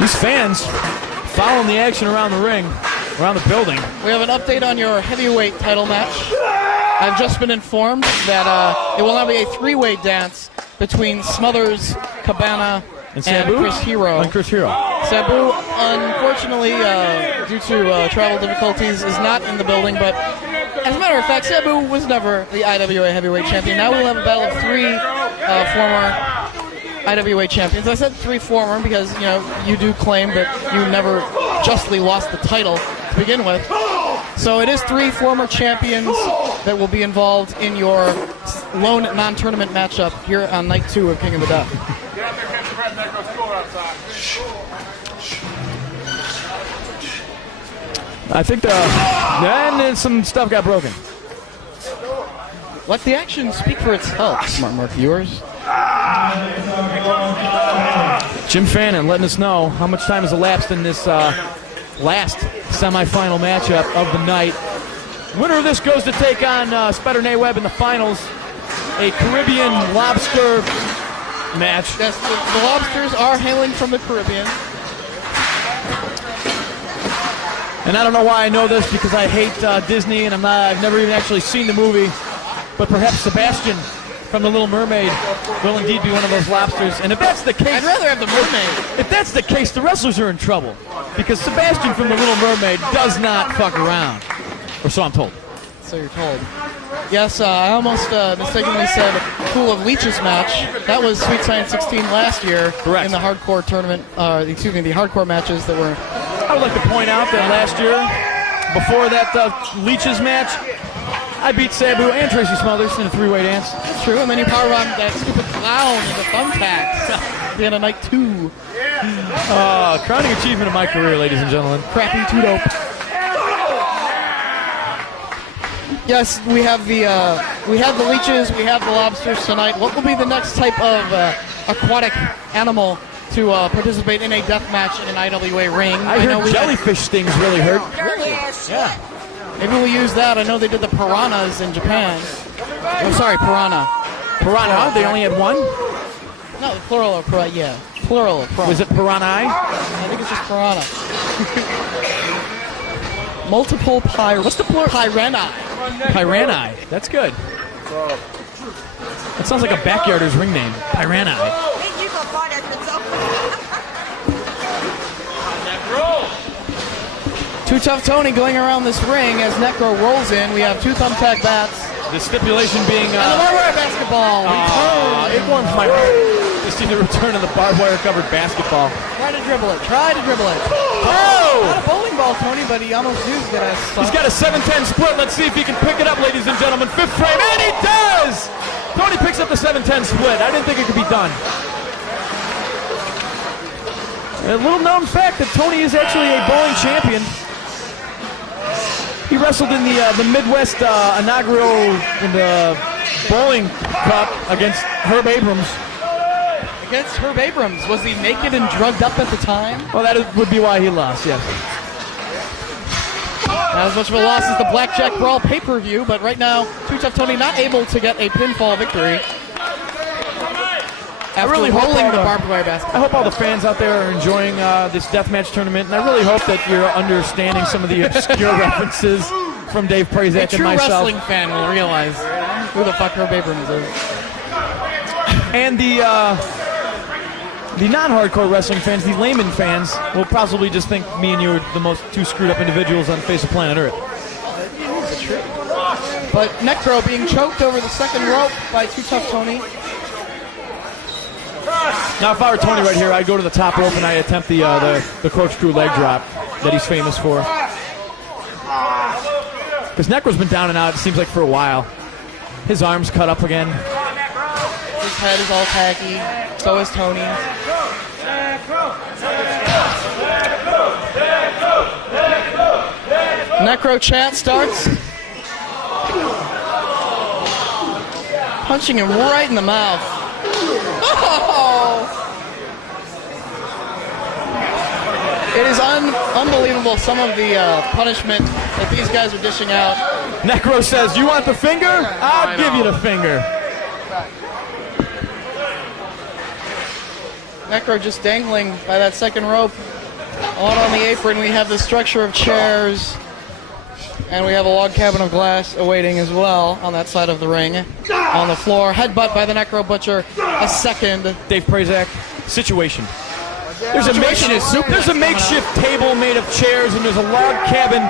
These fans following the action around the ring, around the building. We have an update on your heavyweight title match. I've just been informed that it will now be a three-way dance between Smothers, Cabana, and Chris Hero. Sabu, unfortunately, due to travel difficulties, is not in the building, but as a matter of fact, Sabu was never the IWA heavyweight champion. Now we'll have a battle of three former IWA champions. I said three former because, you know, you do claim that you never justly lost the title to begin with. So it is three former champions that will be involved in your lone non-tournament matchup here on night 2 of King of the Death. I think then some stuff got broken. Let the action speak for itself, Smart Mark viewers. Jim Fannin letting us know how much time has elapsed in this last semifinal matchup of the night. Winner of this goes to take on Spider-Nay Webb in the finals. A Caribbean lobster match. Yes, the lobsters are hailing from the Caribbean. And I don't know why I know this, because I hate Disney and I've never even actually seen the movie. But perhaps Sebastian from The Little Mermaid will indeed be one of those lobsters. And if that's the case, I'd rather have the mermaid. If that's the case, the wrestlers are in trouble, because Sebastian from The Little Mermaid does not fuck around, or so I'm told. So you're told. Yes, I almost mistakenly said Pool of Leeches match. That was Sweet Science 16 last year. Correct. In the hardcore tournament, the hardcore matches that were. I would like to point out that last year, before that Leeches match, I beat Sabu and Tracy Smothers in a three-way dance. That's true, and then you powerbombed that stupid clown in the thumbtacks at the end of night 2. Crowning achievement of my career, ladies and gentlemen. Crappy too dope. Yes, we have the leeches, we have the lobsters tonight. What will be the next type of aquatic animal to participate in a death match in an IWA ring? I heard jellyfish stings really hurt. Really? Yeah. Maybe we'll use that. I know they did the piranhas in Japan. I'm sorry, piranha. Piranha? They only had one? No, the plural of piranha. Yeah, plural of piranha. Was it piranha? I think it's just piranha. Multiple What's the plural? Piranha. Piranha. That's good. That sounds like a backyarder's ring name. Piranha. Too Tough Tony going around this ring as Necro rolls in. We have two thumbtack bats. The stipulation being... and the barbed wire basketball. it warms my heart to see the return of the barbed wire covered basketball. Try to dribble it. Try to dribble it. Oh! Not a bowling ball, Tony, but he almost used it as... He's got a 7-10 split. Let's see if he can pick it up, ladies and gentlemen. Fifth frame, and he does! Tony picks up the 7-10 split. I didn't think it could be done. A little known fact that Tony is actually a bowling champion. He wrestled in the Midwest inaugural in the bowling cup against Herb Abrams. Against Herb Abrams. Was he naked and drugged up at the time? Well, that would be why he lost, yes. Not as much of a loss as the Blackjack Brawl pay-per-view, but right now, Too Tough Tony not able to get a pinfall victory. After really hope rolling all the the- barbed wire basketball. I hope all the fans out there are enjoying this deathmatch tournament, and I really hope that you're understanding some of the obscure references from Dave A Prazak true and myself. wrestling fan will realize who the fuck Herb Abrams is. And the non-hardcore wrestling fans, the layman fans, will possibly just think me and you are the most two screwed up individuals on the face of planet Earth. But Necro being choked over the second rope by Too Tough Tony. Now, if I were Tony right here, I'd go to the top rope and I'd attempt the corkscrew leg drop that he's famous for. Because Necro's been down and out, it seems like, for a while. His arm's cut up again. His head is all tacky. So is Tony's. Necro chant starts. Punching him right in the mouth. Oh! It is unbelievable, some of the punishment that these guys are dishing out. Necro says, "You want the finger? I'll give you the finger." Necro just dangling by that second rope. On the apron, we have the structure of chairs. And we have a log cabin of glass awaiting as well on that side of the ring. On the floor, headbutt by the Necro Butcher. A second. Dave Prazak, situation. There's a makeshift table made of chairs, and there's a log cabin.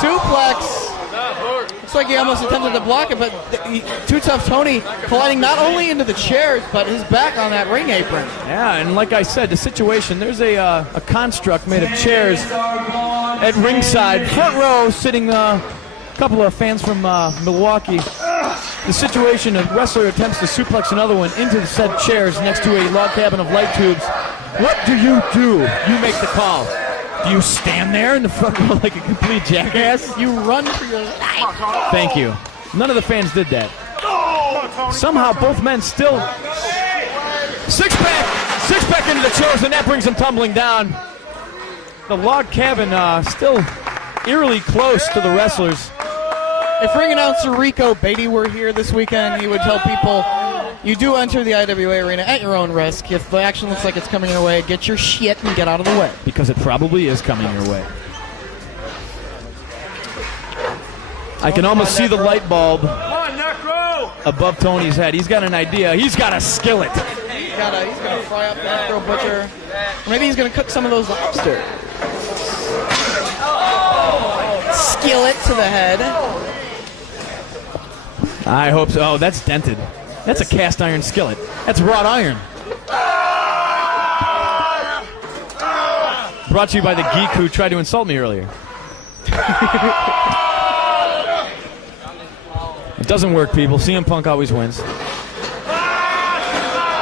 Suplex. Looks like he almost attempted to block it, but Too Tough Tony colliding not only into the chairs, but his back on that ring apron. Yeah, and like I said, the situation, there's a construct made of chairs at ringside. Front row sitting a couple of fans from Milwaukee. The situation, a wrestler attempts to suplex another one into the said chairs next to a log cabin of light tubes. What do? You make the call. Do you stand there in the front row like a complete jackass? You run for your life. Thank you. None of the fans did that. Somehow both men still... Six pack into the chairs, and that brings them tumbling down. The log cabin still eerily close to the wrestlers. If ring announcer Rico Beatty were here this weekend, he would tell people, you do enter the IWA arena at your own risk. If the action looks like it's coming your way, get your shit and get out of the way. Because it probably is coming your way. I can almost see the light bulb above Tony's head. He's got an idea. He's got a skillet. He's gonna fry up the Necro Butcher. Or maybe he's gonna cook some of those lobster. Skillet to the head. I hope so. Oh, that's dented. That's a cast iron skillet. That's wrought iron. Brought to you by the geek who tried to insult me earlier. It doesn't work, people. CM Punk always wins.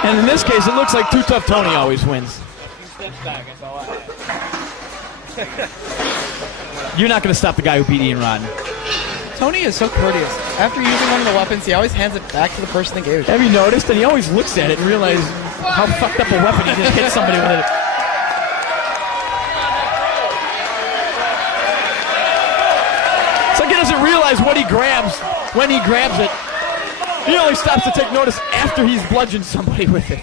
And in this case, it looks like Too Tough Tony always wins. You're not going to stop the guy who beat Ian Rodden. Tony is so courteous. After using one of the weapons, he always hands it back to the person that gave it. Have you noticed? And he always looks at it and realizes how fucked up a weapon he just hit somebody with it. It's like he doesn't realize what he grabs when he grabs it. He only stops to take notice after he's bludgeoned somebody with it.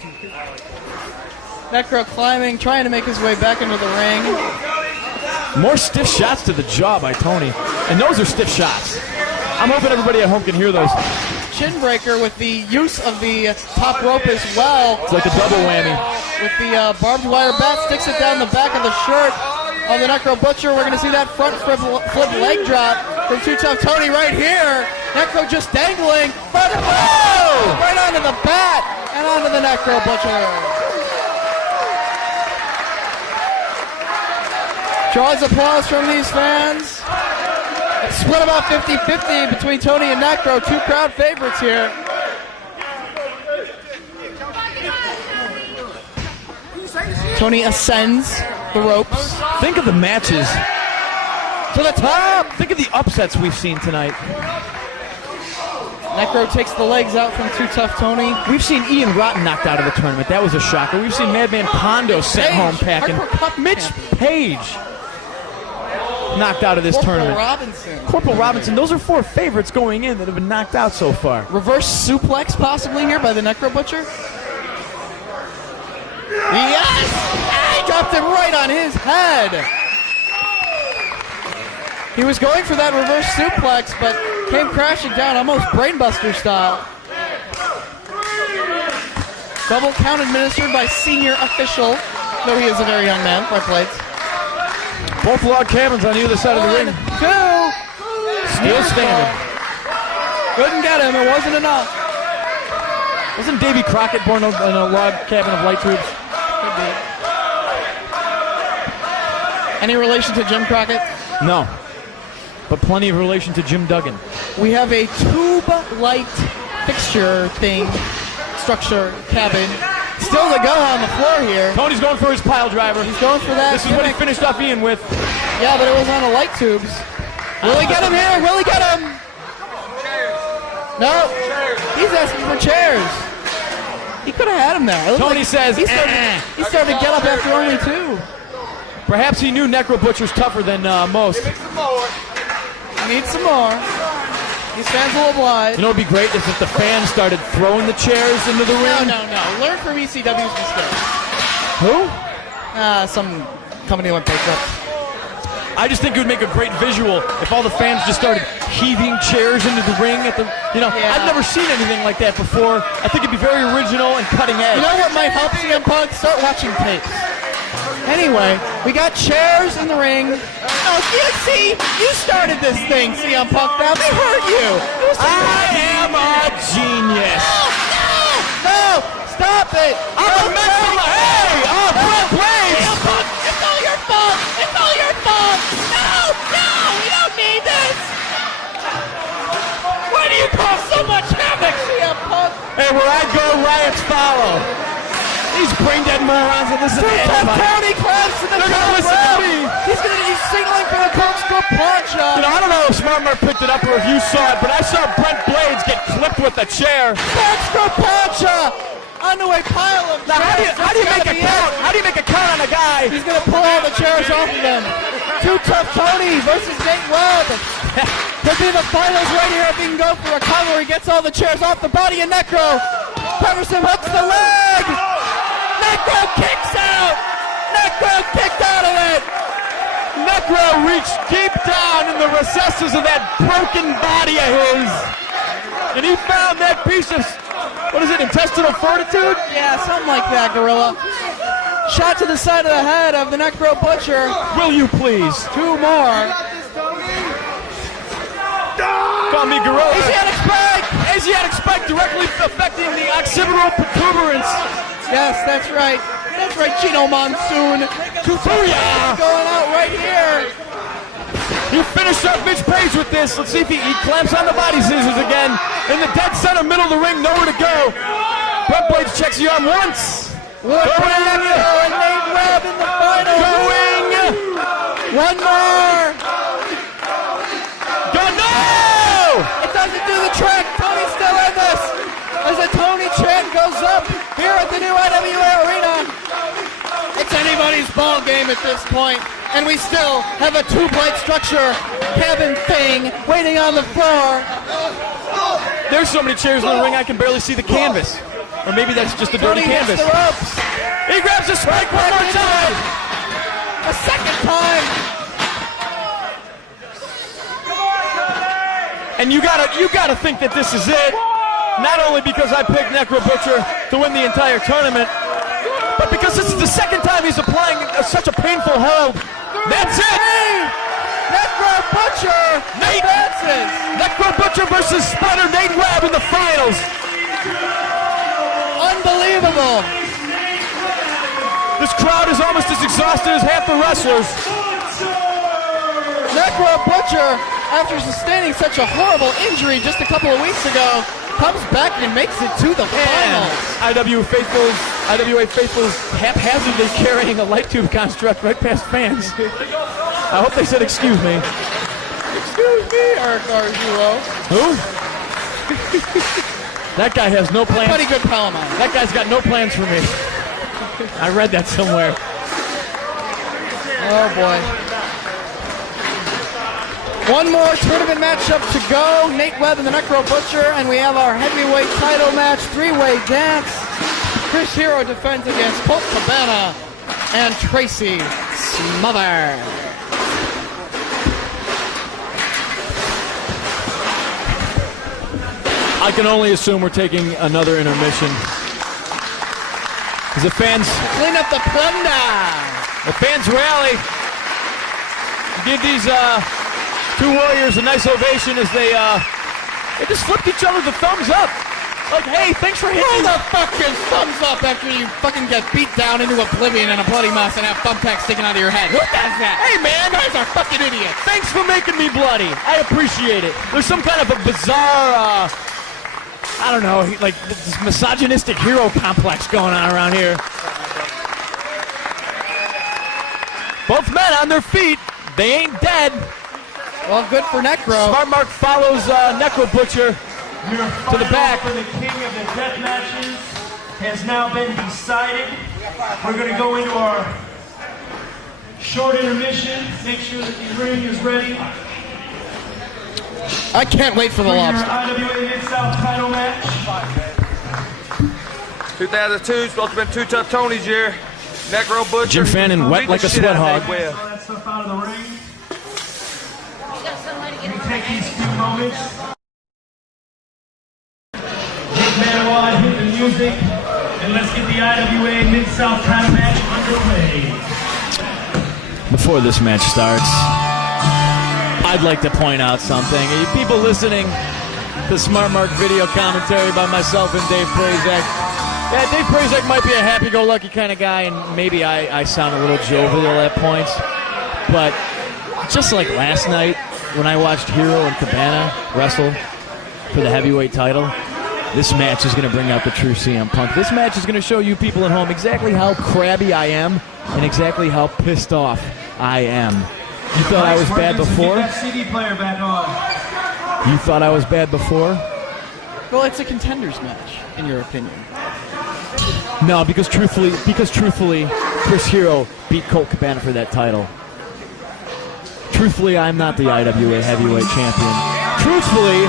Necro climbing, trying to make his way back into the ring. More stiff shots to the jaw by Tony. And those are stiff shots. I'm hoping everybody at home can hear those. Chin breaker with the use of the top rope as well. It's like a double whammy. with the barbed wire bat, sticks it down the back of the shirt of the Necro Butcher. We're going to see that front flip leg drop from Too Tough Tony right here. Necro just dangling, but whoa! Right onto the bat and onto the Necro Butcher. Draws applause from these fans. It's split about 50-50 between Tony and Necro, two crowd favorites here. Tony ascends the ropes. Think of the matches. To the top! Think of the upsets we've seen tonight. Necro takes the legs out from Too Tough Tony. We've seen Ian Rotten knocked out of the tournament. That was a shocker. We've seen Madman Pondo sent home packing. Mitch Page knocked out of this tournament. Corporal Robinson. Those are 4 favorites going in that have been knocked out so far. Reverse suplex possibly here by the Necro Butcher. Yes! He dropped it right on his head. He was going for that reverse suplex, but came crashing down, almost brainbuster style. Double count administered by senior official, though he is a very young man. Right plates. Both log cabins on either side of the ring. 2. Still standing. Couldn't get him. It wasn't enough. Wasn't Davy Crockett born in a log cabin of light tubes? Could be. Any relation to Jim Crockett? No. But plenty of relation to Jim Duggan. We have a tube light fixture thing, structure, cabin. Still to go on the floor here. Tony's going for his pile driver. He's going for that. This is what he finished off Ian with. Yeah, but it was on the light tubes. Will he get him here? Will he get him? No. He's asking for chairs. He could have had him there. Tony says, he started to get up after only 2. Perhaps he knew Necro Butcher's tougher than most. Need some more. These fans will oblige. You know what would be great is if the fans started throwing the chairs into the ring. No. Learn from ECW's mistakes. Who? Some company went bankrupt. I just think it would make a great visual if all the fans just started heaving chairs into the ring at the. I've never seen anything like that before. I think it'd be very original and cutting edge. You know what might help CM Punk? Start watching tapes. Anyway, we got chairs in the ring. Oh, see, you started this thing, CM Punk. Now they hurt you. I am a genius. No, stop it. I'm a mental. Hey, Brett Blades. CM Punk, it's all your fault. It's all your fault. No, we don't need this. Why do you cause so much havoc, CM Punk? Hey, where I go, riots follow. These brain dead morons that listen to anybody. Tony crabs to the top. He's signaling for the corkscrew plancha. I don't know if Smart Mark picked it up or if you saw it, but I saw Brent Blades get clipped with a chair. Corkscrew plancha onto a pile of chairs. Now, how do you make a count? How do you make a count on a guy? He's going to pull all the chairs off of them. Too Tough Tony versus Nate Webb. Could be the finals right here if he can go for a cover. He gets all the chairs off the body of Necro. Patterson hooks the leg. Necro kicks out! Necro kicked out of it! Necro reached deep down in the recesses of that broken body of his, and he found that piece of, intestinal fortitude? Yeah, something like that, Gorilla. Shot to the side of the head of the Necro Butcher. Will you please? 2 more. Call me Gorilla. Asiatic spike directly affecting the occipital protuberance. Yes, that's right. That's right, Chino Monsoon. Booyah! Going out right here. He finished up Mitch Page with this. Let's see if he clamps on the body scissors again. In the dead center middle of the ring, nowhere to go. Brett Blades checks the arm once. And Nate Webb in the final. Going. 1 more. Go, no! It doesn't do the trick. Tony's still in this. As a Tony chant goes up here at the new IWA Arena. It's anybody's ball game at this point, and we still have a tube-like structure cabin thing waiting on the floor. There's so many chairs in the ring I can barely see the canvas. Or maybe that's just a dirty Tony hits canvas. the ropes. He grabs the spike one more time. A second time. And you gotta think that this is it. Not only because I picked Necro Butcher to win the entire tournament, but because because this is the second time he's applying such a painful hold. That's it! Necro Butcher advances. Necro Butcher versus Spider Nate Webb in the finals. Unbelievable. This crowd is almost as exhausted as half the wrestlers. Necro Butcher, after sustaining such a horrible injury just a couple of weeks ago, comes back and makes it to the finals. IWA faithfuls haphazardly carrying a light tube construct right past fans. I hope they said excuse me. Excuse me, or Zero. Who? That guy has no plans. Pretty good Palamon. That guy's got no plans for me. I read that somewhere. Oh boy. One more tournament matchup to go. Nate Webb and the Necro Butcher, and we have our heavyweight title match, three-way dance. Chris Hero defends against Colt Cabana and Tracy Smother. I can only assume we're taking another intermission. As the fans clean up the plunder. The fans rally. Give these two warriors a nice ovation as they just flipped each other the thumbs up. Like, hey, thanks for hitting. Who the fuck gives thumbs up after you fucking get beat down into oblivion in a bloody mess and have thumbtacks sticking out of your head? Who does that? Hey man, you guys are fucking idiots. Thanks for making me bloody. I appreciate it. There's some kind of a bizarre, I don't know, like this misogynistic hero complex going on around here. Both men on their feet. They ain't dead. Well, good for Necro. Smart Mark follows Necro Butcher to the back. For the king of the death matches has now been decided. We're going to go into our short intermission. Make sure that the ring is ready. I can't wait for the lobster. IWA Mid-South title match. 2002, supposed to have been two Tough Tonys here. Necro Butcher. Jim Fannin wet like a sweat hog. All that stuff out of the ring. We take these few moments. Big man wide, hit the music, and let's get the IWA Mid-South title match underway. Before this match starts, I'd like to point out something. People listening to Smart Mark video commentary by myself and Dave Prazak. Yeah, Dave Prazak might be a happy-go-lucky kind of guy, and maybe I sound a little jovial at points. But just like last night, when I watched Hero and Cabana wrestle for the heavyweight title, this match is going to bring out the true CM Punk. This match is going to show you people at home exactly how crabby I am and exactly how pissed off I am. You thought I was bad before? Get that CD player back on. You thought I was bad before? Well, it's a contenders match, in your opinion. No, because truthfully, Chris Hero beat Colt Cabana for that title. Truthfully, I'm not the IWA heavyweight champion. Truthfully,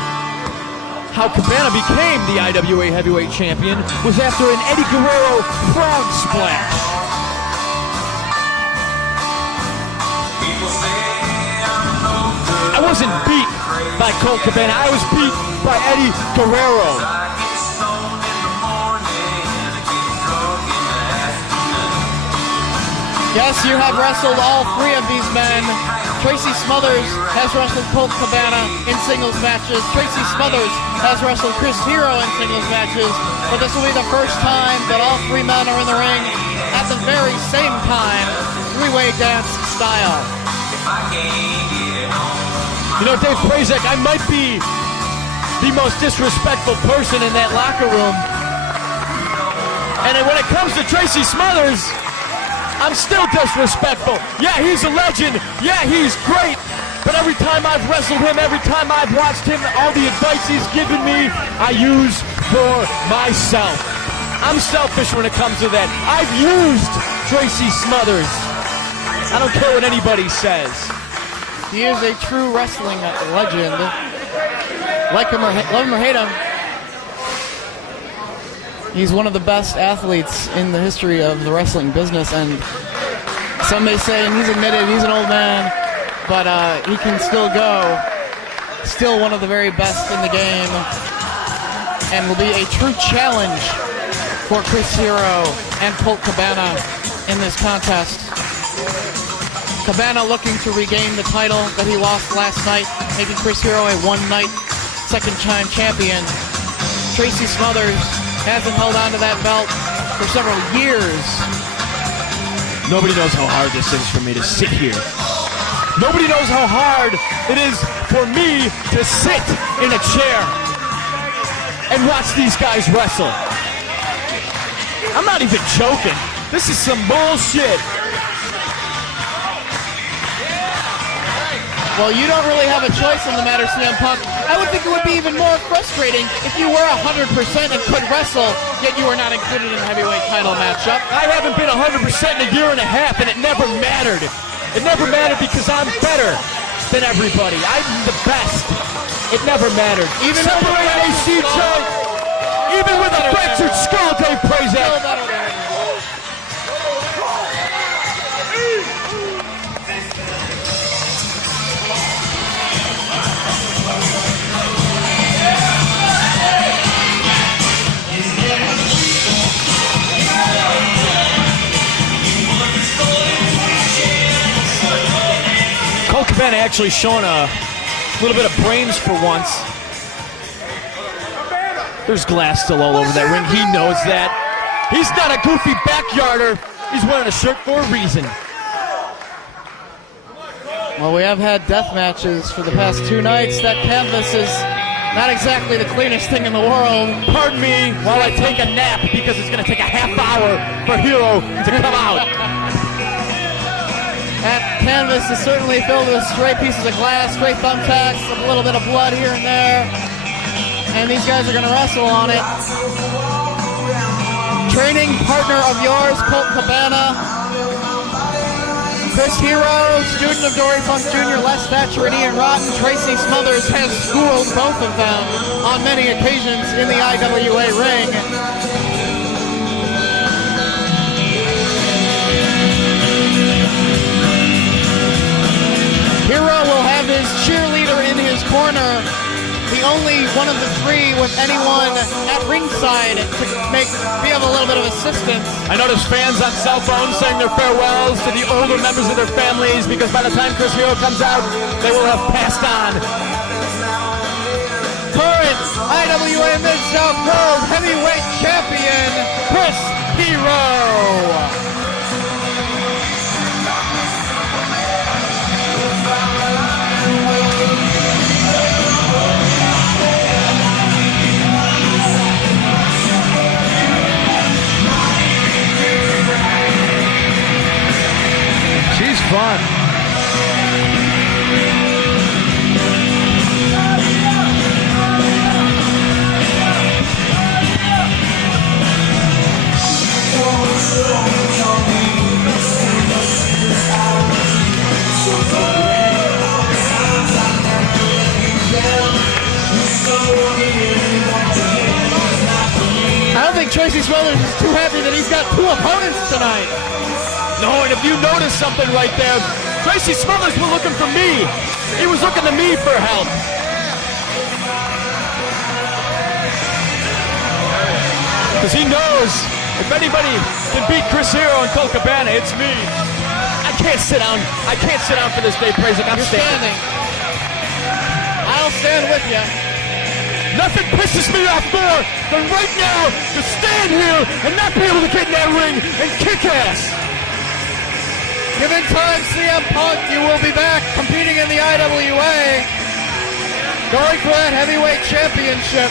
how Cabana became the IWA heavyweight champion was after an Eddie Guerrero frog splash. I wasn't beat by Colt Cabana. I was beat by Eddie Guerrero. Yes, you have wrestled all three of these men. Tracy Smothers has wrestled Colt Cabana in singles matches. Tracy Smothers has wrestled Chris Hero in singles matches. But this will be the first time that all three men are in the ring at the very same time, three-way dance style. You know, Dave Prazak, I might be the most disrespectful person in that locker room. And when it comes to Tracy Smothers, I'm still disrespectful. Yeah, he's a legend. Yeah, he's great. But every time I've wrestled him, every time I've watched him, all the advice he's given me, I use for myself. I'm selfish when it comes to that. I've used Tracy Smothers. I don't care what anybody says. He is a true wrestling legend. Like him or love him or hate him, he's one of the best athletes in the history of the wrestling business, and some may say, and he's admitted, he's an old man, but he can still go. Still one of the very best in the game, and will be a true challenge for Chris Hero and Colt Cabana in this contest. Cabana looking to regain the title that he lost last night, making Chris Hero a one-night second-time champion. Tracy Smothers hasn't held on to that belt for several years. Nobody knows how hard this is for me to sit here. Nobody knows how hard it is for me to sit in a chair and watch these guys wrestle. I'm not even joking. This is some bullshit. Well, you don't really have a choice in the matter, CM Punk. I would think it would be even more frustrating if you were 100% and could wrestle, yet you were not included in a heavyweight title matchup. I haven't been 100% in a year and a half, and it never mattered. It never mattered because I'm better than everybody. I'm the best. It never mattered. Even separated AC joint, even with a fractured skull, Dave Prazak. Cabana actually showing a little bit of brains for once. There's glass still all over that ring. He knows that. He's not a goofy backyarder. He's wearing a shirt for a reason. Well, we have had death matches for the past 2 nights. That canvas is not exactly the cleanest thing in the world. Pardon me while I take a nap because it's going to take a half hour for Hero to come out. That canvas is certainly filled with stray pieces of glass, stray thumbtacks, a little bit of blood here and there. And these guys are going to wrestle on it. Training partner of yours, Colt Cabana. Chris Hero, student of Dory Funk Jr., Les Thatcher, and Ian Rotten. Tracy Smothers has schooled both of them on many occasions in the IWA ring. Hero will have his cheerleader in his corner, the only one of the 3 with anyone at ringside to be of a little bit of assistance. I noticed fans on cell phones saying their farewells to the older members of their families because by the time Chris Hero comes out, they will have passed on. Current IWA Mid-South World Heavyweight Champion, Chris Hero. She's fun. I don't think Tracy Smothers is too happy that he's got 2 opponents tonight. No, and if you notice something right there, Tracy Smothers was looking for me. He was looking to me for help. Because he knows if anybody can beat Chris Hero and Colt Cabana, it's me. I can't sit down. I can't sit down for this, Dave Prazak. I'm standing. I'll stand with you. Nothing pisses me off more than right now to stand here and not be able to get in that ring and kick ass. Given time, CM Punk, you will be back competing in the IWA, going for that heavyweight championship.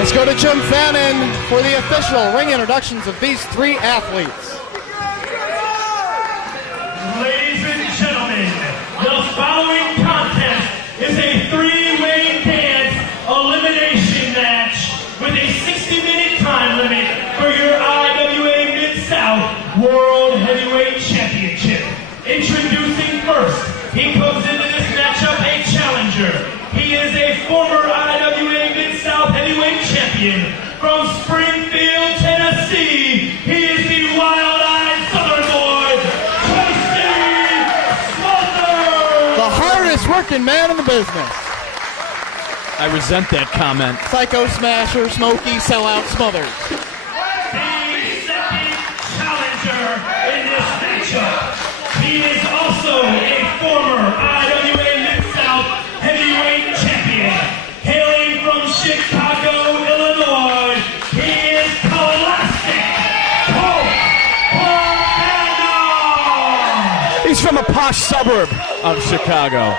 Let's go to Jim Fannin for the official ring introductions of these 3 athletes. Ladies and gentlemen, the following contest is a 3-way dance elimination match with a 60-minute time limit for your IWA Mid-South World Heavyweight Championship. Introducing first, he comes into this matchup a challenger. He is a former IWA Mid-South Heavyweight Champion from Springfield, Tennessee. He is the wild-eyed Southern boy, Tracy Smothers! The hardest working man in the business. I resent that comment. Psycho Smasher, Smokey, Sellout, Smothers. The second challenger in this matchup. He is also a former IWA Mid-South Heavyweight Champion. Hailing from Chicago, Illinois, he is Classic Pondo. He's from a posh suburb of Chicago.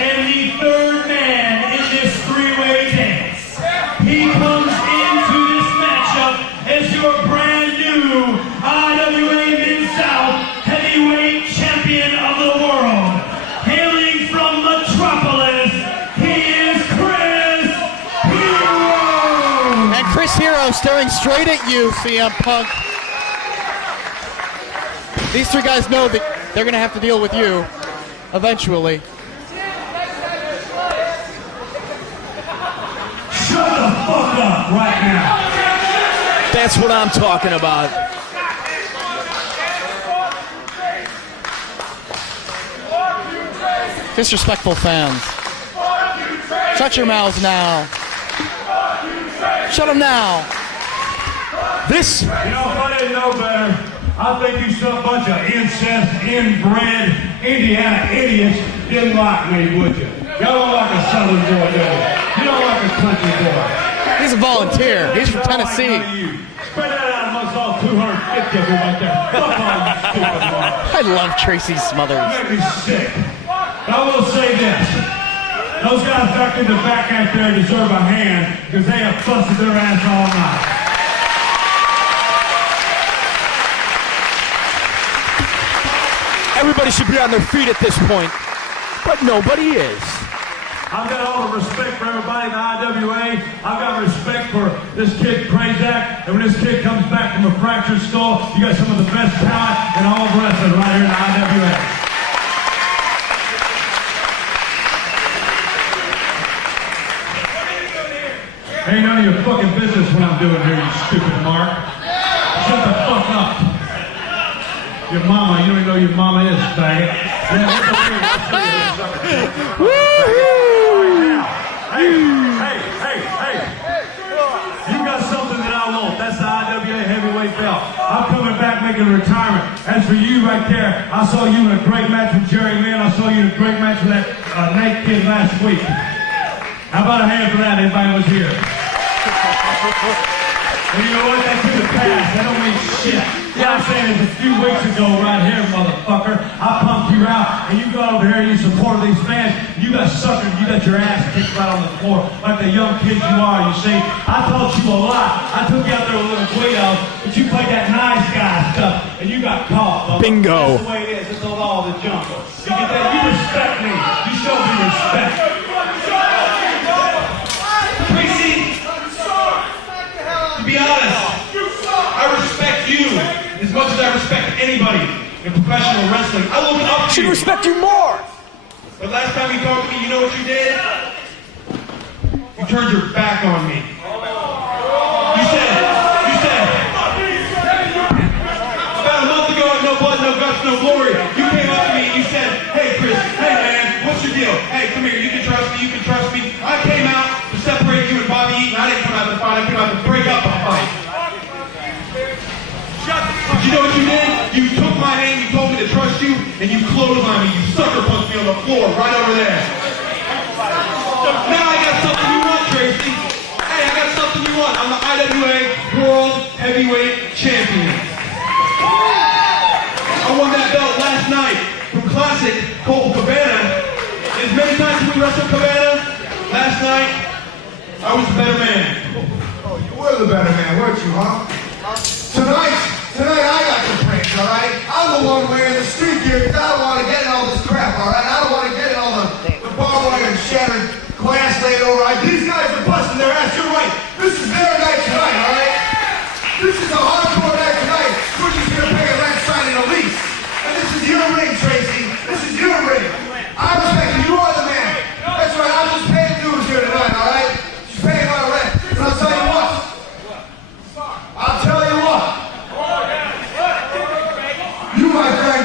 And the third man in this three-way dance. He comes into this matchup as your brand new IWA Mid-South Heavyweight Champion of the world. Hailing from Metropolis, he is Chris Hero! And Chris Hero staring straight at you, CM Punk. These three guys know that they're going to have to deal with you eventually. Shut the fuck up right now. That's what I'm talking about. Disrespectful fans. Shut your mouths now. Shut them now. This, You know, if I didn't know better, I think you some bunch of incest, inbred, Indiana idiots didn't like me, would you? Y'all don't like a southern boy, do you? You don't like a country boy. He's a volunteer. He's from Tennessee. Spread that out amongst all 250 of you right there. Fuck all you stupid ones. I love Tracy Smothers. You make me sick. But I will say this. Those guys back in the back out there deserve a hand because they have busted their ass all night. everybody should be on their feet at this point, but nobody is. I've got all the respect for everybody in the IWA. I've got respect for this kid, Krazak. And when this kid comes back from a fractured skull, you got some of the best talent in all of wrestling right here in the IWA. Ain't none of your fucking business what I'm doing here, you stupid Mark. Shut the fuck up. Your mama, you don't even know your mama is, faggot. Yeah, Hey. You got something that I want. That's the IWA heavyweight belt. I'm coming back making a retirement. As for you right there, I saw you in a great match with Jerry Lynn. I saw you in a great match with that Nate kid last week. How about a hand for that? Everybody was here. And you know what? That's in the past. That don't mean shit. What I'm saying is a few weeks ago right here, motherfucker, I pumped you out, and you got over here and you supported these fans. You got suckered. You got your ass kicked right on the floor like the young kid you are, you see. I taught you a lot. I took you out there with little Guido, but you played that nice guy stuff, and you got caught. Bingo. That's the way it is. It's the law of the jungle. You get that? You respect me. You show me respect. To be honest, I respect you as much as I respect anybody in professional wrestling. I look up to you. Should respect you more. But last time you talked to me, you know what you did? You turned your back on me. You said, about a month ago, no blood, no guts, no glory. You came up to me and you said, hey Chris, hey man, what's your deal? Hey, come here, you can trust me, you can trust me. I came out to separate you and Bobby Eaton. I didn't come out to fight, I came out to break up a fight. But you know what you did? You took my hand, you told me to trust you, and you clotheslined me. You sucker punched me on the floor right over there. Now I got something you want, Tracy. Hey, I got something you want. I'm the IWA World Heavyweight Champion. I won that belt last night from Classic Colt Cabana. As many times as we wrestled Cabana, last night, I was the better man. Oh, you were the better man, weren't you, huh? Tonight I got the pranks, all right? I'm the one wearing the street gear because I don't want to get in all this crap, all right? I don't want to get in all the barbed wire and shattered glass laid over. These guys are busting their ass. You're right. This is their night tonight, all right? This is a hardcore night tonight. We're just going to pay a rent signing a lease. And this is your ring, Tracy. This is your ring. I respect you. You are the man. That's right. I'm just paying dues here tonight, all right? Just paying my rent. And I'll tell you what. You, my friend,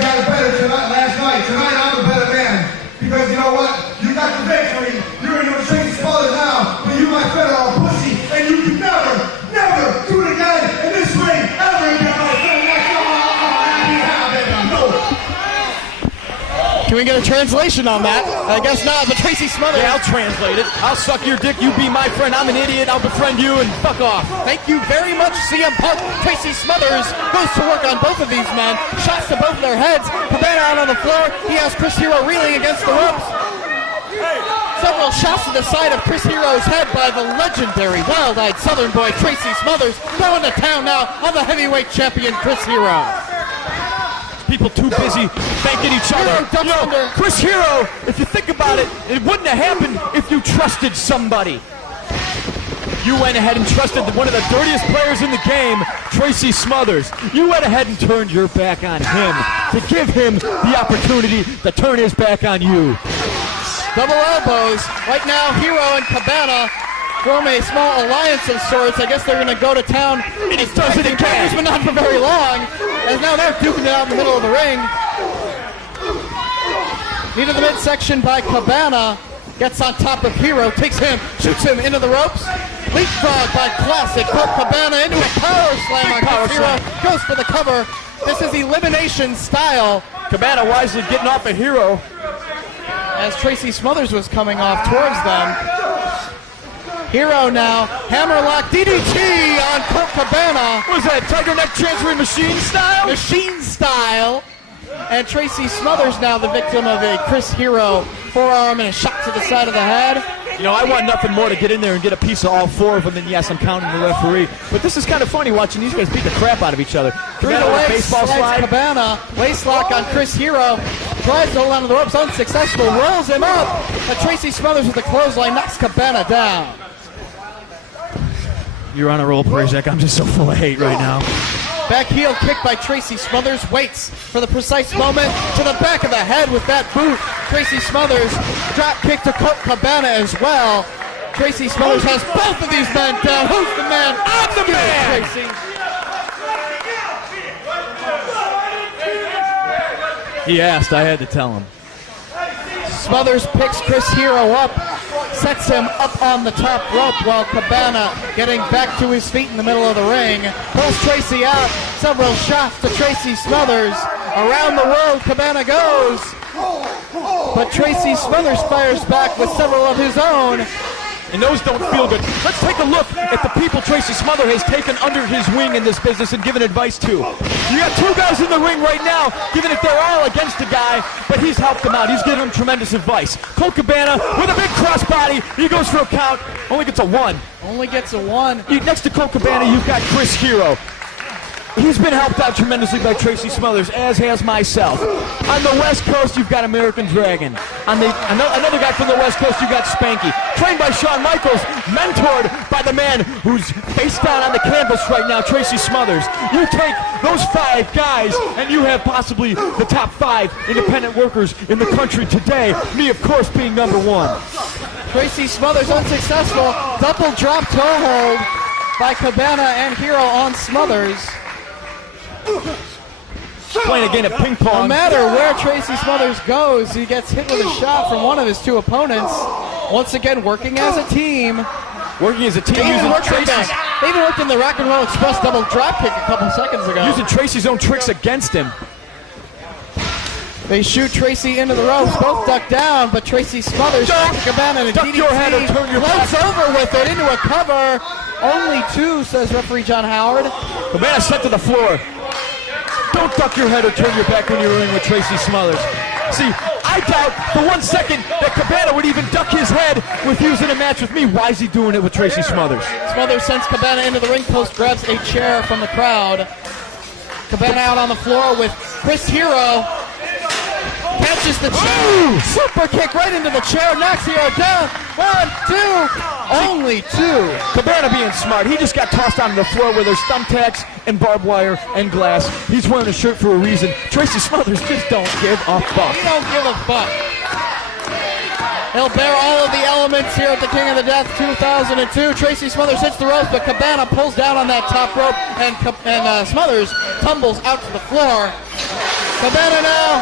even get a translation on that. I guess not, but Tracy Smothers. Yeah, I'll translate it. I'll suck your dick, you be my friend, I'm an idiot, I'll befriend you, and fuck off. Thank you very much, CM Punk. Tracy Smothers goes to work on both of these men. Shots to both their heads. Cabana out on the floor. He has Chris Hero reeling against the ropes. Several shots to the side of Chris Hero's head by the legendary wild-eyed Southern boy Tracy Smothers. Going to town now on the heavyweight champion Chris Hero. People too busy thanking each other. Chris Hero, if you think about it, it wouldn't have happened if you trusted somebody. You went ahead and trusted one of the dirtiest players in the game, Tracy Smothers. You went ahead and turned your back on him to give him the opportunity to turn his back on you. Double elbows. Right now, Hero and Cabana form a small alliance of sorts. I guess they're going to go to town. And he does it again. But not for very long. And now they're duking it out in the middle of the ring. Knee to the midsection by Cabana. Gets on top of Hero, takes him, shoots him into the ropes. Leapfrog by classic Colt Cabana into a power slam on Chris Hero. Goes for the cover. This is elimination style. Cabana wisely getting off a Hero. As Tracy Smothers was coming off towards them. Hero now, hammerlock DDT on Colt Cabana. What was that, Tiger Neck Transferring Machine style? Machine style. And Tracy Smothers now the victim of a Chris Hero forearm and a shot to the side of the head. You know, I want nothing more to get in there and get a piece of all four of them, and yes, I'm counting the referee. But this is kind of funny watching these guys beat the crap out of each other. Through the legs, baseball slide. Cabana, waist lock on Chris Hero. Tries to hold on to the ropes, unsuccessful, rolls him up. But Tracy Smothers with the clothesline knocks Cabana down. You're on a roll, Prazak. I'm just so full of hate right now. Back heel kick by Tracy Smothers. Waits for the precise moment to the back of the head with that boot. Tracy Smothers drop kick to Colt Cabana as well. Tracy Smothers has both of these men down. Who's the man? I'm the man! Tracy. He asked, I had to tell him. Smothers picks Chris Hero up, sets him up on the top rope while Cabana getting back to his feet in the middle of the ring. Pulls Tracy out, several shots to Tracy Smothers. Around the world Cabana goes, but Tracy Smothers fires back with several of his own. And those don't feel good. Let's take a look at the people Tracy Smothers has taken under his wing in this business and given advice to. You got two guys in the ring right now, giving it their all against a guy, but he's helped them out. He's given them tremendous advice. Colt Cabana with a big crossbody. He goes for a count. Only gets a one. Only gets a one. Next to Colt Cabana, you've got Chris Hero. He's been helped out tremendously by Tracy Smothers, as has myself. On the West Coast, you've got American Dragon. On the another guy from the West Coast, you've got Spanky. Trained by Shawn Michaels, mentored by the man who's face down on the canvas right now, Tracy Smothers. You take those five guys, and you have possibly the top 5 independent workers in the country today. Me, of course, being number 1. Tracy Smothers unsuccessful. Double drop toe hold by Cabana and Hero on Smothers. Playing again at ping pong. No matter where Tracy Smothers goes, he gets hit with a shot from one of his two opponents. Once again, working as a team. Working as a team, They using even worked in the Rock and Roll Express double drop kick a couple seconds ago. Using Tracy's own tricks against him. They shoot Tracy into the ropes, both duck down, but Tracy Smothers Cabana and a Duck DDT. your head or turn your back. Floats over with it into a cover. Only 2, says referee John Howard. Cabana sent to the floor. Don't duck your head or turn your back when you're in with Tracy Smothers. See, I doubt for 1 second that Cabana would even duck his head with using a match with me. Why is he doing it with Tracy Smothers? Smothers sends Cabana into the ring post, grabs a chair from the crowd. Cabana out on the floor with Chris Hero. Catches the chair. Super kick right into the chair. Knocks Hero down. 1, 2. Only 2. Cabana being smart. He just got tossed onto the floor where there's thumbtacks and barbed wire and glass. He's wearing a shirt for a reason. Tracy Smothers just don't give a fuck. He don't give a fuck. He'll bear all of the elements here at the King of the Death 2002. Tracy Smothers hits the rope, but Cabana pulls down on that top rope, and Smothers tumbles out to the floor. Cabana now,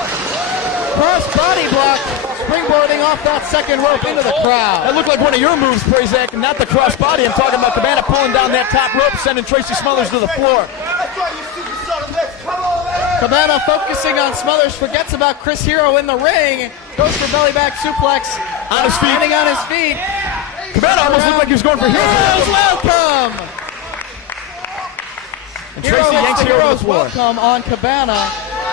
cross body block, springboarding off that second rope into the crowd. That looked like one of your moves, Prazak, not the cross body. I'm talking about Cabana pulling down that top rope, sending Tracy Smothers to the floor. That's right, you super son of a bitch. Come on, man. Cabana focusing on Smothers, forgets about Chris Hero in the ring, goes for belly back suplex. On his feet. Standing on his feet. Cabana almost looked like he was going for Heroes Heroes. welcome! And Tracy yanks Hero to Heroes the floor. welcome on Cabana.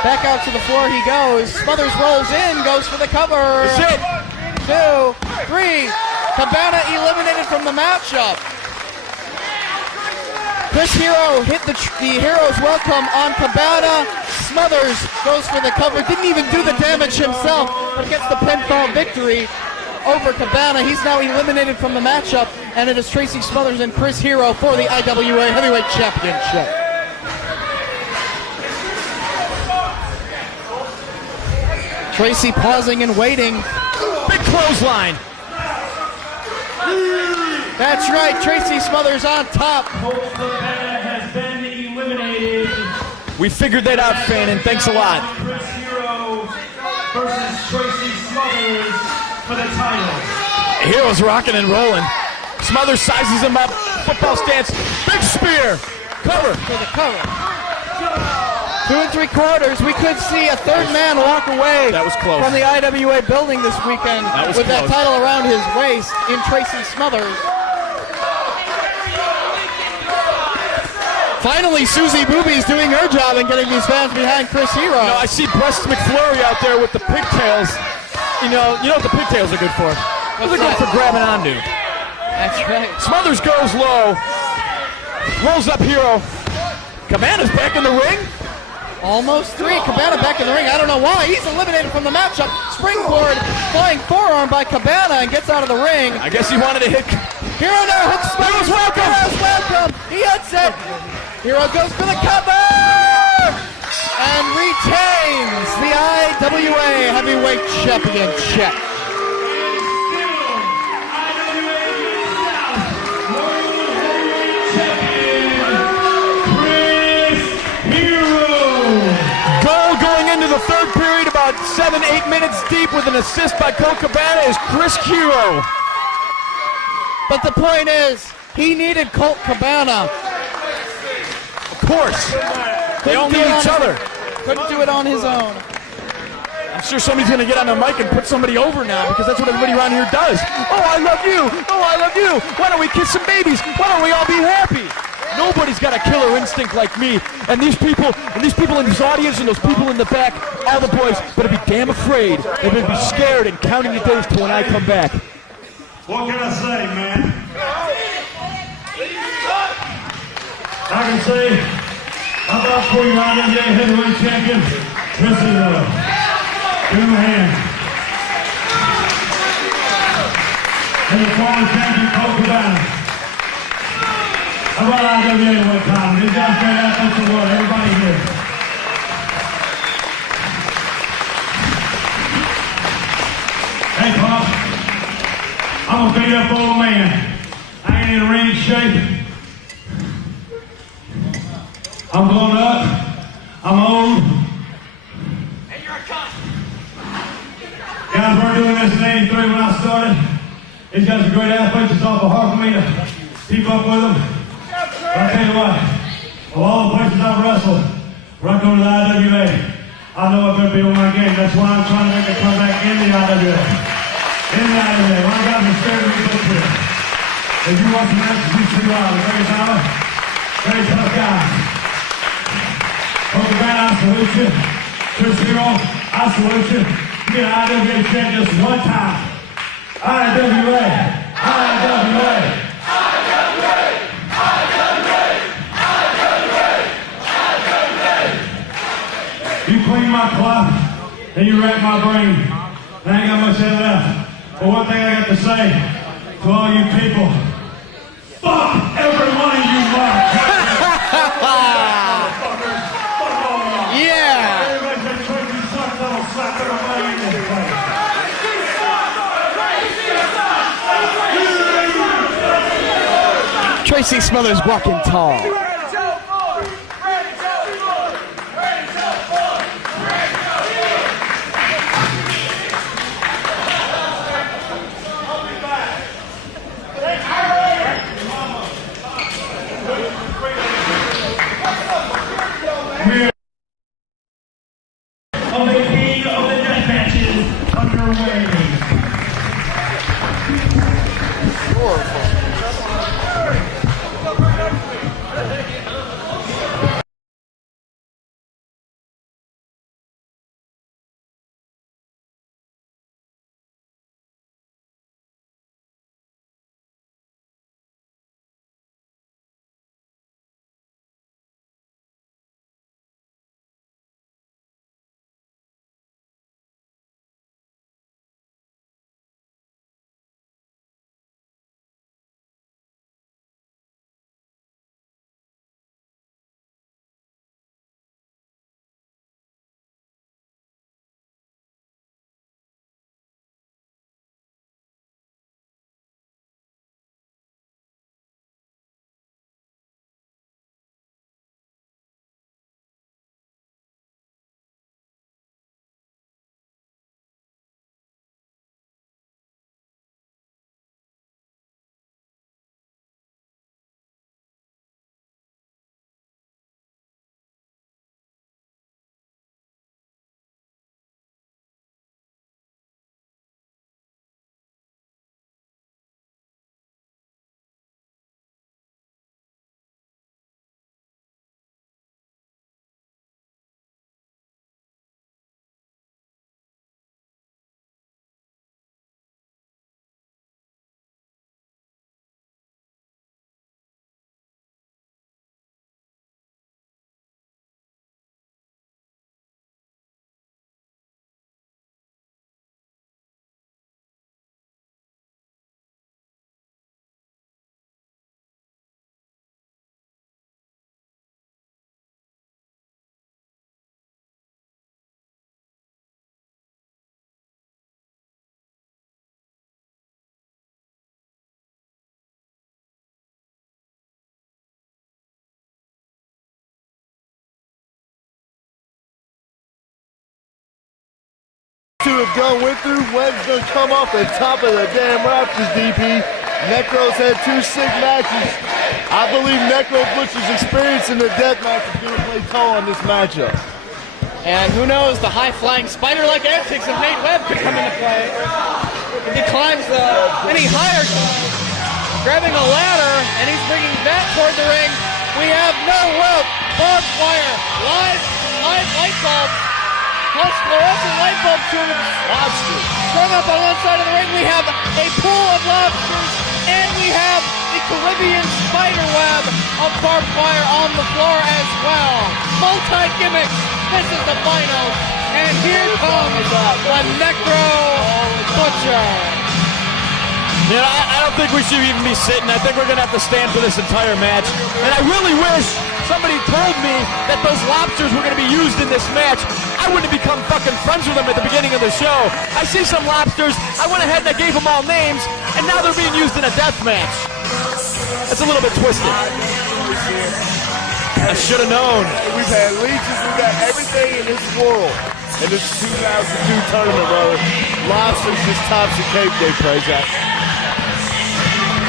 Back out to the floor he goes. Smothers rolls in, goes for the cover. That's it. 2, 3. Cabana eliminated from the matchup. Chris Hero hit the Heroes welcome on Cabana. Smothers goes for the cover. Didn't even do the damage himself, but gets the pinfall victory over Cabana. He's now eliminated from the matchup, and it is Tracy Smothers and Chris Hero for the IWA Heavyweight Championship. Tracy pausing and waiting. Big clothesline. That's right, Tracy Smothers on top. Cabana has been eliminated. We figured that out, fan, and thanks a lot. Chris Hero versus Tracy Smothers for the title. Hero's rocking and rolling. Smothers sizes him up. Football stance. Big spear. Cover. For the cover. 2 3/4. We could see a third man walk away That was close. from the IWA building this weekend That was with that close. title around his waist in Tracy Smothers. Finally, Susie Booby's doing her job in getting these fans behind Chris Hero. I see Breast McFlurry out there with the pigtails. You know what the pigtails are good for? They're good that? for grabbing onto. That's right. Smothers goes low. Rolls up Hero. Cabana's back in the ring. Almost 3. Cabana back in the ring. I don't know why. He's eliminated from the matchup. Springboard, flying forearm by Cabana and gets out of the ring. I guess he wanted to hit. Hero now hooks Smothers. Hero's welcome. He hits it. Hero goes for the cover and retains the IWA Heavyweight Championship. Goal going into the third period, about 7-8 minutes deep, with an assist by Colt Cabana, is Chris Hero. But the point is, he needed Colt Cabana. Of course. They all need each other. Couldn't do it on his own. I'm sure somebody's going to get on the mic and put somebody over now, because that's what everybody around here does. Oh, I love you. Oh, I love you. Why don't we kiss some babies? Why don't we all be happy? Nobody's got a killer instinct like me. And these people in this audience and those people in the back, all the boys, better be damn afraid. They better be scared and counting the days till when I come back. What can I say, man? I can say, how about for you, IWA Heavyweight Champion, Chris Hero. Give him a hand. And the former champion, Colt Cabana. How about IWA one time? These guys great athletes in the world. Everybody here. Hey, Pop. I'm a beat up old man. I ain't in ring shape. I'm going up. I'm old. And you're a cunt. Guys, we're doing this in 83 when I started. These guys are great athletes. It's awful hard for me to keep up with them. But I'll tell you what, of all the places I've wrestled, where I go to the IWA, I know I better be on my game. That's why I'm trying to make a comeback in the IWA. In the IWA. My guys are scared to be up here. If you watch the matches, you see why. Very solid, very tough guys. Colt Cabana, I salute you. Chris Hero, I salute you. You get an IWA champ just one time. IWA, IWA. You clean my clock, and you rack my brain. I ain't got much of that left. But one thing I got to say to all you people, fuck every one of you motherfuckers. Fuck all y'all. Yeah. Everybody said Tracy sucks, I'm gonna slap everybody in this place. Tracy Smothers walking tall. two have went through. Webb's done come off the top of the damn Raptors, DP. Necro's had 2 sick matches. I believe Necro Butcher's experience in the death match is going to play tall on this matchup. And who knows, the high-flying spider-like antics of Nate Webb could come into play. If he climbs any higher, grabbing a ladder, and he's bringing that toward the ring. We have no rope, barbed wire, live light bulbs, plus fluorescent light bulb tubes. Lobsters. Strung up on one side of the ring, we have a pool of lobsters, and we have the Caribbean spider web of barbed wire on the floor as well. Multi-gimmick. This is the final, and here comes the Necro Butcher. Yeah, I don't think we should even be sitting. I think we're going to have to stand for this entire match. And I really wish somebody told me that those lobsters were going to be used in this match. I wouldn't have become fucking friends with them at the beginning of the show. I see some lobsters, I went ahead and I gave them all names, and now they're being used in a death match. That's a little bit twisted. I should have known. We've had leeches, we've got everything in this world. In this 2002 tournament, brother. Lobsters just tops the cake, they praise that.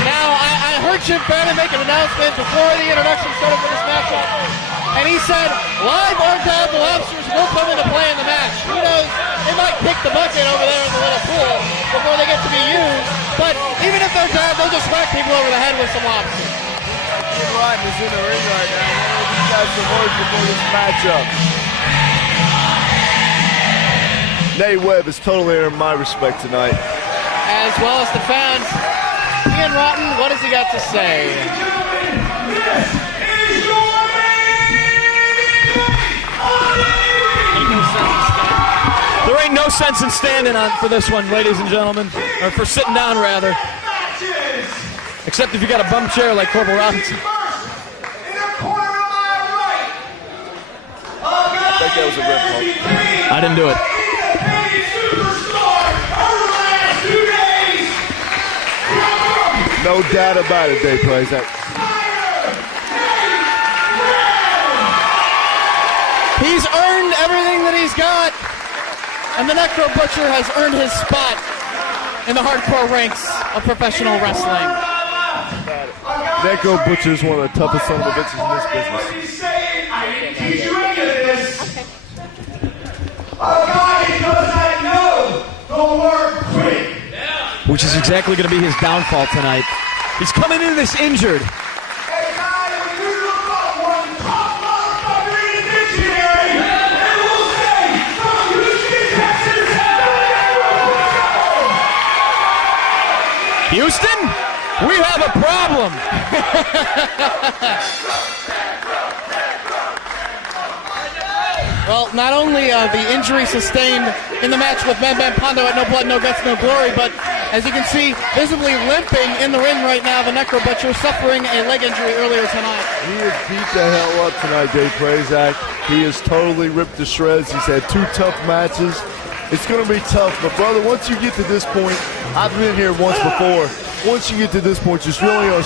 Now, I heard Jim Bannon make an announcement before the introduction started for this matchup, and he said, live or dead, the lobsters will come into play in the match. Who knows, they might kick the bucket over there in the little pool before they get to be used, but even if they're dead, they'll just whack people over the head with some lobsters. Jim Rotten is in the ring right now. I want to give you guys some words before this matchup. Nate Webb is totally earned my respect tonight. As well as the fans. Ian Rotten, what has he got to say? There ain't no sense in standing on for this one, ladies and gentlemen. Or for sitting down, rather. Except if you got a bum chair like Corporal Robinson. I think that was a rip pump. I didn't do it. No doubt about it, Dave plays that. He's earned everything that he's got, and the Necro Butcher has earned his spot in the hardcore ranks of professional wrestling. Necro Butcher is one of the toughest son of a bitches in this business. I didn't teach you any of this. A guy does not know the word quit. Which is exactly going to be his downfall tonight. He's coming into this injured. Hey, guy, when you look up one top motherfucker in the dictionary, it will say, from Houston, Texas, Houston, we have a problem. Well, not only the injury sustained in the match with Man Pondo at No Blood, No Guts, No Glory, but as you can see, visibly limping in the ring right now, the Necro Butcher suffering a leg injury earlier tonight. He has beat the hell up tonight, Dave Prazak. He is totally ripped to shreds. He's had 2 tough matches. It's going to be tough, but brother, once you get to this point, I've been here once before. Once you get to this point, just really on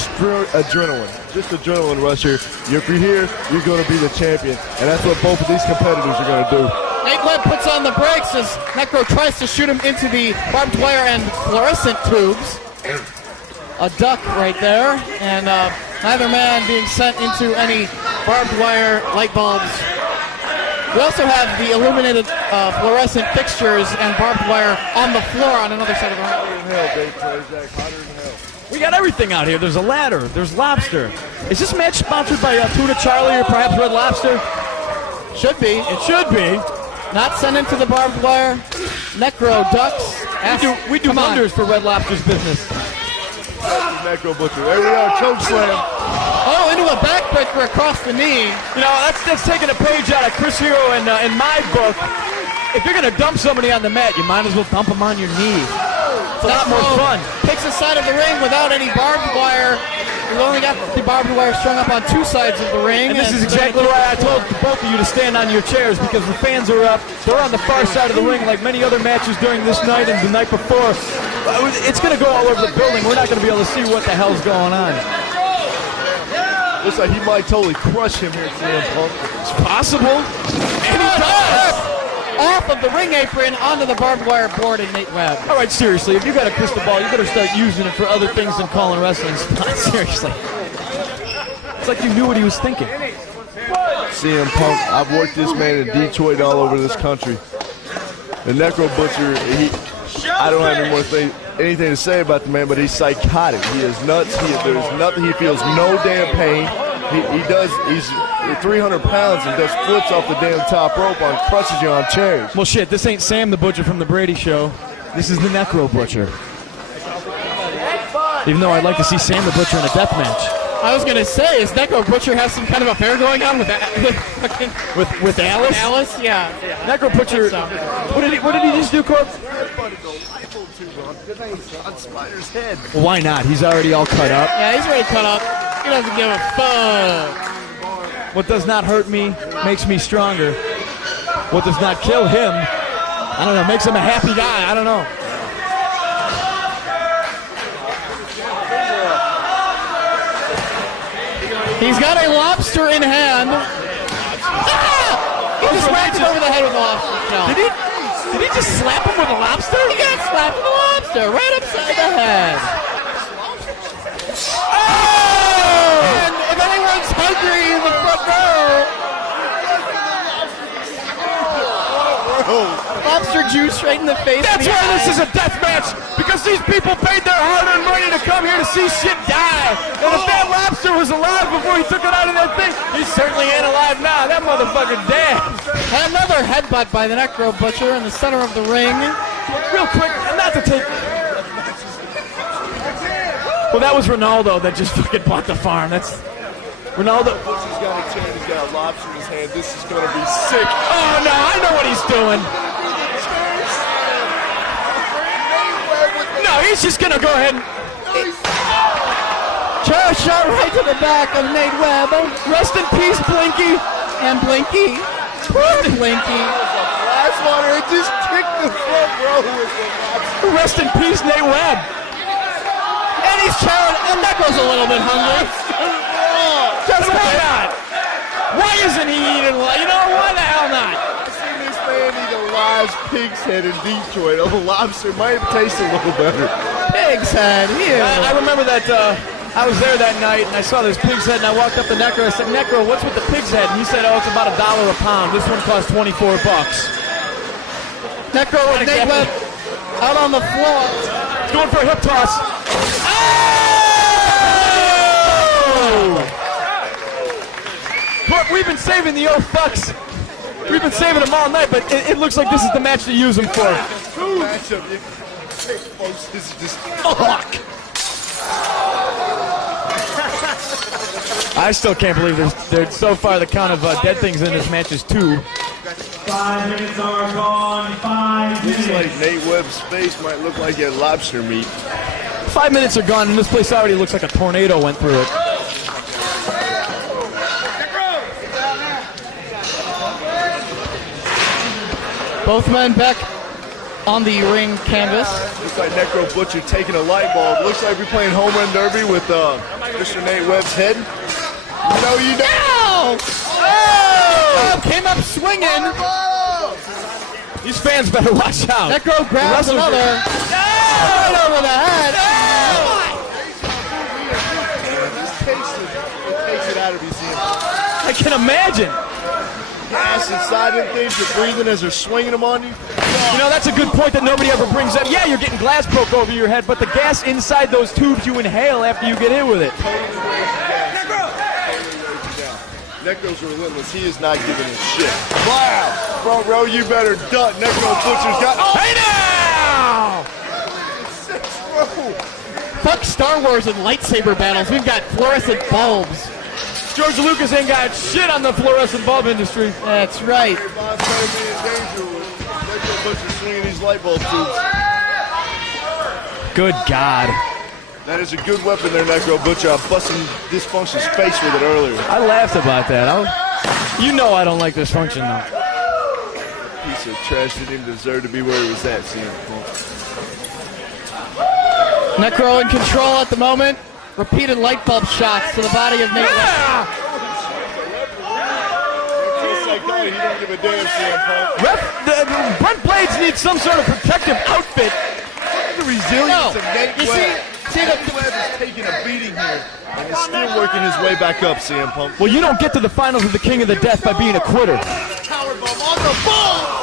adrenaline. Just adrenaline rush here. If you're here, you're going to be the champion. And that's what both of these competitors are going to do. Nate Webb puts on the brakes as Necro tries to shoot him into the barbed wire and fluorescent tubes. A duck right there, and neither man being sent into any barbed wire light bulbs. We also have the illuminated fluorescent fixtures and barbed wire on the floor on another side of the ring. Hotter than hell, Dave Prazak. Hotter than hell. We got everything out here. There's a ladder. There's lobster. Is this match sponsored by Tuna Charlie or perhaps Red Lobster? Should be. It should be. Not sent into the barbed wire. Necro ducks. We do wonders for Red Lobster's business. Necro Butcher. There we are. Choke slam. Oh, into a backbreaker across the knee. You know, that's taking a page out of Chris Hero in my book. If you're going to dump somebody on the mat, you might as well dump them on your knee. It's a lot more fun. Takes the side of the ring without any barbed wire. We've only got the barbed wire strung up on 2 sides of the ring. And this is exactly why I told both of you to stand on your chairs, because the fans are up. They're on the far side of the ring like many other matches during this night and the night before. It's going to go all over the building. We're not going to be able to see what the hell's going on. Looks like he might totally crush him here, CM Punk. It's possible. And he does. off of the ring apron onto the barbed wire board in Nate Webb. All right, seriously, if you got a crystal ball, you better start using it for other things than calling wrestling spots. Seriously. It's like you knew what he was thinking. CM Punk, I've worked this man in Detroit all over this country. The Necro Butcher, I don't have anything to say about the man, but he's psychotic. He is nuts. There's nothing. He feels no damn pain. He's 300 pounds and does flips off the damn top rope on crushes you on chairs. Well, shit, this ain't Sam the Butcher from the Brady Show. This is the Necro Butcher. Even though I'd like to see Sam the Butcher in a death match. I was gonna say, is Necro Butcher have some kind of affair going on with With Alice? Alice? Yeah. Necro Butcher. What did he just do, Corp? On Spider's head. Well, why not? He's already all cut up. Yeah, he's already cut up. He doesn't give a fuck. What does not hurt me makes me stronger. What does not kill him, I don't know, makes him a happy guy. I don't know. He's got a lobster in hand. Ah! He just whacked him over the head with a lobster. No. Did he just slap him with a lobster? He got slapped with a lobster right upside the head. Oh! And if anyone's hungry in the front row, lobster juice right in the face. That's why this is a death match, because these people paid their hard-earned money to come here to see shit die. And if that lobster was alive before he took it out of that thing, he certainly ain't alive now. That motherfucker dead. Another headbutt by the Necro Butcher in the center of the ring. Real quick, not to take... Well, that was Ronaldo that just fucking bought the farm. That's... Ronaldo... He's got a chain, he's got a lobster in his hand. This is going to be sick. Oh, no, I know what he's doing. No, he's just going to go ahead and... Chair shot right to the back of Nate Webb. Rest in peace, Blinky. And Blinky. Poor Blinky. Last one, it just kicked the front row with the lobster. Rest in peace, Nate Webb. And he's chowing, and Necro's a little bit hungry. Just why not? Why isn't he eating? You know, why the hell not? I've seen this man eat a live pig's head in Detroit. Oh, the lobster might taste a little better. Pig's head, here. I remember that I was there that night, and I saw this pig's head, and I walked up to Necro. I said, Necro, what's with the pig's head? And he said, oh, it's about $1 a pound. This one costs $24. Necro with Nate Webb out on the floor. He's going for a hip toss. Corp, we've been saving the old fucks. We've been saving them all night, but it looks like this is the match to use them for. Matchup, folks, this is just fuck. I still can't believe there's so far the count of dead things in this match is 2. 5 minutes are gone. 5 minutes. Looks like Nate Webb's face might look like a lobster meat. 5 minutes are gone, and this place already looks like a tornado went through it. Both men back on the ring canvas. Looks like Necro Butcher taking a light bulb. Looks like we're playing home run derby with Mr. Nate Webb's head. No, you don't. Oh! Came up swinging. These fans better watch out. Necro grabs another. Right over the head. This takes it out of you, see him. I can imagine. Gas inside them things, you're breathing as they're swinging them on you. You know, that's a good point that nobody ever brings up. Yeah, you're getting glass broke over your head, but the gas inside those tubes you inhale after you get hit with it. Necro's relentless. He is not giving a shit. Wow! Front row, you better duck. Necro Butcher's got... Oh. Hey now! 6th row. Fuck Star Wars and lightsaber battles. We've got fluorescent bulbs. George Lucas ain't got shit on the fluorescent bulb industry. That's right. Bob's better be in danger with Necro Butcher swinging these light bulb tubes. Good God. That is a good weapon there, Necro Butcher. I'm busting Dysfunction's face with it earlier. I laughed about that. You know I don't like Dysfunction, though. Piece of trash didn't even deserve to be where he was at, CM Punk. Necro in control at the moment. Repeated light bulb shots to the body of Nate. It's like thought he didn't give a damn, CM Punk. Brent Blades needs some sort of protective outfit. The resilience No, of Nate you Webb. see Nate Webb is taking a beating here and is still working his way back up, CM Punk. Well, you don't get to the finals of the King of the Death by being a quitter. Powerbomb on the ball!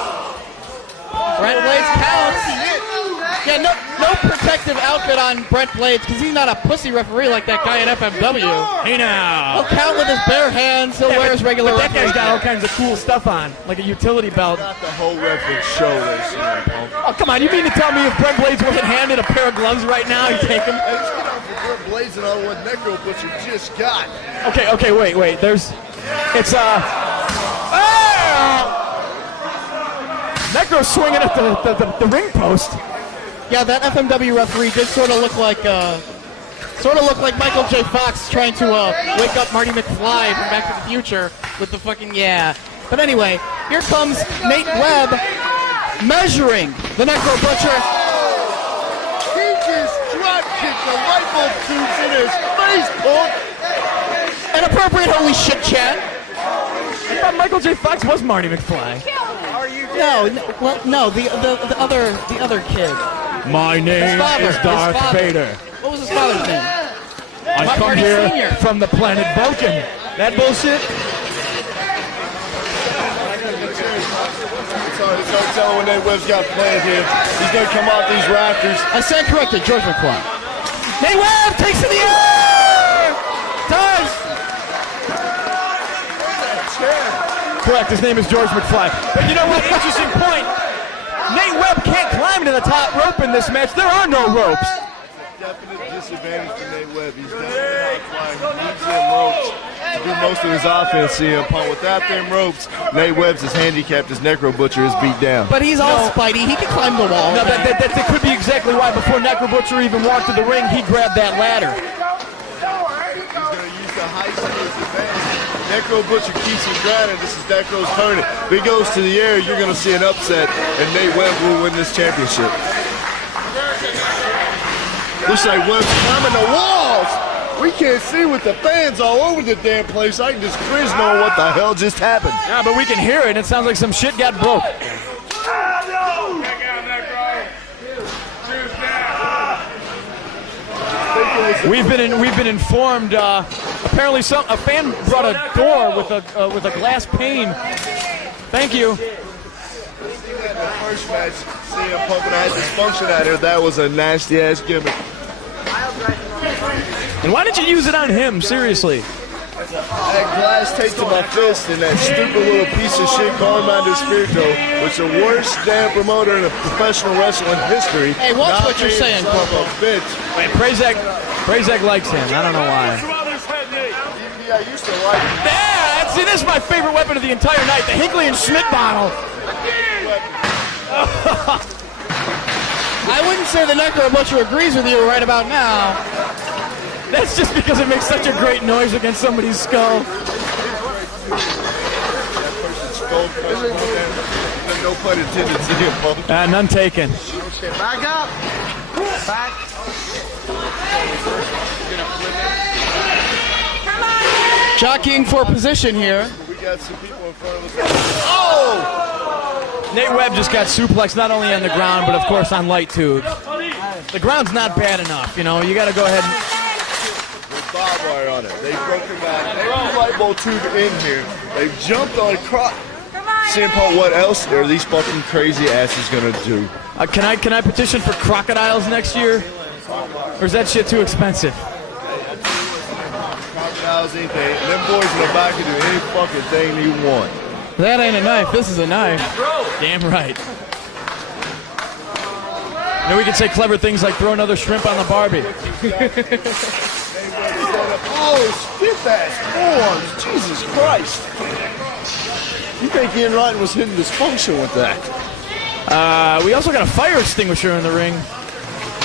Brent Blades counts. Yeah, no protective outfit on Brent Blades because he's not a pussy referee like that guy at FMW. Hey now. He'll count with his bare hands. He'll wear his regular. But that guy's referee got all kinds of cool stuff on, like a utility belt. Got the whole reference show there, CM Punk. Oh, come on. You mean to tell me if Brent Blades wasn't handed a pair of gloves right now, he'd take them? Hey, let's get off the Brent Blazing on what Necro Butcher just got. Okay, wait. Necro swinging at the ring post. Yeah, that FMW referee did sort of look like Michael J. Fox trying to wake up Marty McFly from Back to the Future with the fucking yeah. But anyway, here comes Nate Webb measuring the Necro Butcher. He just drop kicked the light bulb tubes in his face, Punk. An appropriate holy shit chant. I thought Michael J. Fox was Marty McFly. No, the other kid. My name father, is Darth his father. Vader. What was his father's name? I come Marty here Sr. from the planet Vulcan. That bullshit? It's hard to tell when Nate Webb's got planned here. He's going to come off these rafters. I stand corrected, George McFly. Nate Webb takes to the air! Does! Correct, his name is George McFly. But you know what? Interesting point. Nate Webb can't climb to the top rope in this match. There are no ropes. Definite disadvantage for Nate Webb. He's definitely not flying. He needs them ropes to do most of his offense, CM Punk. Without them ropes, Nate Webb's as handicapped as Necro Butcher is beat down. But he's all spidey. He can climb the wall. No, that could be exactly why before Necro Butcher even walked to the ring, he grabbed that ladder. He's going to use the height to his advantage. Necro Butcher keeps him grounded. This is Necro's turn. If he goes to the air, you're going to see an upset, and Nate Webb will win this championship. Looks like Webb's climbing the walls. We can't see with the fans all over the damn place. I can just cringe knowing what the hell just happened. Yeah, but we can hear it. It sounds like some shit got broke. We've been informed. Apparently, a fan brought a door with a glass pane. Thank you. In the first match, CM Punk and I had Dysfunction out here. That was a nasty ass gimmick. And why did you use it on him? Seriously. That glass taped to my fist and that stupid little piece of shit Carmine Espirito, which is the worst damn promoter in professional wrestling history. Hey, watch what you're saying, Corporal. Bitch. Wait, Prazak likes him. I don't know why. Yeah, I used to like him. Yeah, see, this is my favorite weapon of the entire night, the Hinckley and Schmidt bottle. I wouldn't say the Necro Butcher agrees with you right about now. That's just because it makes such a great noise against somebody's skull. No pun intended, CM Punk. None taken. Back up. Back. Jockeying for position here. We got some people in front of us. Oh! Nate Webb just got suplexed not only on the ground, but of course on light tubes. The ground's not bad enough, you know. You got to go ahead and... With barbed wire on it. They broke him back. Every light bulb tube in here. They've jumped on crop. CM Punk, what else are these fucking crazy asses gonna do? Can I petition for crocodiles next year? Or is that shit too expensive? Crocodiles, anything. And them boys in the back can do any fucking thing they want. That ain't a knife. This is a knife. Damn right. Now we can say clever things like throw another shrimp on the Barbie. Oh, stiff ass forearms. Jesus Christ. You think Ian Rotten was hitting Dysfunction with that? We also got a fire extinguisher in the ring.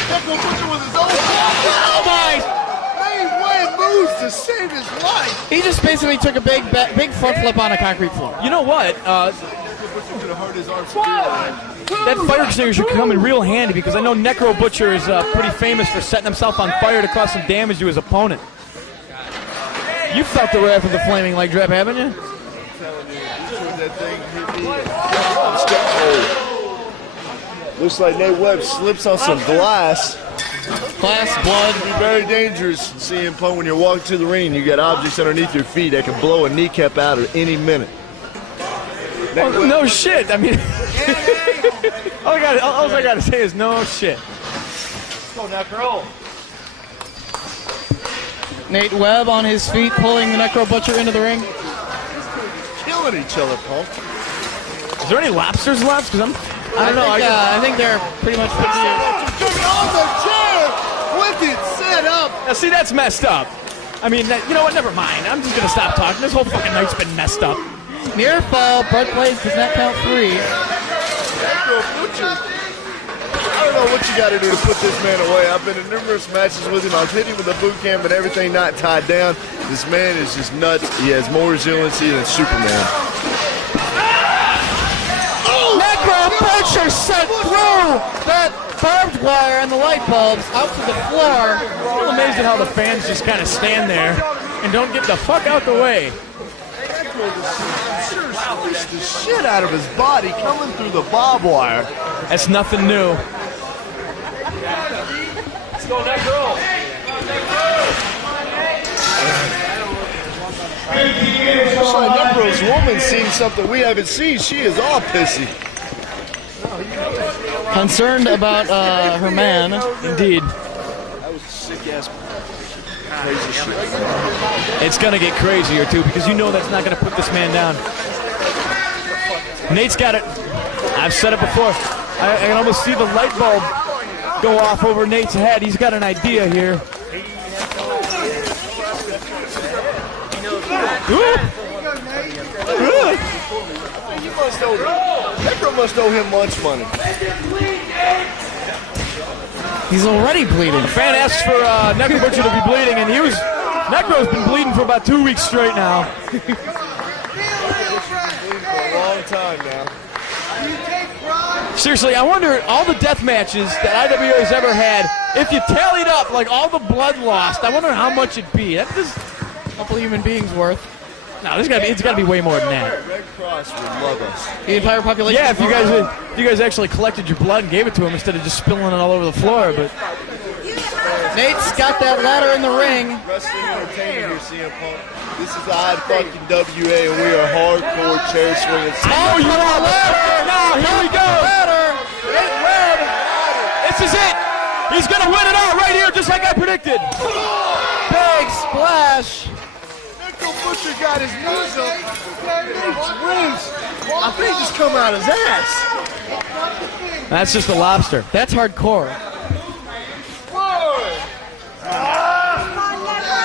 Necro Butcher with his own. Oh my! Nate Webb moves to save his life. He just basically took a big front flip on a concrete floor. You know what? Necro Butcher could have hurt his arm severely. That fire extinguisher could come in real handy because I know Necro Butcher is pretty famous for setting himself on fire to cause some damage to his opponent. You felt the wrath of the flaming leg drop, haven't you? telling you, that thing hit me. Looks like Nate Webb slips on some glass. Glass, blood. It can be very dangerous seeing Punk when you're walking to the ring. You got objects underneath your feet that can blow a kneecap out at any minute. Well, no shit. I mean, all I got to say is no shit. Let's go, Necro. Nate Webb on his feet, pulling the Necro Butcher into the ring. Killing each other, Punk. Is there any lobsters left? Because I don't know. I think they're pretty much put On the chair! Wicked set up! Now, see, that's messed up. I mean, you know what? Never mind. I'm just going to stop talking. This whole fucking night's been messed up. near fall. Bud plays does not count 3. I don't know what you got to do to put this man away. I've been in numerous matches with him. I've hit him with a boot camp and everything not tied down. This man is just nuts. He has more resiliency than Superman. Necro Butcher sent through that barbed wire and the light bulbs out to the floor. I'm amazed at how the fans just kind of stand there and don't get the fuck out the way. Pushed the shit out of his body coming through the barbed wire. That's nothing new. Let's go, Necro. Looks like Necro's woman seen something we haven't seen. She is all pissy. Concerned about her man. Indeed. That was a sick ass crazy shit. It's going to get crazier, too, because you know that's not going to put this man down. Nate's got it. I've said it before. I can almost see the light bulb go off over Nate's head. He's got an idea here. Necro must owe him lunch money. He's already bleeding. The fan asks for Necro Butcher to be bleeding, and Necro's been bleeding for about 2 weeks straight now. He's been bleeding for a long time now. Seriously, I wonder, all the death matches that IWA has ever had, if you tallied up like all the blood lost, I wonder how much it'd be. That's just A couple human beings worth. no, it's got to be way more than that. Red Cross would love us. The entire population. Yeah, if you guys actually collected your blood and gave it to him instead of just spilling it all over the floor. But Nate's got that ladder in the ring. Wrestling entertainment here, CM Punk. This is the IWA, and we are hardcore chair swinging. oh, you are ladder! Now here we go. Ladder. Nate Webb. This is it. He's gonna win it all right here, just like I predicted. Big splash. Necro Butcher got his knees up. His ribs, I think, just come out his ass. That's just a lobster. That's hardcore.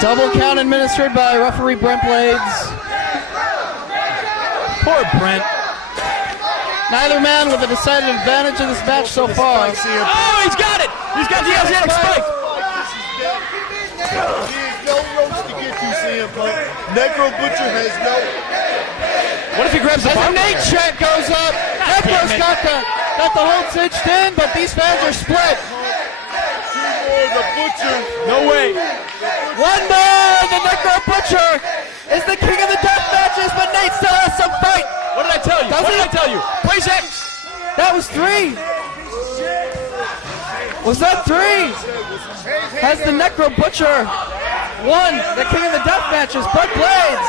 Double count administered by referee Brent Blades. Poor Brent. Neither man with a decided advantage in this match so far. Oh, he's got it. He's got the Asiatic spike. He has no ropes to get to, CM Punk. Necro Butcher has no. What if he grabs the As the barbed Nate wire? chant goes up, Necro's got the hold cinched in, but these fans are split. Two more, the Butcher. No way. One more, the Necro Butcher is the king of the death matches, but Nate still has some fight. What did I tell you? Does What did he? I tell you? Place it. That was 3. Was that 3? Has the Necro Butcher won the king of the death matches? Brett Blades.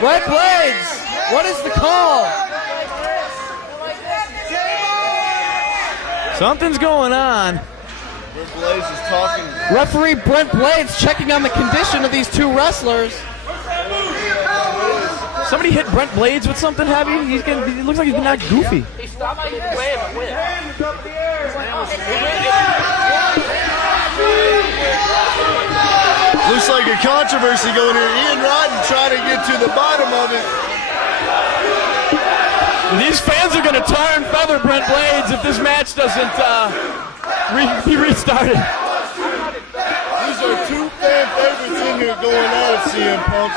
Brett Blades. What is the call? Something's going on. Brent Blades is talking. Referee Brent Blades checking on the condition of these two wrestlers. Somebody hit Brent Blades with something heavy. He looks like he's been knocked goofy. Looks like a controversy going here. Ian Rodden trying to get to the bottom of it. These fans are going to tar and feather Brent Blades if this match doesn't be restarted. These are two fan favorites in here going at it, CM Punk.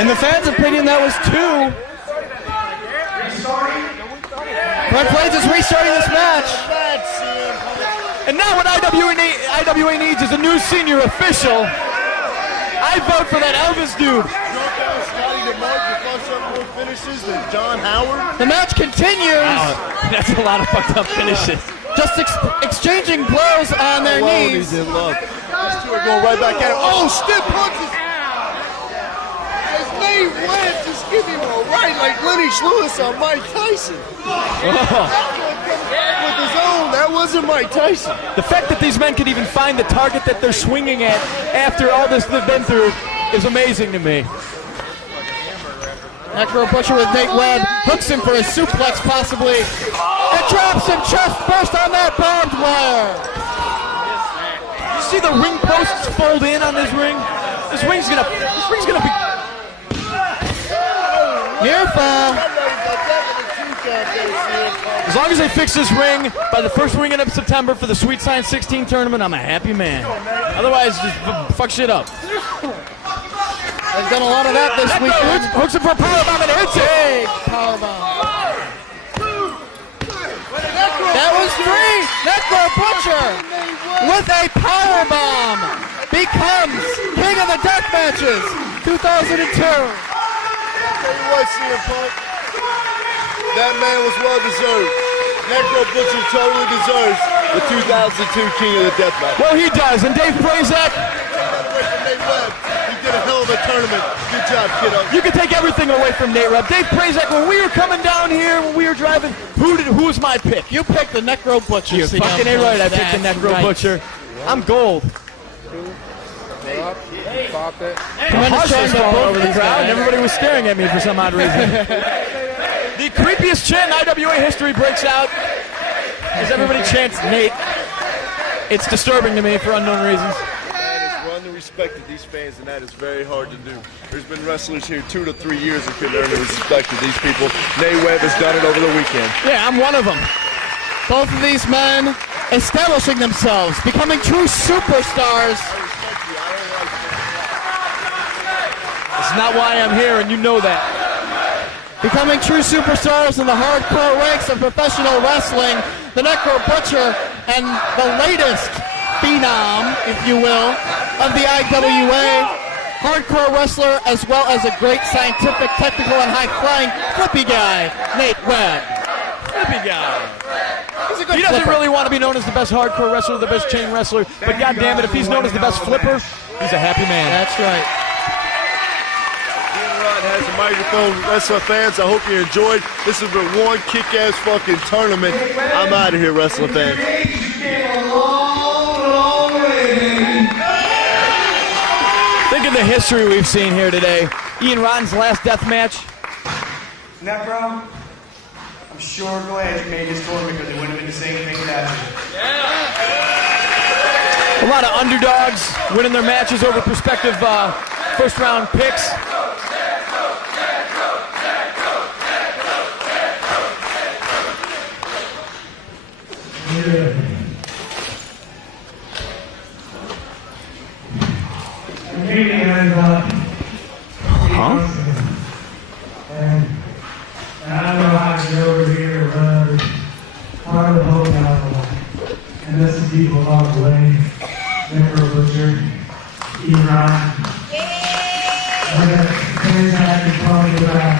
In the fans' opinion, that was 2. Brent Blades is restarting this match. And now now what IWA needs is a new senior official. I vote for that Elvis dude. Finishes than John Howard. The match continues. That's a lot of fucked up finishes. Just exchanging blows on their knees. In love. These two are going right back at it. Oh, stiff punches. As Nate Webb just give him a right like Lennox Lewis on Mike Tyson. With his own, that wasn't Mike Tyson. The fact that these men could even find the target that they're swinging at after all this they've been through is amazing to me. Necro Butcher with Nate Webb, hooks him for a suplex possibly, and drops him chest first on that barbed wire. You see the ring posts fold in on this ring? This ring's gonna be... Near fall. As long as they fix this ring by the first weekend of September for the Sweet Science 16 tournament, I'm a happy man. Otherwise, just fuck shit up. They've done a lot of that this weekend. Hooks him for a powerbomb and hits it. Big powerbomb. That was three. Necro Butcher with a powerbomb becomes king of the death matches 2002. Tell you what, CM Punk, that man was well deserved. Necro Butcher totally deserves the 2002 King of the Death Match. Well, he does, and Dave Prazak. Nate Webb, he did a hell of a tournament. Good job, kiddo. You can take everything away from Nate Webb. Dave Prazak, when we were coming down here, when we were driving, who was my pick? You picked the Necro Butcher. You fucking ain't right. I picked the Necro Butcher. I'm gold. Tremendous change All over the crowd, and everybody was staring at me for some odd reason. The creepiest chant in IWA history breaks out as everybody chants Nate. It's disturbing to me for unknown reasons. Run the respect of these fans, and that is very hard to do. There's been wrestlers here 2 to 3 years that couldn't earn the respect of these people. Nate Webb has done it over the weekend. Yeah, I'm one of them. Both of these men establishing themselves, becoming true superstars. It's not why I'm here, and you know that. Becoming true superstars in the hardcore ranks of professional wrestling, the Necro Butcher and the latest phenom, if you will, of the IWA. Hardcore wrestler as well as a great scientific, technical, and high-flying flippy guy, Nate Webb. Flippy guy. He's a good He doesn't flipper. really want to be known as the best hardcore wrestler, the best chain wrestler, but goddamn it, if he's known as the best flipper, he's a happy man. That's right. Has a microphone. Wrestling fans, I hope you enjoyed. This has been one kick-ass fucking tournament. I'm out of here, wrestling fans. Think of the history we've seen here today. Ian Rotten's last death match. Necro, I'm sure glad you made this tournament because it wouldn't have been the same thing without you. A lot of underdogs winning their matches over prospective first-round picks. And I don't know how to get over here or part of the whole battle. And this is people along the way. Necro Butcher, Iran. I got things I can talk about.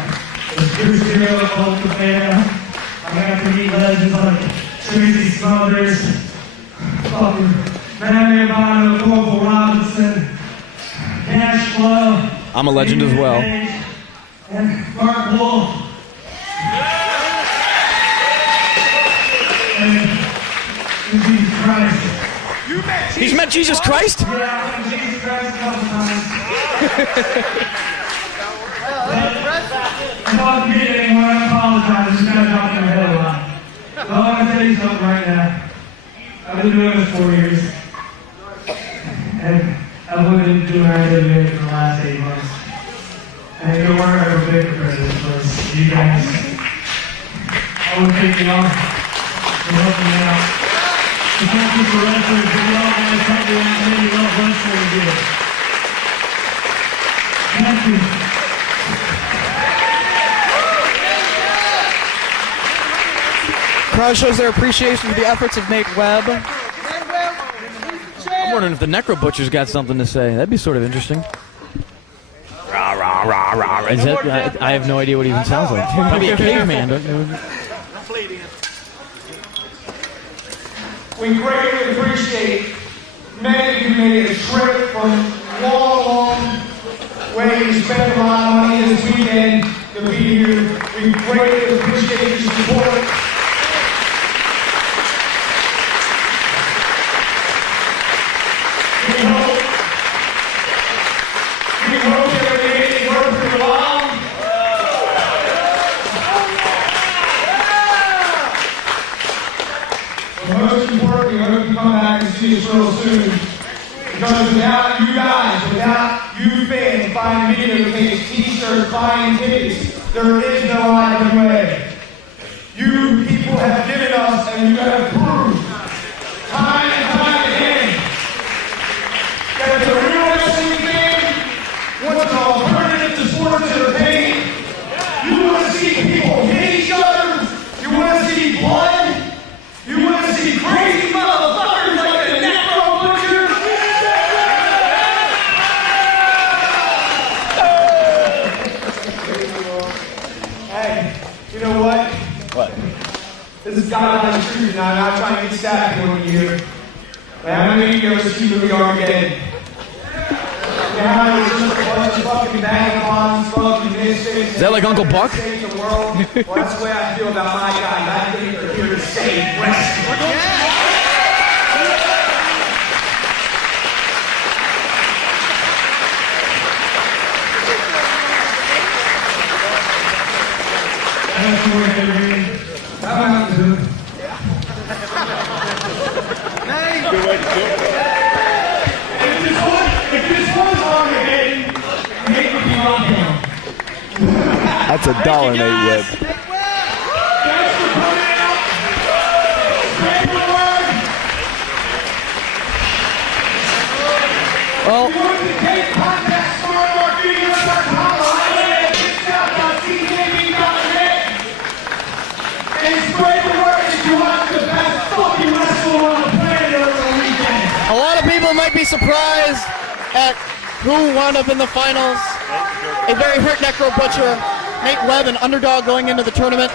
The Bruce Hero of Ultra Fan. I got to meet legends like Tracy Smothers, fucking Manny Pondo, Corporal Robinson, Cash Flow. I'm a legend as well. And Mark Wolf. And Jesus Christ. He's met Jesus Christ? Yeah, I met Jesus Christ a couple times. If I'm getting anyone, I apologize. Just gotta talk in my head a lot. But I want to tell you something right now. I've been doing this 4 years. And I've been doing IWA for the last 8 months. And you know where I have a bigger present was you guys. I want to thank you all for helping me out. So thank you for wrestling. For you all guys help me out. Many love wrestling and do it. Thank you. Crowd shows their appreciation for the efforts of Nate Webb. wondering if the Necro Butcher's got something to say. That'd be sort of interesting. Rah, rah, rah, rah. Is that, I have no idea what he even sounds like. Probably a caveman. We greatly appreciate many of you made a trip from long way to spend a lot of money this weekend to be here. We greatly appreciate your support. We hope that we made it worth your while. But most importantly, I hope you come back and see us real soon. Because without you guys, without you fans buying video games, t-shirts, buying tickets, there is no IWA. You people have given us and you have proved time and time again that the real wrestling fan wants an alternative to sports entertainment. You want to see people hit each other. You want to see blood. You want to see crazy motherfuckers like the Necro Butcher. Hey, you know what? What? This is God's truth, and I'm not trying to get stabbed one year. But how many of you ever see the movie Armageddon? Now it's just a bunch of fucking vagabonds, fucking misfits. Is that like Uncle Buck? Save the world. Well, that's the way I feel about my guys. I think they're here to save wrestling. Good way to do it. If this was Armageddon, Nate would be on him. That's $1, Nate Webb. Thanks for coming out. Spread the word. Well, If you want to take contact, smartmarkvideos.com, IWA.com, and spread the word that you watch the best fucking wrestler on the planet over the weekend. A lot of people might be surprised at who wound up in the finals. A very hurt Necro Butcher, Nate Webb, an underdog going into the tournament.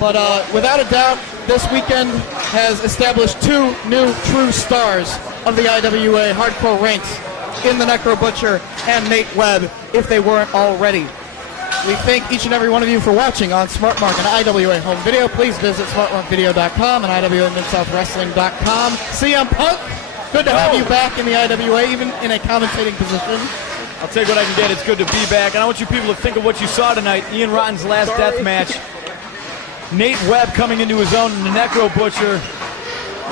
But without a doubt, this weekend has established two new true stars of the IWA hardcore ranks in the Necro Butcher and Nate Webb, if they weren't already. We thank each and every one of you for watching on SmartMark and IWA Home Video. Please visit smartmarkvideo.com and IWA-MidSouthWrestling.com. CM Punk, good to have you back in the IWA, even in a commentating position. I'll take what I can get. It's good to be back. And I want you people to think of what you saw tonight. Ian Rotten's last death match. Nate Webb coming into his own in the Necro Butcher,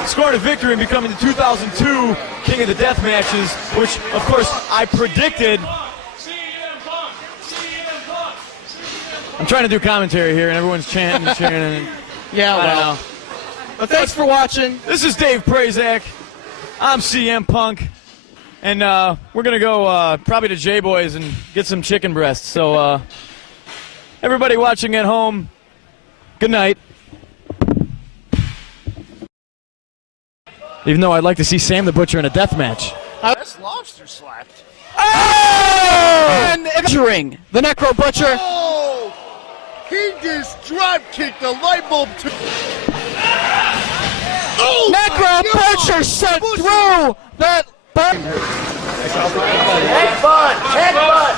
scoring a victory and becoming the 2002 King of the Death Matches, which, of course, I predicted. I'm trying to do commentary here, and everyone's chanting and cheering. And Yeah, I don't well. know. But thanks for watching. This is Dave Prazak. I'm CM Punk. And we're going to go probably to J-Boys and get some chicken breasts. So everybody watching at home, good night. Even though I'd like to see Sam the Butcher in a death match. That's lobster slapped. And entering the Necro Butcher. Oh! He just drop kicked the light bulb to. Oh! Necro Butcher sent through that. Headbutt! Headbutt!